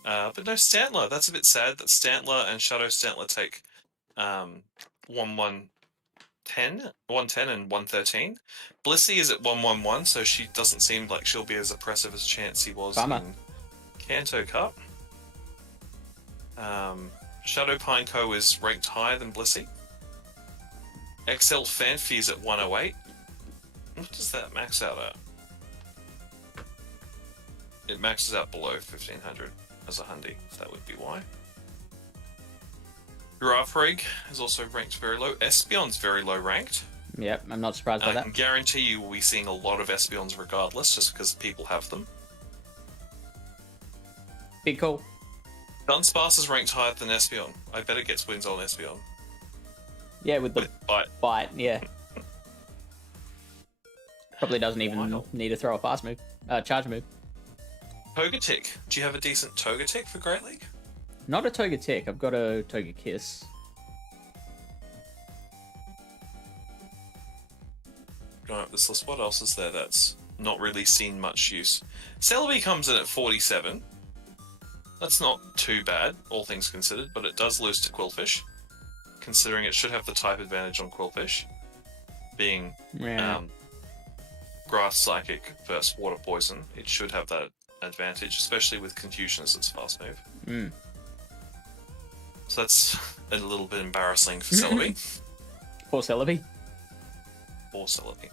But no, Stantler. That's a bit sad that Stantler and Shadow Stantler take 110 and 113. Blissey is at 111, so she doesn't seem like she'll be as oppressive as Chansey was Bummer. in Kanto Cup. Shadow Pineco is ranked higher than Blissey. XL Fanfi is at 108. What does that max out at? It maxes out below 1500 as a Hundy, so that would be why. Grafrig is also ranked very low. Espion's very low ranked. Yep, I'm not surprised by I that. can guarantee you will be seeing a lot of Espions regardless, just because people have them. Big call. Dunsparce is ranked higher than Espion. I bet it gets wins on Espion. Yeah, with the With Bite. bite, yeah. Probably doesn't even Why not? need to throw a fast move. Charge move. Togetic. Do you have a decent Togetic for Great League? Not a Togetic, I've got a Togekiss. Going up this list, what else is there that's not really seen much use? Celebi comes in at 47. That's not too bad, all things considered, but it does lose to Quillfish, considering it should have the type advantage on Quillfish, being Yeah. Grass Psychic versus Water Poison. It should have that advantage, especially with Confusion as its fast move. Mm. So that's a little bit embarrassing for Celebi. Poor Celebi. Or Celebi.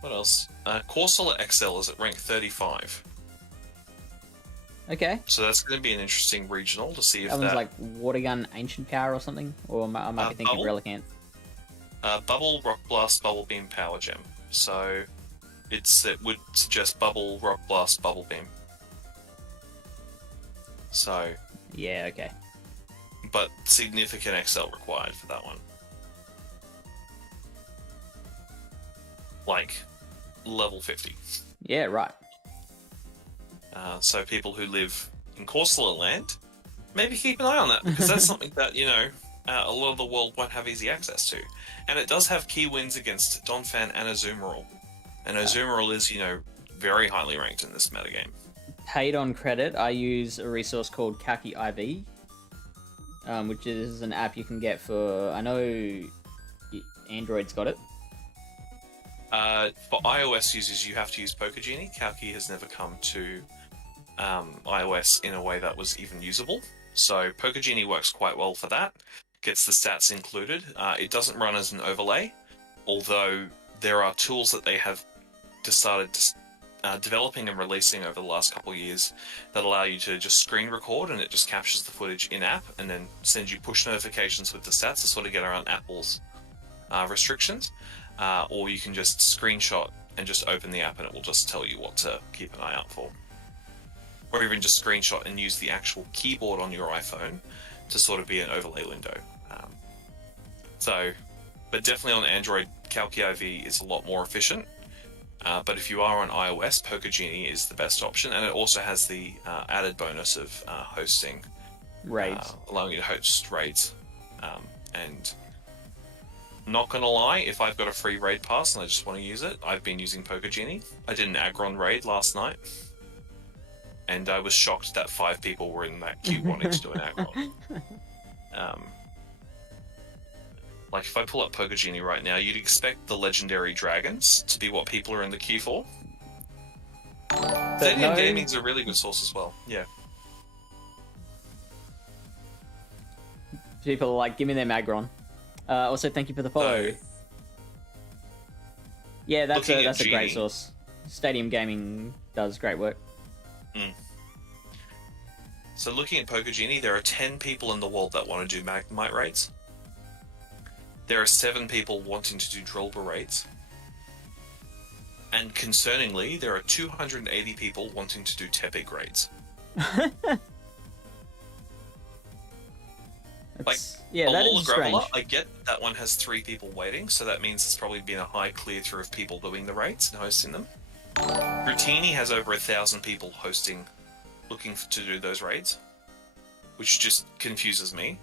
What else? Corsola XL is at rank 35. Okay. So that's going to be an interesting regional to see if That one's that like Water Gun Ancient Power or something? Or I might be thinking Bubble? Relicanth. Bubble, Rock Blast, Bubble Beam, Power Gem. So it would suggest Bubble, Rock Blast, Bubble Beam. So, Yeah, okay. but significant XL required for that one. Like level 50. Yeah, right. So people who live in Corsola land, maybe keep an eye on that, because that's something that, a lot of the world won't have easy access to. And it does have key wins against Donphan and Azumarill. And Azumarill is, very highly ranked in this metagame. Paid on credit, I use a resource called Kaki IV, which is an app you can get for... I know Android's got it. For iOS users, you have to use Pokegenie. Kalki has never come to iOS in a way that was even usable. So Pokegenie works quite well for that. Gets the stats included. It doesn't run as an overlay, although there are tools that they have started developing and releasing over the last couple of years that allow you to just screen record and it just captures the footage in-app and then sends you push notifications with the stats to sort of get around Apple's restrictions. Or you can just screenshot and just open the app and it will just tell you what to keep an eye out for. Or even just screenshot and use the actual keyboard on your iPhone to sort of be an overlay window. But definitely on Android, Kalki IV is a lot more efficient. But if you are on iOS, Pokegenie is the best option, and it also has the added bonus of hosting, Raids. allowing you to host raids. And not gonna lie, if I've got a free raid pass and I just want to use it, I've been using Pokegenie. I did an Aggron raid last night, and I was shocked that 5 people were in that queue wanting to do an Aggron. Like, if I pull up Pokegenie right now, you'd expect the legendary dragons to be what people are in the queue for. Zenian no- Gaming's a really good source as well. Yeah. People are like, give me their Magron. Also, thank you for the follow. So- Yeah, that's Looking a at great Genie. source. Stadium Gaming does great work. So looking at PokerGenie, there are 10 people in the world that want to do Magnemite raids. There are 7 people wanting to do Drilbur raids. And concerningly, there are 280 people wanting to do Tepig raids. Yeah, that Alola is strange. Graveler, I get that one has 3 people waiting, so that means it's probably been a high clear through of people doing the raids and hosting them. Routini has over 1,000 people looking to do those raids, which just confuses me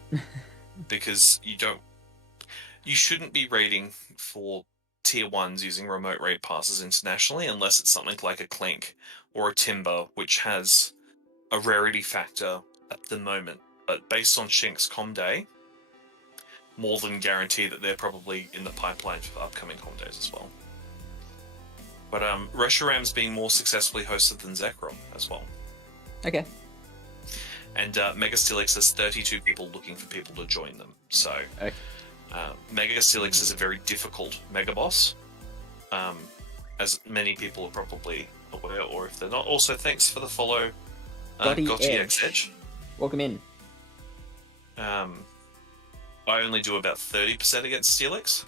because you shouldn't be raiding for tier 1s using remote raid passes internationally unless it's something like a Clink or a Timber, which has a rarity factor at the moment. But based on Shink's Com Day, more than guarantee that they're probably in the pipeline for the upcoming Com Days as well. But Reshiram's being more successfully hosted than Zekrom as well. Okay. And Mega Steelix has 32 people looking for people to join them. So Okay. Mega Steelix is a very difficult Mega Boss, as many people are probably aware, or if they're not. Also, thanks for the follow, Gotti X Edge. Welcome in. I only do about 30% against Steelix,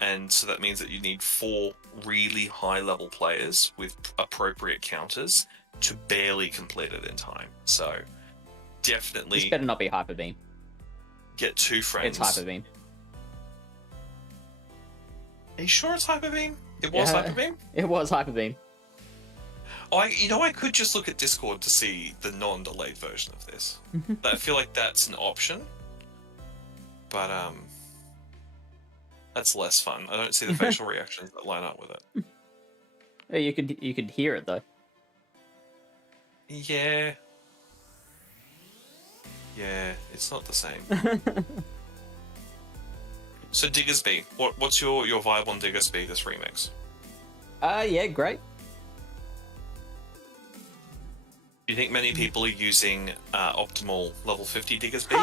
and so that means that you need 4 really high-level players with appropriate counters to barely complete it in time. So This definitely better not be Hyper Beam. get 2 friends. It's Hyper Beam. Are you sure it's Hyper Beam? It was Yeah. Hyper Beam? It was Hyper Beam. Oh, I could just look at Discord to see the non-delayed version of this. I feel like that's an option, but that's less fun. I don't see the facial reactions that line up with it. Yeah, you could hear it though. Yeah, it's not the same. So Diggersby, what's your vibe on Diggersby this remix? Yeah, great. Do you think many people are using optimal level 50 Diggersby,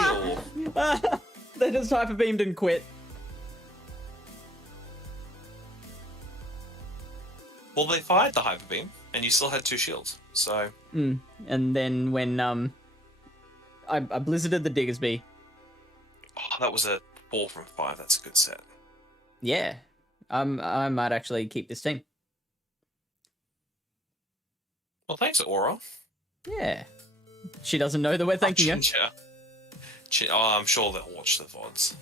or They just Hyper Beamed and quit. well, they fired the Hyper Beam and you still had 2 shields, so And then when I blizzarded the Diggersby. that was a 4 from 5. That's a good set. Yeah, I might actually keep this team. Well, thanks, Aura. Yeah, she doesn't know that we're thanking her. I'm sure they'll watch the VODs.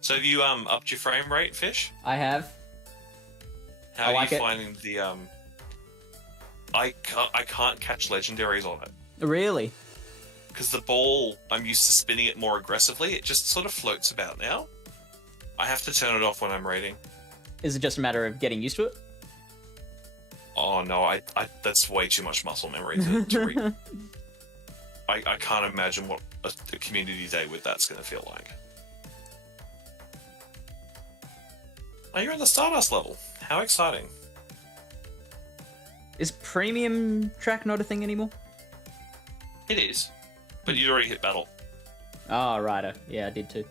So have you upped your frame rate, Fish? I have. How I are like you it. finding the I can't catch legendaries on it Really? because the ball, I'm used to spinning it more aggressively. It just sort of floats about now. I have to turn it off when I'm raiding. Is it just a matter of getting used to it? Oh no, I that's way too much muscle memory to read. I can't imagine what a community day with that's going to feel like. Oh, you're on the Stardust level. How exciting. Is premium track not a thing anymore? It is. But you'd already hit battle. Oh, righto. Yeah, I did too.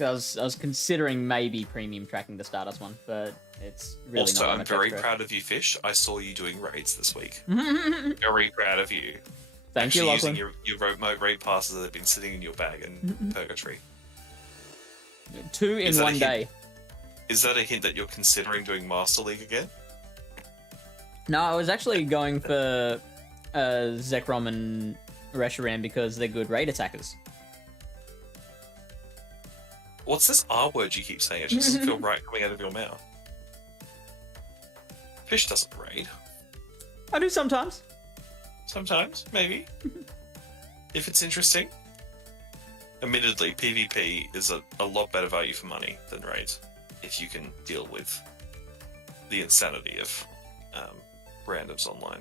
I was considering maybe premium tracking the Stardust one, but it's really Also, not. I'm very proud of you, Fish. I saw you doing raids this week. Thank Very proud of you. you, Actually using Lachlan. your remote raid passes that have been sitting in your bag in Purgatory. 2 in Is that a one hint? day. Is that a hint that you're considering doing Master League again? No, I was actually going for Zekrom and Reshiram because they're good raid attackers. What's this R word you keep saying? It just doesn't feel right coming out of your mouth. Fish doesn't raid. I do sometimes. Sometimes, maybe. If it's interesting. Admittedly, PvP is a lot better value for money than raids, if you can deal with the insanity of randoms online.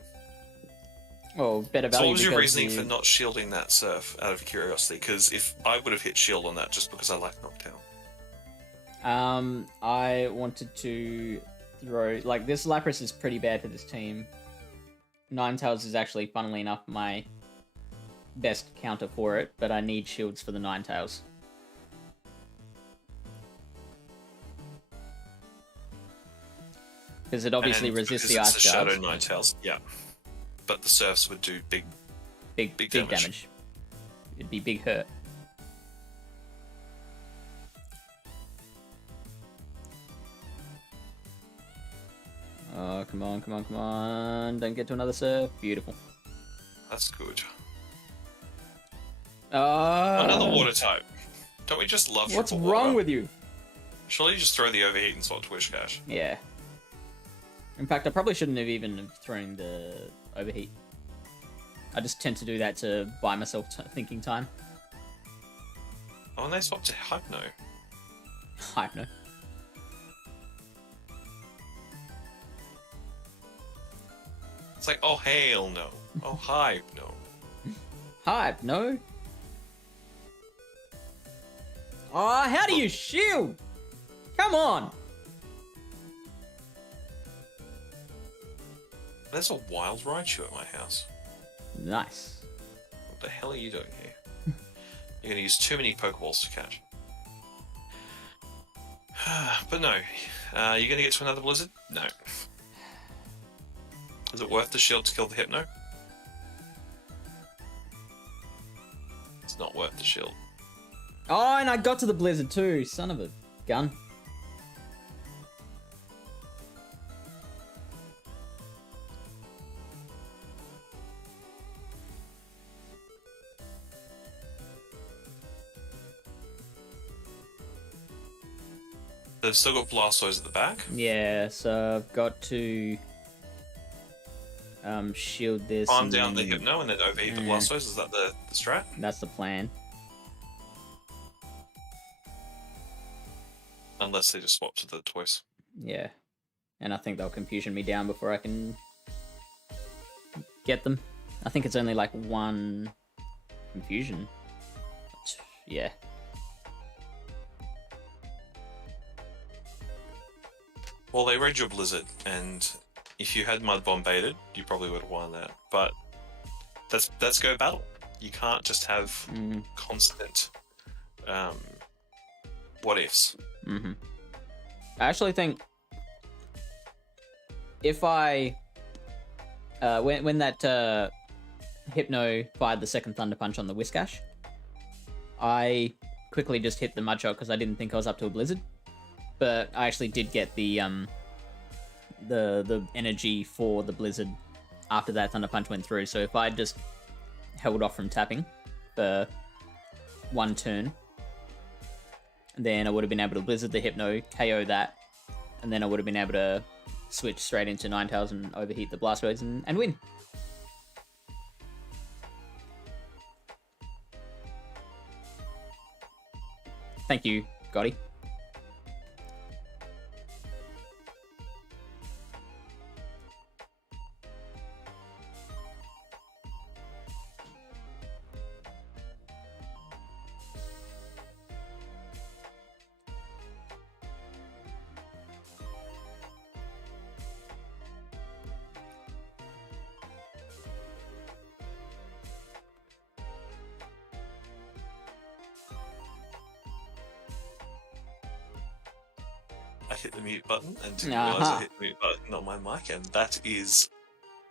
Well, better So value. what was your because reasoning you- for not shielding that surf, out of curiosity? Because if I would have hit shield on that just because I like Knockdown. I wanted to throw like this. Lapras is pretty bad for this team. Ninetales is actually, funnily enough, my best counter for it, but I need shields for the Ninetales. Because it obviously And resists because the it's Ice a Shadow Charge. Ninetales, yeah. But the Surfs would do big Big damage. It'd be big hurt. Oh, come on, come on, come on. Don't get to another Surf. Beautiful. That's good. Oh, Another water type. Don't we just love what's triple wrong water? with you? Surely you just throw the overheat and swap to Wishcash. Yeah. In fact, I probably shouldn't have even have thrown the overheat. I just tend to do that to buy myself thinking time. Oh, and they swapped to Hypno. Hypno. It's like, oh, hell no. Oh, Hypno. Hype, no? Oh, how do you shield? Come on! There's a wild Raichu at my house. Nice. What the hell are you doing here? You're gonna use too many Pokeballs to catch. But no. You're gonna get to another Blizzard? No. Is it worth the shield to kill the Hypno? It's not worth the shield. Oh, and I got to the Blizzard too. Son of a gun. They've still got Blastoise at the back. Yeah, so I've got to shield this. Farm and down the then- Hypno and then overheat the Blastoise. Is that the strat? That's the plan. Unless they just swap to the Toys. Yeah. And I think they'll confusion me down before I can get them. I think it's only like one confusion. Yeah. Well, they read your Blizzard, and if you had Mud Bomb baited, you probably would have won that. But that's go battle. You can't just have constant what ifs. Mm-hmm. I actually think if I when that Hypno fired the second Thunder Punch on the Whiscash, I quickly just hit the Mudshot because I didn't think I was up to a Blizzard. But I actually did get the energy for the Blizzard after that Thunder Punch went through. So if I just held off from tapping for one turn, then I would have been able to Blizzard the Hypno, KO that, and then I would have been able to switch straight into Ninetales and overheat the Blastoise and win. Thank you, Gotti. I hit the mute button and didn't realize I hit the mute button on my mic, and that is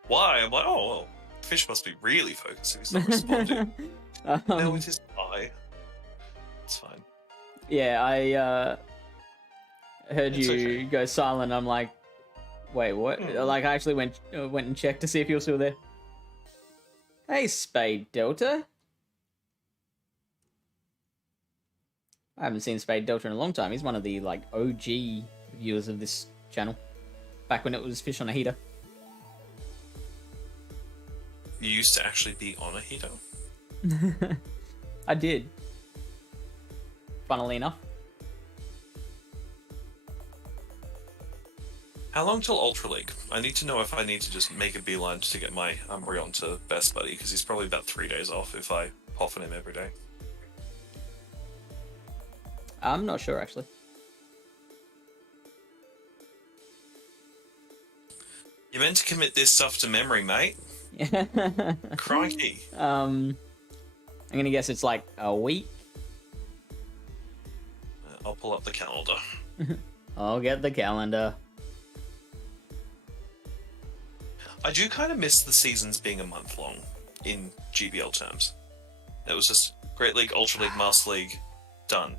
why I'm like, oh, well, Fish must be really focused if he's not responding. No, it is I. It's fine. Yeah, I heard It's you okay. go silent. I'm like, wait, what? Like, I actually went and checked to see if you were still there. Hey, Spade Delta. I haven't seen Spade Delta in a long time. He's one of the like OG viewers of this channel. Back when it was Fish on a Heater. You used to actually be on a heater. I did. Funnily enough. How long till Ultra League? I need to know if I need to just make a beeline to get my Umbreon to Best Buddy, because he's probably about 3 days off if I puff on him every day. I'm not sure, actually. You meant to commit this stuff to memory, mate. Crikey. I'm gonna guess it's like a week. I'll pull up the calendar. I'll get the calendar. I do kind of miss the seasons being a month long in GBL terms. It was just Great League, Ultra League, Master League, done.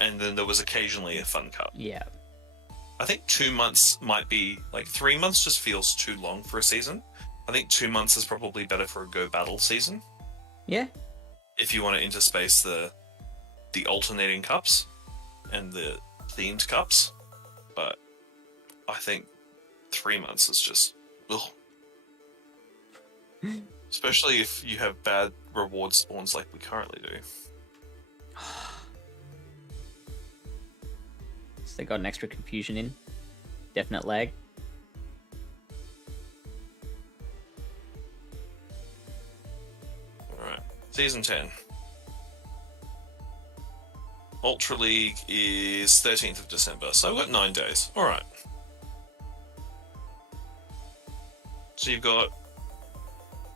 And then there was occasionally a Fun Cup. Yeah. I think 2 months might be, like 3 months just feels too long for a season. I think 2 months is probably better for a Go Battle season. Yeah. If you want to interspace the alternating cups and the themed cups. But I think 3 months is just, ugh. Especially if you have bad reward spawns like we currently do. So they got an extra confusion in. Definite lag. Alright, Season 10. Ultra League is 13th of December, so I've got 9 days. Alright. So you've got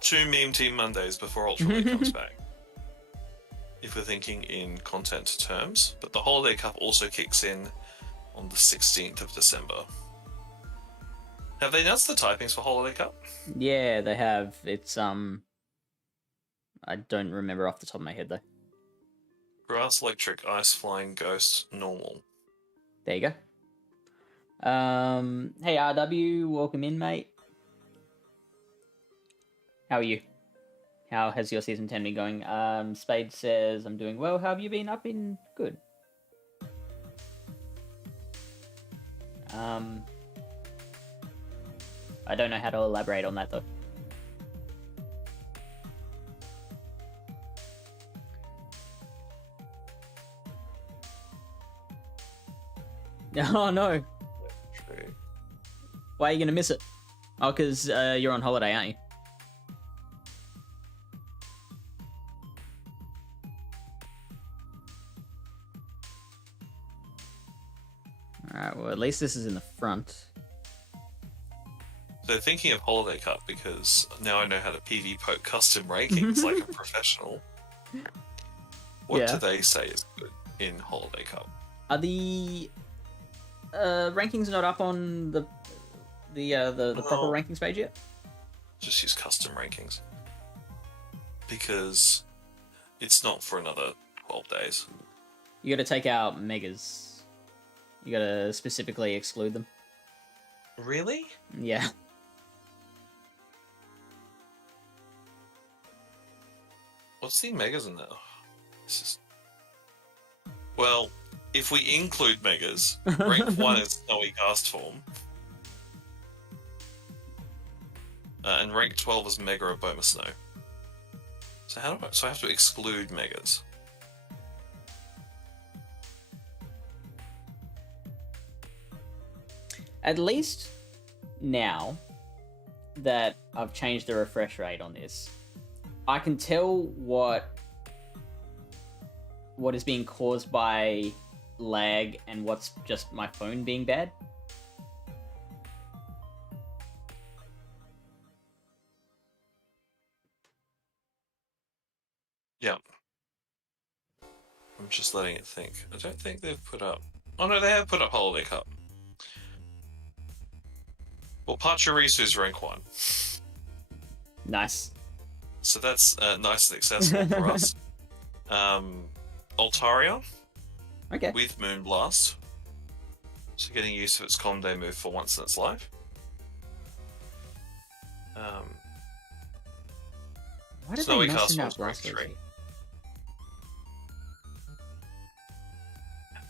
2 Meme Team Mondays before Ultra League comes back. If we're thinking in content terms. But the Holiday Cup also kicks in on the 16th of December. Have they announced the typings for Holiday Cup? Yeah, they have. It's I don't remember off the top of my head though. Grass, Electric, Ice, Flying, Ghost, Normal. There you go. Hey RW, welcome in, mate. How are you? How has your season 10 been going? Spade says, I'm doing well. How have you been? I've been good. I don't know how to elaborate on that though. Oh no. True. Why are you gonna miss it? Oh, because you're on holiday, aren't you? Alright, well at least this is in the front. So thinking of Holiday Cup, because now I know how to PV poke custom rankings like a professional. What Yeah. do they say is good in Holiday Cup? Are the rankings not up on the proper Oh. rankings page yet? Just use custom rankings. Because it's not for another 12 days. You gotta take out megas. You gotta specifically exclude them. Really? Yeah. What's the megas in there? This is... Well, if we include megas, rank 1 is Snowy Cast Form. And rank 12 is Mega or Boma Snow. So I have to exclude megas. At least now that I've changed the refresh rate on this, I can tell what is being caused by lag and what's just my phone being bad. Yeah. I'm just letting it think. I don't think they've put up... Oh no, they have put up Holiday Cup. Well, Pachirisu rank 1. Nice. So that's nice and accessible for us. Altaria Okay. with Moonblast. So getting use of its Conde move for once in its life. Why did Snowy they mess Castle up is rank last 3. week?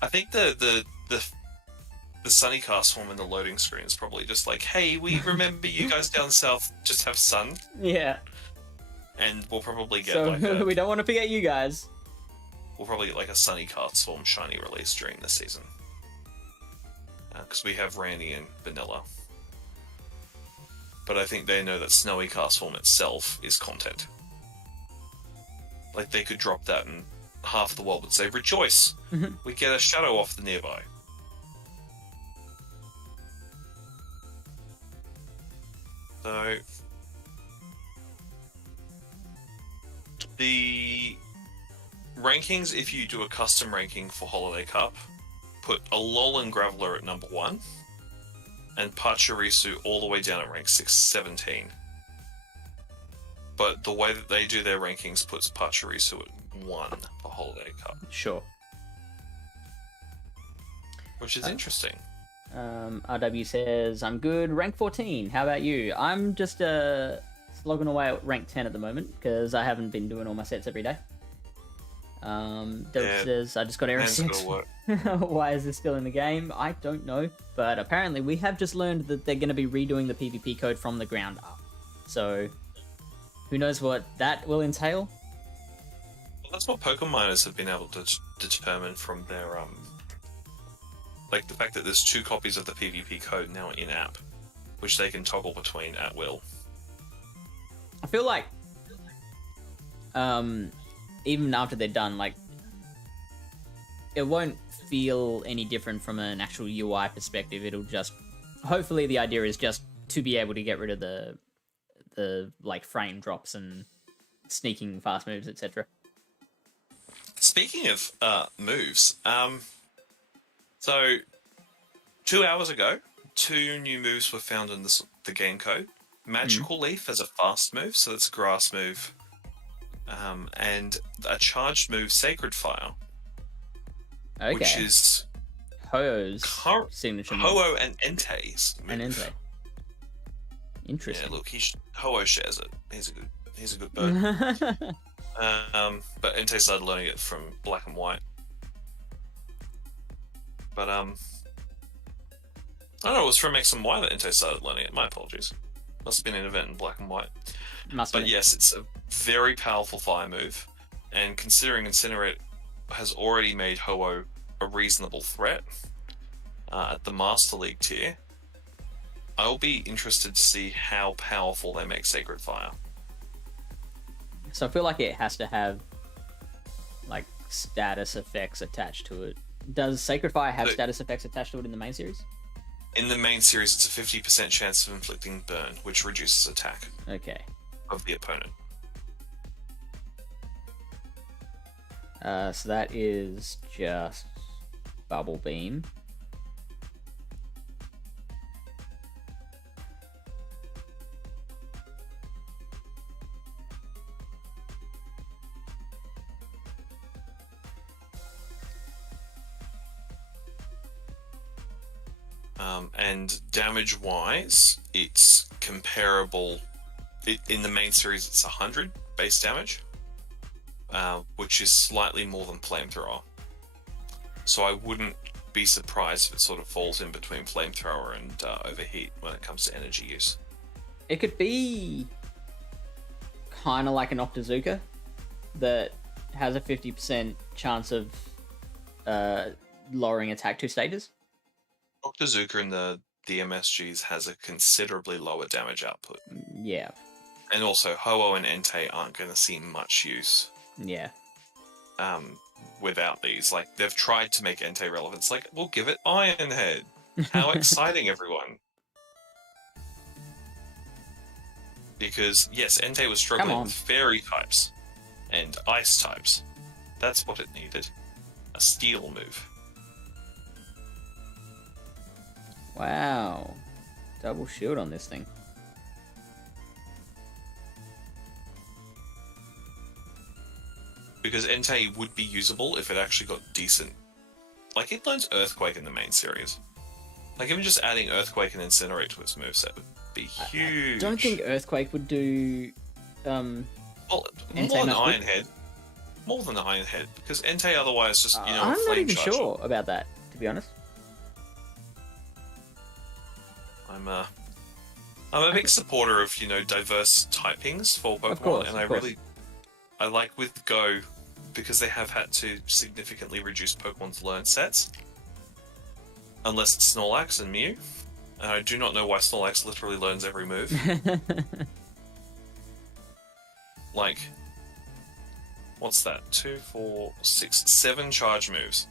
I think the Sunny Cast form in the loading screen is probably just like, hey, we remember you guys down south just have sun, Yeah. and we'll probably get So like a, we don't want to forget you guys. we'll probably get like a Sunny Cast form shiny release during this season. Because we have Randy and Vanilla. But I think they know that Snowy Cast form itself is content. Like, they could drop that and half the world would say, rejoice! Mhm. We get a shadow off the nearby. So... The rankings, if you do a custom ranking for Holiday Cup, put Alolan Graveler at number 1 and Pachirisu all the way down at rank 617. But the way that they do their rankings puts Pachirisu at 1 for Holiday Cup, Sure. which is interesting. RW says, I'm good, rank 14. How about you? I'm just slogging away at rank 10 at the moment because I haven't been doing all my sets every day. Derek says, I just got error Man's 6. gotta work. Why is this still in the game? I don't know. But apparently we have just learned that they're going to be redoing the PvP code from the ground up. So, who knows what that will entail? Well, that's what Pokemon miners have been able to determine from their like the fact that there's 2 copies of the PvP code now in app, which they can toggle between at will. I feel like, even after they're done, like, it won't feel any different from an actual UI perspective. It'll just, hopefully the idea is just to be able to get rid of the like frame drops and sneaking fast moves, etc. Speaking of moves, so 2 hours ago, 2 new moves were found in the game code. Magical Leaf as a fast move, so that's a grass move, and a charged move, Sacred Fire, Okay. which is Ho-Oh's signature move. Ho-Oh and Entei's move. And Entei. Interesting. Yeah, look, Ho-Oh shares it. He's a good bird. But Entei started learning it from Black and White. But I don't know, it was from X and Y that Entei started learning it. My apologies. Must have been an event in Black and White. But yes, it's a very powerful fire move, and considering Incinerate has already made Ho-Oh a reasonable threat at the Master League tier, I'll be interested to see how powerful they make Sacred Fire. So I feel like it has to have like status effects attached to it. Does Sacred Fire have status effects attached to it in the main series? In the main series, it's a 50% chance of inflicting burn, which reduces attack Okay. of the opponent. So that is just Bubble Beam. And damage-wise, it's comparable. In the main series, it's 100 base damage, which is slightly more than Flamethrower. So I wouldn't be surprised if it sort of falls in between Flamethrower and Overheat when it comes to energy use. It could be kind of like an Octazooka that has a 50% chance of lowering attack 2 stages. Octazooka in the MSGs has a considerably lower damage output. Yeah. And also, Ho-Oh and Entei aren't going to see much use Yeah. without these. Like, they've tried to make Entei relevant. It's like, we'll give it Iron Head. How exciting, everyone. Because, yes, Entei was struggling with fairy types and ice types. That's what it needed. A steel move. Wow. Double shield on this thing. Because Entei would be usable if it actually got decent. Like, it learns Earthquake in the main series. Like, even just adding Earthquake and Incinerate to its moveset would be huge. I don't think Earthquake would do... Well, more than Iron Head. More than Iron Head. Because Entei otherwise just, you know, I'm not even flame charge. sure about that, to be honest. I'm a big supporter of, you know, diverse typings for Pokemon, and I like with Go, because they have had to significantly reduce Pokemon's learn sets. Unless it's Snorlax and Mew. And I do not know why Snorlax literally learns every move. Like, what's that? 2, 4, 6, 7 charge moves.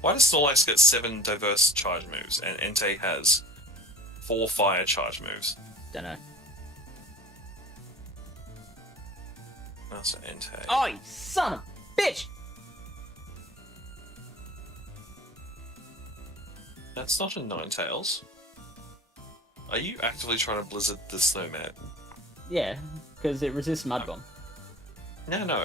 Why does Snorlax get 7 diverse charge moves, and Entei has 4 fire charge moves? Don't know. That's an Entei. Oh, you son of a bitch! That's not a Ninetales. Are you actively trying to Blizzard the Snowman? Yeah, because it resists Mud Bomb. No.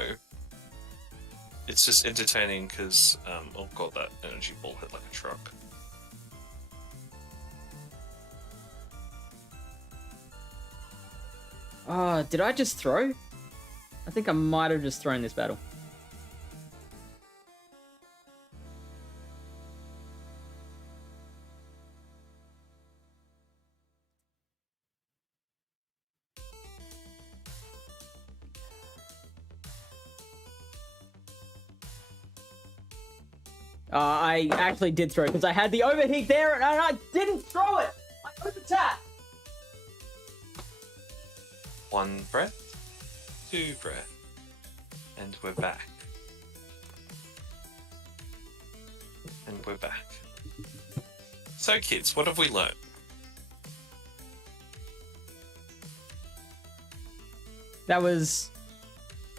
It's just entertaining because, oh god, that energy ball hit like a truck. Oh, did I just throw? I think I might have just thrown this battle. I actually did throw because I had the overheat there and I didn't throw it. I over tapped. 1 breath, 2 breath, and we're back. And we're back. So kids, what have we learned? That was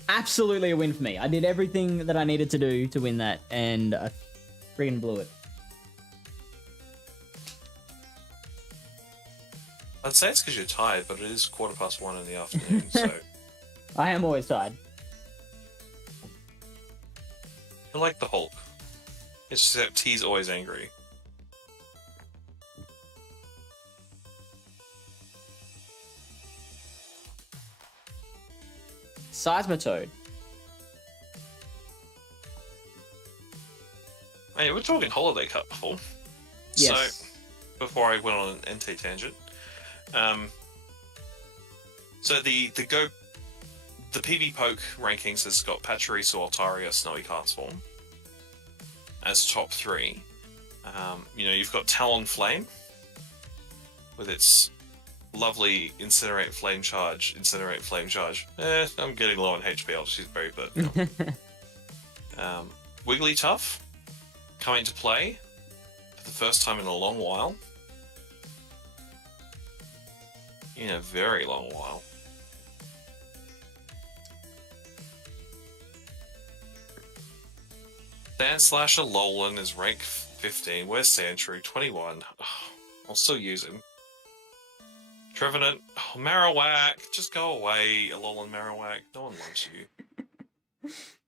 absolutely a win for me. I did everything that I needed to do to win that, and I friggin' blew it. I'd say it's because you're tired, but it is 1:15 in the afternoon, so I am always tired. you're like the Hulk. Except he's always angry. Seismitoad. Oh, yeah, we're talking Holiday Cup before. Yes. So, before I went on an NT tangent, so the PV Poke rankings has got Pachirisu, Altaria, Snowy Carstorm as top 3. You've got Talonflame with its lovely Incinerate Flame Charge. I'm getting low on HP, I'll just use Berry Bird. Wigglytuff coming to play for the first time in a long while. In a very long while. Sandslasher Alolan is rank 15. Where's Sandshrew? 21. Oh, I'll still use him. Trevenant. Oh, Marowak. Just go away, Alolan Marowak. No one loves you.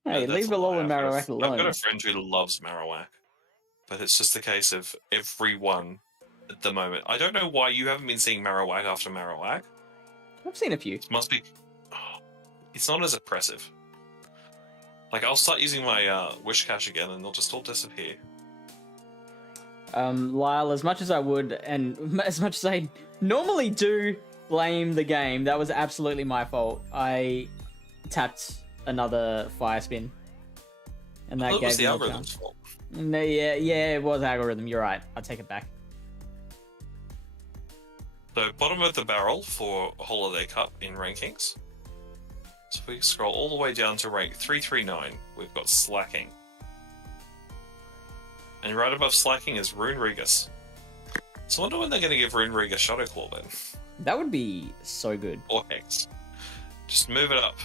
Hey, That's leave a lie. Alolan Marowak alone. I've got a friend who loves Marowak. But it's just a case of everyone at the moment. I don't know why you haven't been seeing Marowak after Marowak. I've seen a few. It must be... Oh, it's not as oppressive. Like, I'll start using my Wish Cache again and they'll just all disappear. Lyle, as much as I would, and as much as I normally do blame the game, that was absolutely my fault. I tapped another Fire Spin. And that Well, it gave was the me a algorithm's chance. fault. No, yeah, it was algorithm. You're right. I'll take it back. So, bottom of the barrel for Holiday Cup in rankings. So if we scroll all the way down to rank 339, we've got Slacking. And right above Slacking is Rune Regus. So I wonder when they're going to give Rune Regus Shadow Claw then. That would be so good. Or Hex. Just move it up.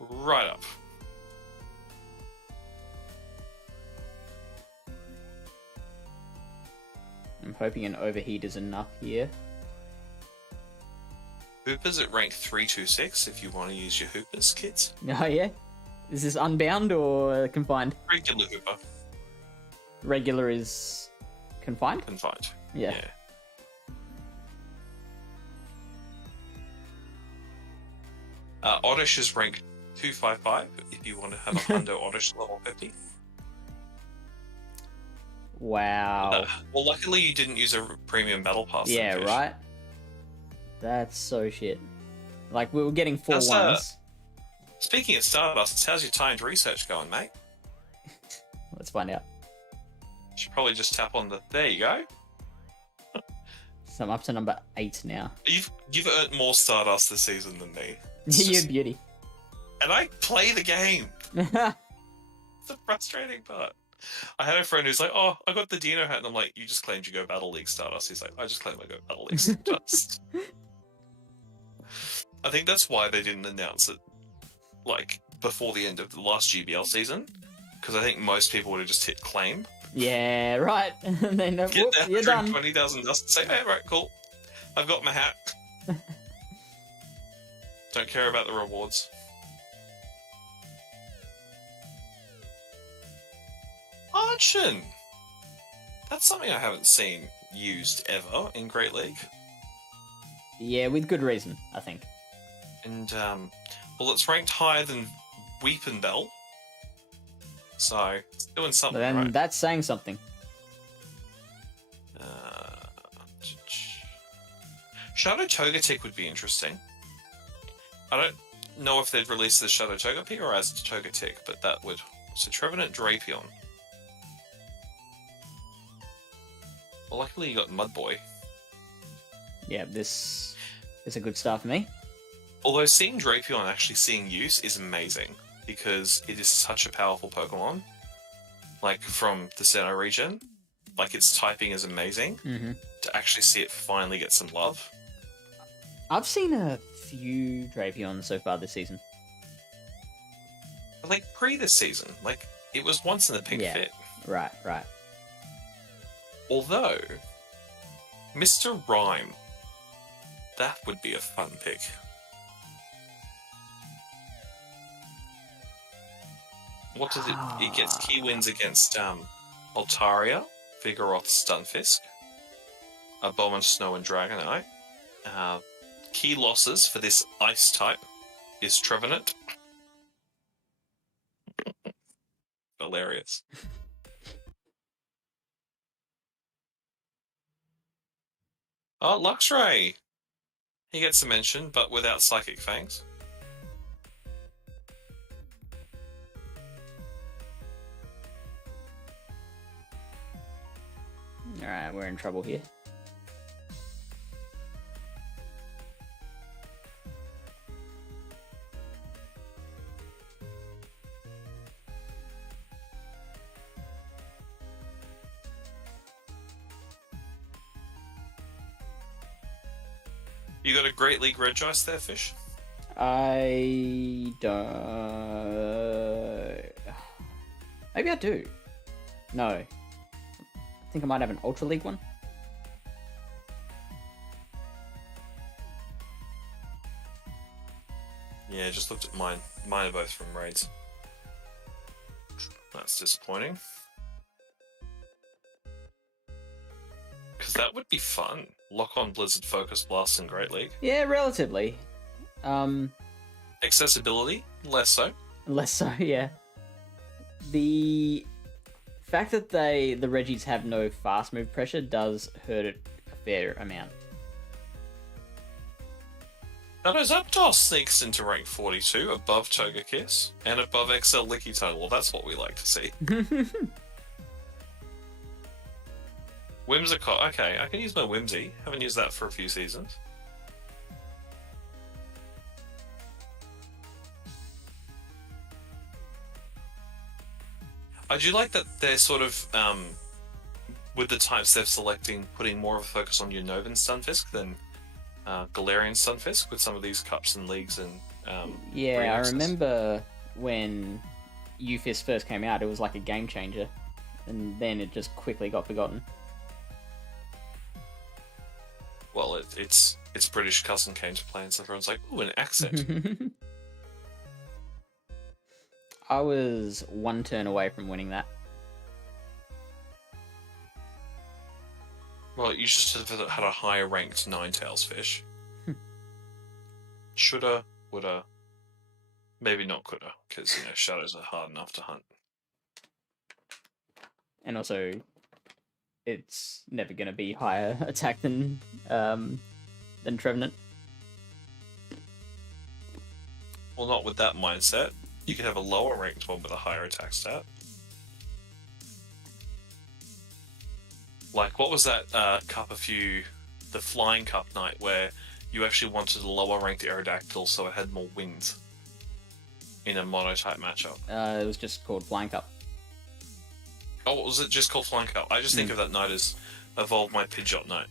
Right up. I'm hoping an overheat is enough here. Hoopers at rank 326 if you want to use your Hoopers, kids. Oh, yeah? Is this unbound or confined? Regular Hooper. Regular is confined? Confined. Yeah. Oddish is rank 255 if you want to have a Hundo Oddish level 50. Wow. Well, luckily you didn't use a premium battle pass. Yeah, then, Fish. right? That's so shit. Like, we were getting 4 How's, ones. Speaking of Stardust, how's your timed research going, mate? Let's find out. You should probably just tap on the... There you go. So I'm up to number 8 now. You've earned more Stardust this season than me. You beauty. And I play the game. It's the frustrating part. I had a friend who's like, oh, I got the Dino hat. And I'm like, you just claimed you go Battle League Stardust. He's like, I just claimed I go Battle League Stardust. I think that's why they didn't announce it like before the end of the last GBL season, because I think most people would have just hit claim, Yeah, right. And then get whoop, there, you're done. 20,000 dust, and say, "Hey, right, cool, I've got my hat." Don't care about the rewards. Archon! That's something I haven't seen used ever in Great League. Yeah, with good reason, I think. And, well, it's ranked higher than Weepinbell. So, it's doing But something then right. that's saying something. Shadow Togetic would be interesting. I don't know if they'd release the Shadow Togepi or as Togetic, but that would... So, Trevenant Drapion. Well, luckily you got Mudboy. Yeah, this is a good start for me. Although seeing Drapion actually seeing use is amazing, because it is such a powerful Pokemon. Like, from the Sinnoh region. Like, its typing is amazing. Mm-hmm. To actually see it finally get some love. I've seen a few Drapions so far this season. But, like, pre this season, like, it was once in the pink Yeah. fit. Right. Although, Mr. Rhyme, that would be a fun pick. What does it? It gets key wins against Altaria, Vigoroth, Stunfisk, Abomasnow, and Dragonite. Key losses for this ice type is Trevenant. Hilarious. Oh, Luxray! He gets a mention, but without Psychic Fangs. Alright, we're in trouble here. You got a Great League Regice there, Fish? I don't... Maybe I do. No. I think I might have an Ultra League one. Yeah, just looked at mine. Mine are both from raids. That's disappointing. Because that would be fun. Lock on Blizzard Focus Blast in Great League. Yeah, relatively. Accessibility, less so. Less so, yeah. The fact that the Reggies have no fast move pressure does hurt it a fair amount. Shadow Zapdos sneaks into rank 42, above Togekiss, and above XL Lickitung. Well, that's what we like to see. Whimsicott, okay, I can use my Whimsy. Haven't used that for a few seasons. I do like that they're sort of, with the types they're selecting, putting more of a focus on Unova Stunfisk than Galarian Stunfisk with some of these cups and leagues and Yeah, I remixes. remember when Ufist first came out, it was like a game changer, and then it just quickly got forgotten. Well, its British cousin came to play, and so everyone's like, "Ooh, an accent." I was one turn away from winning that. Well, you just have had a higher ranked Ninetales fish. Shoulda, woulda, maybe not coulda, because shadows are hard enough to hunt. And also, it's never going to be higher attack than Trevenant. Well, not with that mindset. You could have a lower ranked one with a higher attack stat. Like, what was that cup the Flying Cup night, where you actually wanted a lower ranked Aerodactyl so it had more wins in a mono-type matchup? It was just called Flying Cup. Oh, was it just called Flying Cup? I just think of that night as evolved my Pidgeot night.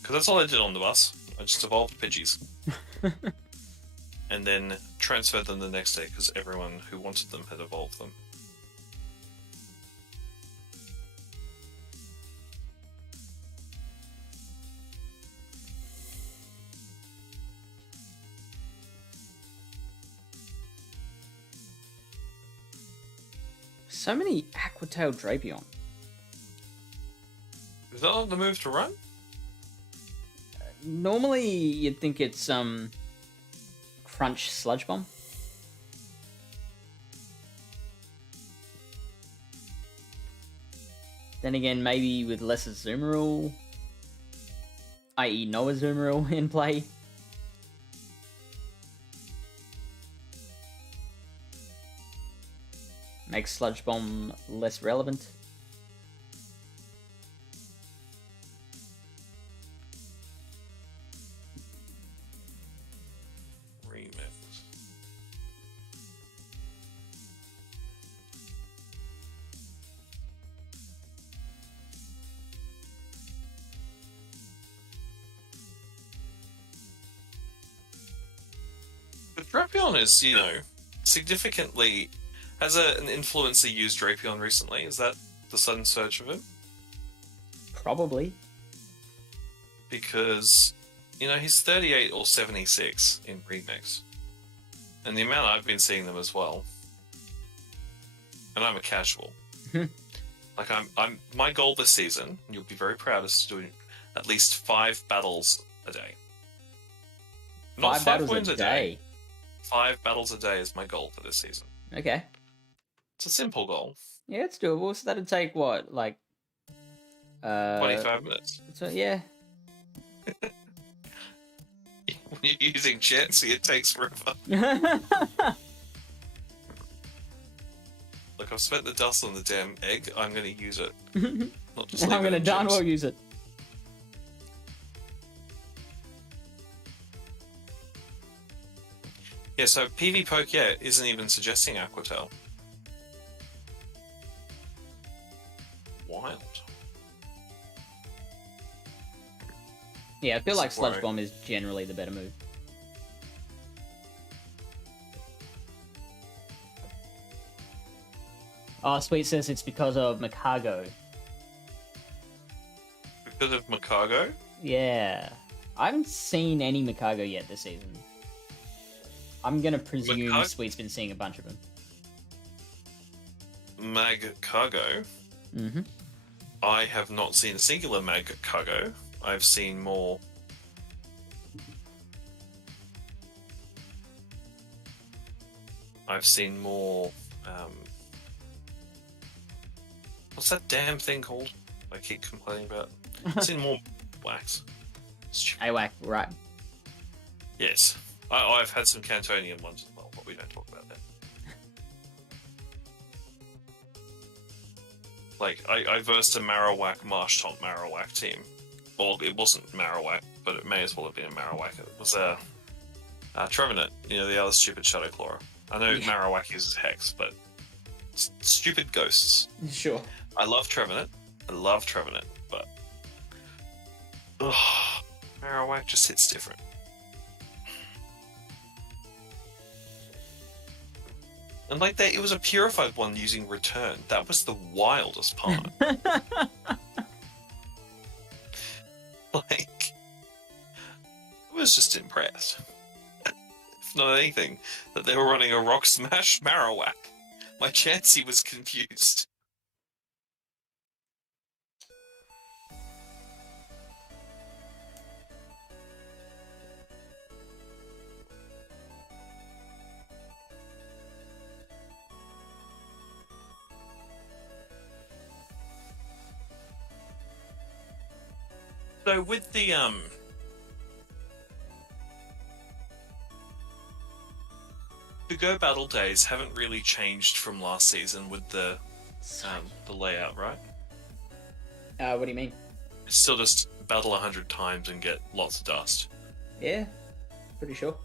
Because that's all I did on the bus. I just evolved Pidgeys. and then transferred them the next day because everyone who wanted them had evolved them. So many Aquatail Drapion. Is that not the move to run? Normally, you'd think it's Crunch Sludge Bomb. Then again, maybe with less Azumarill, i.e. no Azumarill in play. Makes Sludge Bomb less relevant. Remix. But Drapion is, significantly... Has an influencer used Drapion recently? Is that the sudden surge of him? Probably. Because, he's 38 or 76 in Remix. And the amount I've been seeing them as well. And I'm a casual. Like, I'm my goal this season, and you'll be very proud, is to do at least 5 battles a day. Not 5 battles wins a day? 5 battles a day is my goal for this season. Okay. It's a simple goal. Yeah, it's doable. So that'd take what, like 25 minutes. So yeah. When you're using Chansey, it takes forever. Look, I've spent the dust on the damn egg. I'm going to use it. Not just I'm leave it gonna in darn gyms. well use it. Yeah, so PvPoke, isn't even suggesting Aquatail. Wild. Yeah, I feel like Sludge Worry. Bomb is generally the better move. Oh, Sweet says it's because of Makago. Because of Makago? Yeah. I haven't seen any Makago yet this season. I'm gonna presume Makago? Sweet's been seeing a bunch of them. Magcargo? Mm-hmm. I have not seen a singular Magcargo. I've seen more... What's that damn thing called? I keep complaining about. I've seen more wax. Stupid. AWAC, right. Yes. I've had some Cantonian ones as well, but we don't talk about that. Like, I versed a Marowak Marshtomp Marowak team. Well, it wasn't Marowak, but it may as well have been a Marowak. It was Trevenant, the other stupid Shadow Claw. I know Yeah. Marowak uses Hex, but stupid ghosts. Sure. I love Trevenant, but Marowak just hits different. And like that, it was a purified one using Return. That was the wildest part. Like, I was just impressed. If not anything, that they were running a Rock Smash Marowak. My Chansey was confused. So with the Go Battle Days haven't really changed from last season with the layout, right? What do you mean? It's still just battle 100 times and get lots of dust. Yeah, pretty sure.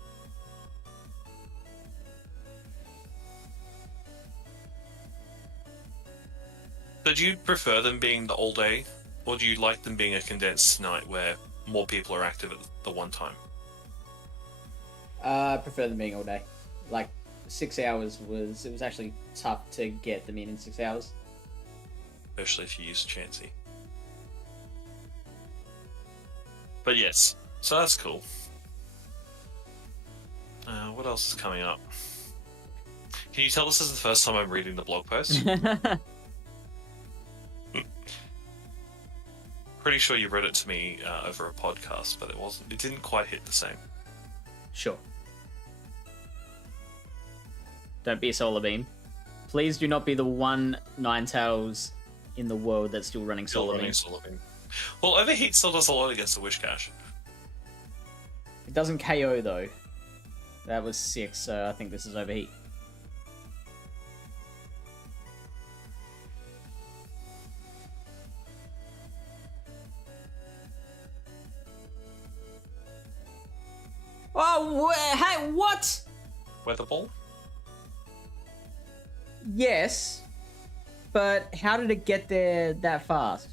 So do you prefer them being the all day, or do you like them being a condensed night where more people are active at the one time? I prefer them being all day. Like 6 hours it was actually tough to get them in 6 hours. Especially if you use Chansey. But yes, so that's cool. What else is coming up? Can you tell this is the first time I'm reading the blog post? Pretty sure you read it to me over a podcast, but it didn't quite hit the same. Sure. Don't be a solar beam. Please do not be the one Ninetales in the world that's still running solar beam. Well, Overheat still does a lot against the Wishcash. It doesn't KO though. That was 6, so I think this is Overheat. Oh, hey, what? Weather Ball? Yes, but how did it get there that fast?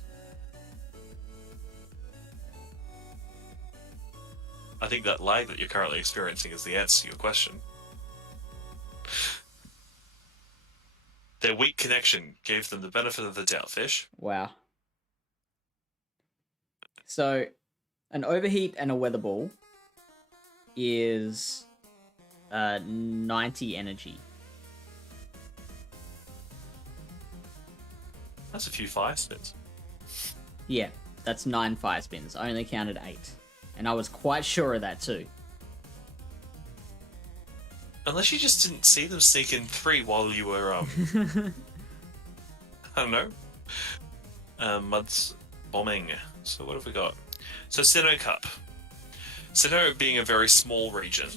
I think that lag that you're currently experiencing is the answer to your question. Their weak connection gave them the benefit of the doubt, Fish. Wow. So, an Overheat and a Weather Ball is 90 energy. That's a few fire spins. Yeah, that's 9 fire spins. I only counted 8. And I was quite sure of that too. Unless you just didn't see them sneak in 3 while you were, I don't know. Mud's bombing. So what have we got? So Sinnoh Cup. Sinnoh being a very small region,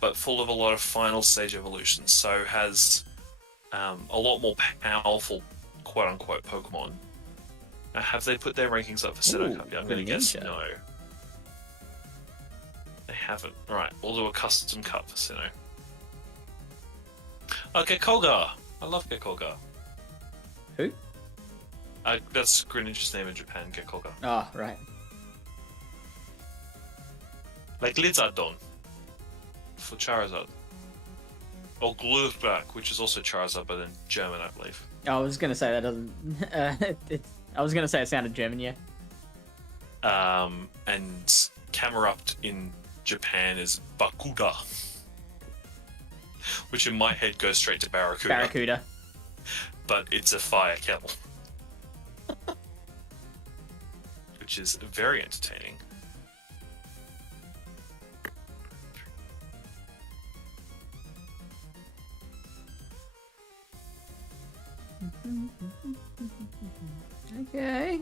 but full of a lot of final stage evolutions, so has a lot more powerful quote-unquote Pokemon. Have they put their rankings up for Sinnoh Cup? Yeah, I'm going to guess no. They haven't. Right, we'll do a custom cup for Sinnoh. Oh, Gekolga! I love Gekolga. Who? That's Greninja's name in Japan, Gekolga. Oh, right. Like Lizardon for Charizard. Or Glurak, which is also Charizard, but in German, I believe. I was going to say that doesn't... I was going to say it sounded German, yeah. And Camerupt in Japan is Bakuga. Which in my head goes straight to Barracuda. Barracuda. But it's a fire kettle. Which is very entertaining.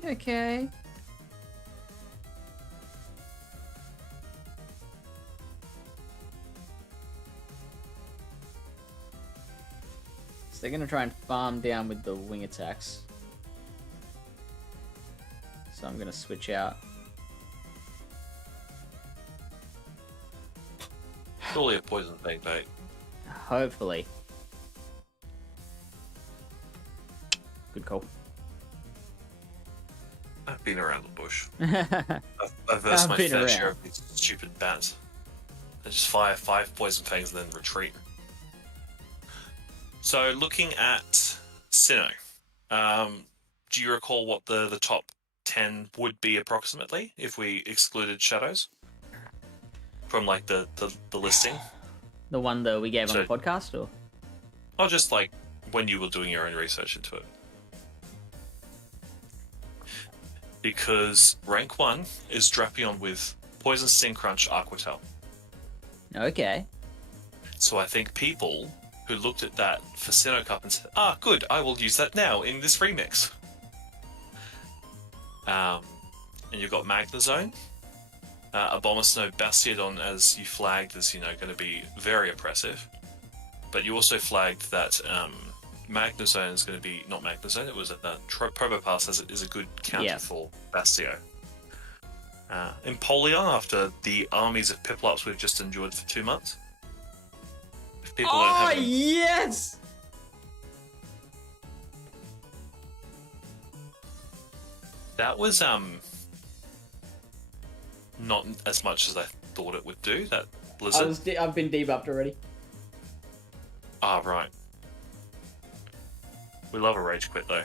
Okay. So they're going to try and farm down with the wing attacks. So I'm going to switch out. Surely a poison thing, mate. Hopefully. Good call. I've been around the bush. I've versed my fair share of these stupid bats. They just fire 5 poison fangs and then retreat. So, looking at Sinnoh, do you recall what the top 10 would be approximately if we excluded Shadows? From, like, the listing? The one that we gave on the podcast, or? Or just, like, when you were doing your own research into it? Because rank 1 is Drapion with Poison Sting Crunch Aquatal. Okay. So I think people who looked at that for Sinnoh Cup and said, good, I will use that now in this remix. And you've got Magnezone. Abomasnow Bastiodon, as you flagged, is, going to be very oppressive. But you also flagged that Magnezone is going to be... Not Magnezone, it was Probopass is a good counter for Bastio. Empoleon, after the armies of Piplups we've just endured for 2 months. If people don't have them, yes! that was not as much as I thought it would do. That Blizzard. I've been debuffed already. Ah, right. We love a rage quit though.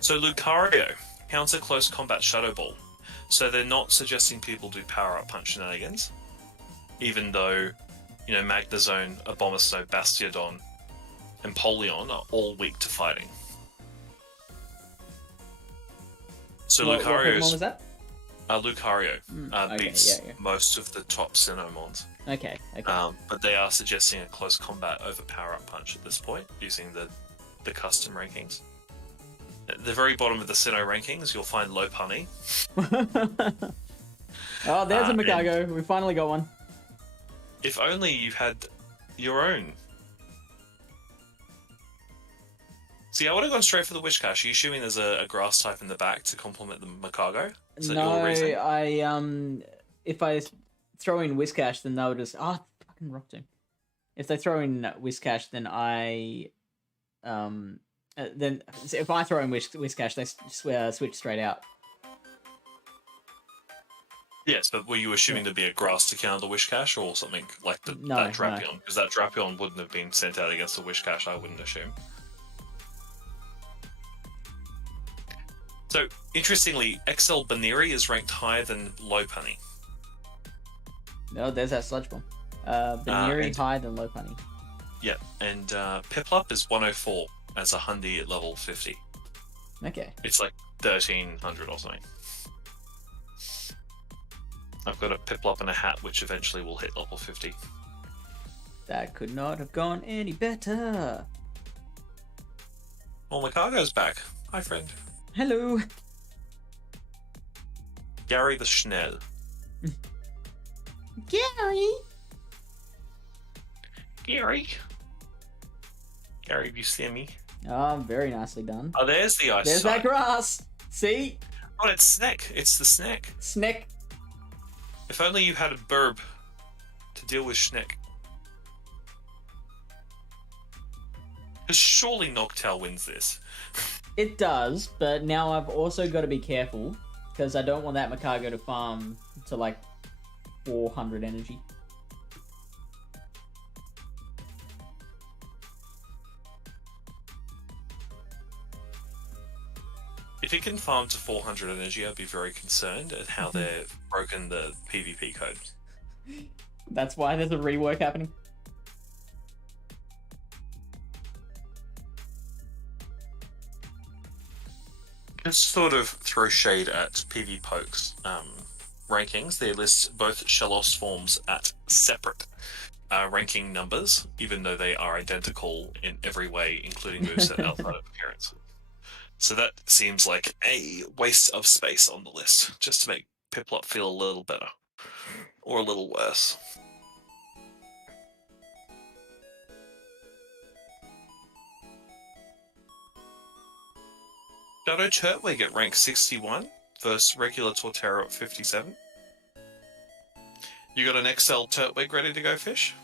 So Lucario, counter close combat Shadow Ball. So they're not suggesting people do power up punch shenanigans, even though, Magnezone, Abomasnow, Bastiodon, and Polion are all weak to fighting. So What Pokemon was Lucario's that? Lucario Okay, beats yeah. most of the top Sinnomons. Okay. But they are suggesting a close combat over power up punch at this point, using the custom rankings. At the very bottom of the Sinnoh rankings, you'll find Lopunny. Oh, there's a Makago. We finally got one. If only you had your own. See, I would have gone straight for the Wishcash. Are you assuming there's a grass type in the back to complement the Makago? Is that your reasoning? If I throw in Whiscash, then they'll just fucking Rock Tomb. If they throw in Whiscash, then then if I throw in Whiscash, they switch straight out. Yes, but were you assuming there'd be a grass to counter the Wishcash or something like that Drapion? Because that Drapion wouldn't have been sent out against the Wishcash, I wouldn't assume. So, interestingly, XL Baneri is ranked higher than Lopunny. No, there's that Sludge Bomb. Baneri higher than Lopunny. Yeah, and Piplup is 104 as a Hundi at level 50. Okay. It's like 1300 or something. I've got a Piplup and a hat, which eventually will hit level 50. That could not have gone any better. Well, Makago's back. Hi, friend. Hello. Gary the Schnell. Gary. Gary, if you see me. Oh, very nicely done. Oh, there's the ice. There's that grass. See? Oh, it's Snack. It's the Snack. Snick. If only you had a burb to deal with Schneck. Because surely Noctowl wins this. It does, but now I've also got to be careful because I don't want that Makago to farm to like 400 energy. If it can farm to 400 energy, I'd be very concerned at how they've broken the PvP code. That's why there's a rework happening. Just sort of throw shade at PvPoke's rankings. They list both Shellos forms at separate ranking numbers, even though they are identical in every way, including moveset outside of appearance. So that seems like a waste of space on the list, just to make Piplup feel a little better. Or a little worse. Shadow Turtwig at rank 61 versus regular Torterra at 57. You got an XL Turtwig ready to go, Fish?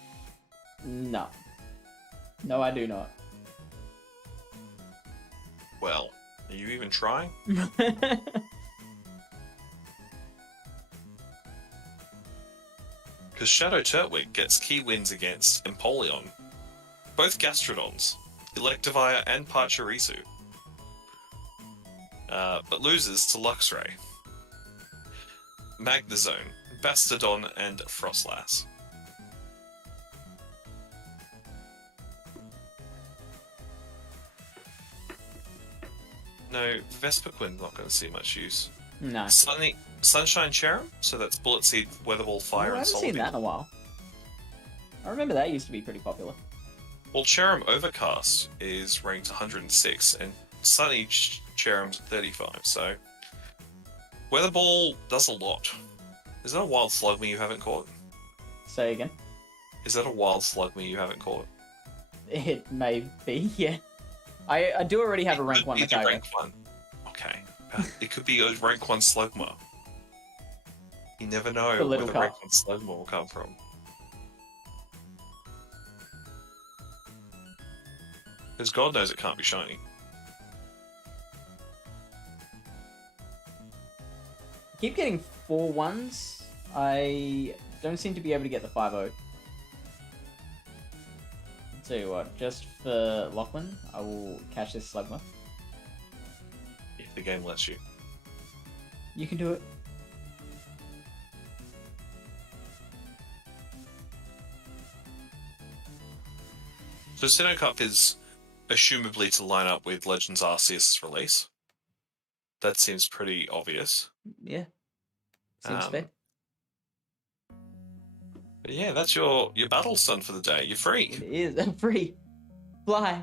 No. No, I do not. Well, are you even trying? Because Shadow Turtwig gets key wins against Empoleon, both Gastrodons, Electivire and Pachirisu, but loses to Luxray, Magnezone, Bastodon, and Frostlass. No, Vespiquen's not going to see much use. No. Sunshine Cherub, so that's Bullet Seed, Weather Ball, Fire, I and haven't Solar seen Beam. that in a while. I remember that used to be pretty popular. Well, Cherub Overcast is ranked 106, and Sunny Cherub's 35, so... Weather Ball does a lot. Is that a Wild Slugma you haven't caught? Say again. Is that a Wild Slugma you haven't caught? It may be, yeah. I do already have a rank 1 It's a Makago. rank 1. Okay. It could be a rank 1 Slugma. You never know The where little the car. rank 1 Slugma will come from. Because God knows it can't be shiny. Keep getting 4 1s I don't seem to be able to get the 5-0. Tell you what, just for Lachlan, I will catch this Slugma. If the game lets you. You can do it. So Sinnoh Cup is assumably to line up with Legends Arceus' release. That seems pretty obvious. Yeah. Seems fair. But yeah, that's your battles done for the day. You're free. It is. I'm free. Fly.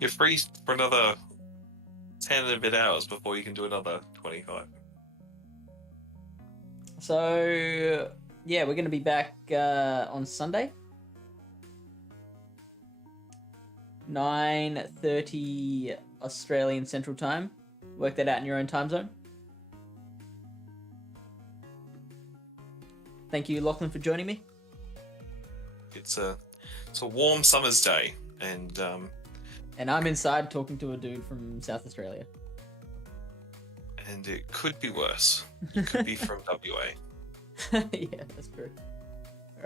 You're free for another 10 and a bit hours before you can do another 25. So, yeah, we're going to be back on Sunday. 9:30 Australian Central Time. Work that out in your own time zone. Thank you, Lachlan, for joining me. It's a warm summer's day, and I'm inside talking to a dude from South Australia. it could be worse. It could be from WA. Yeah, that's true.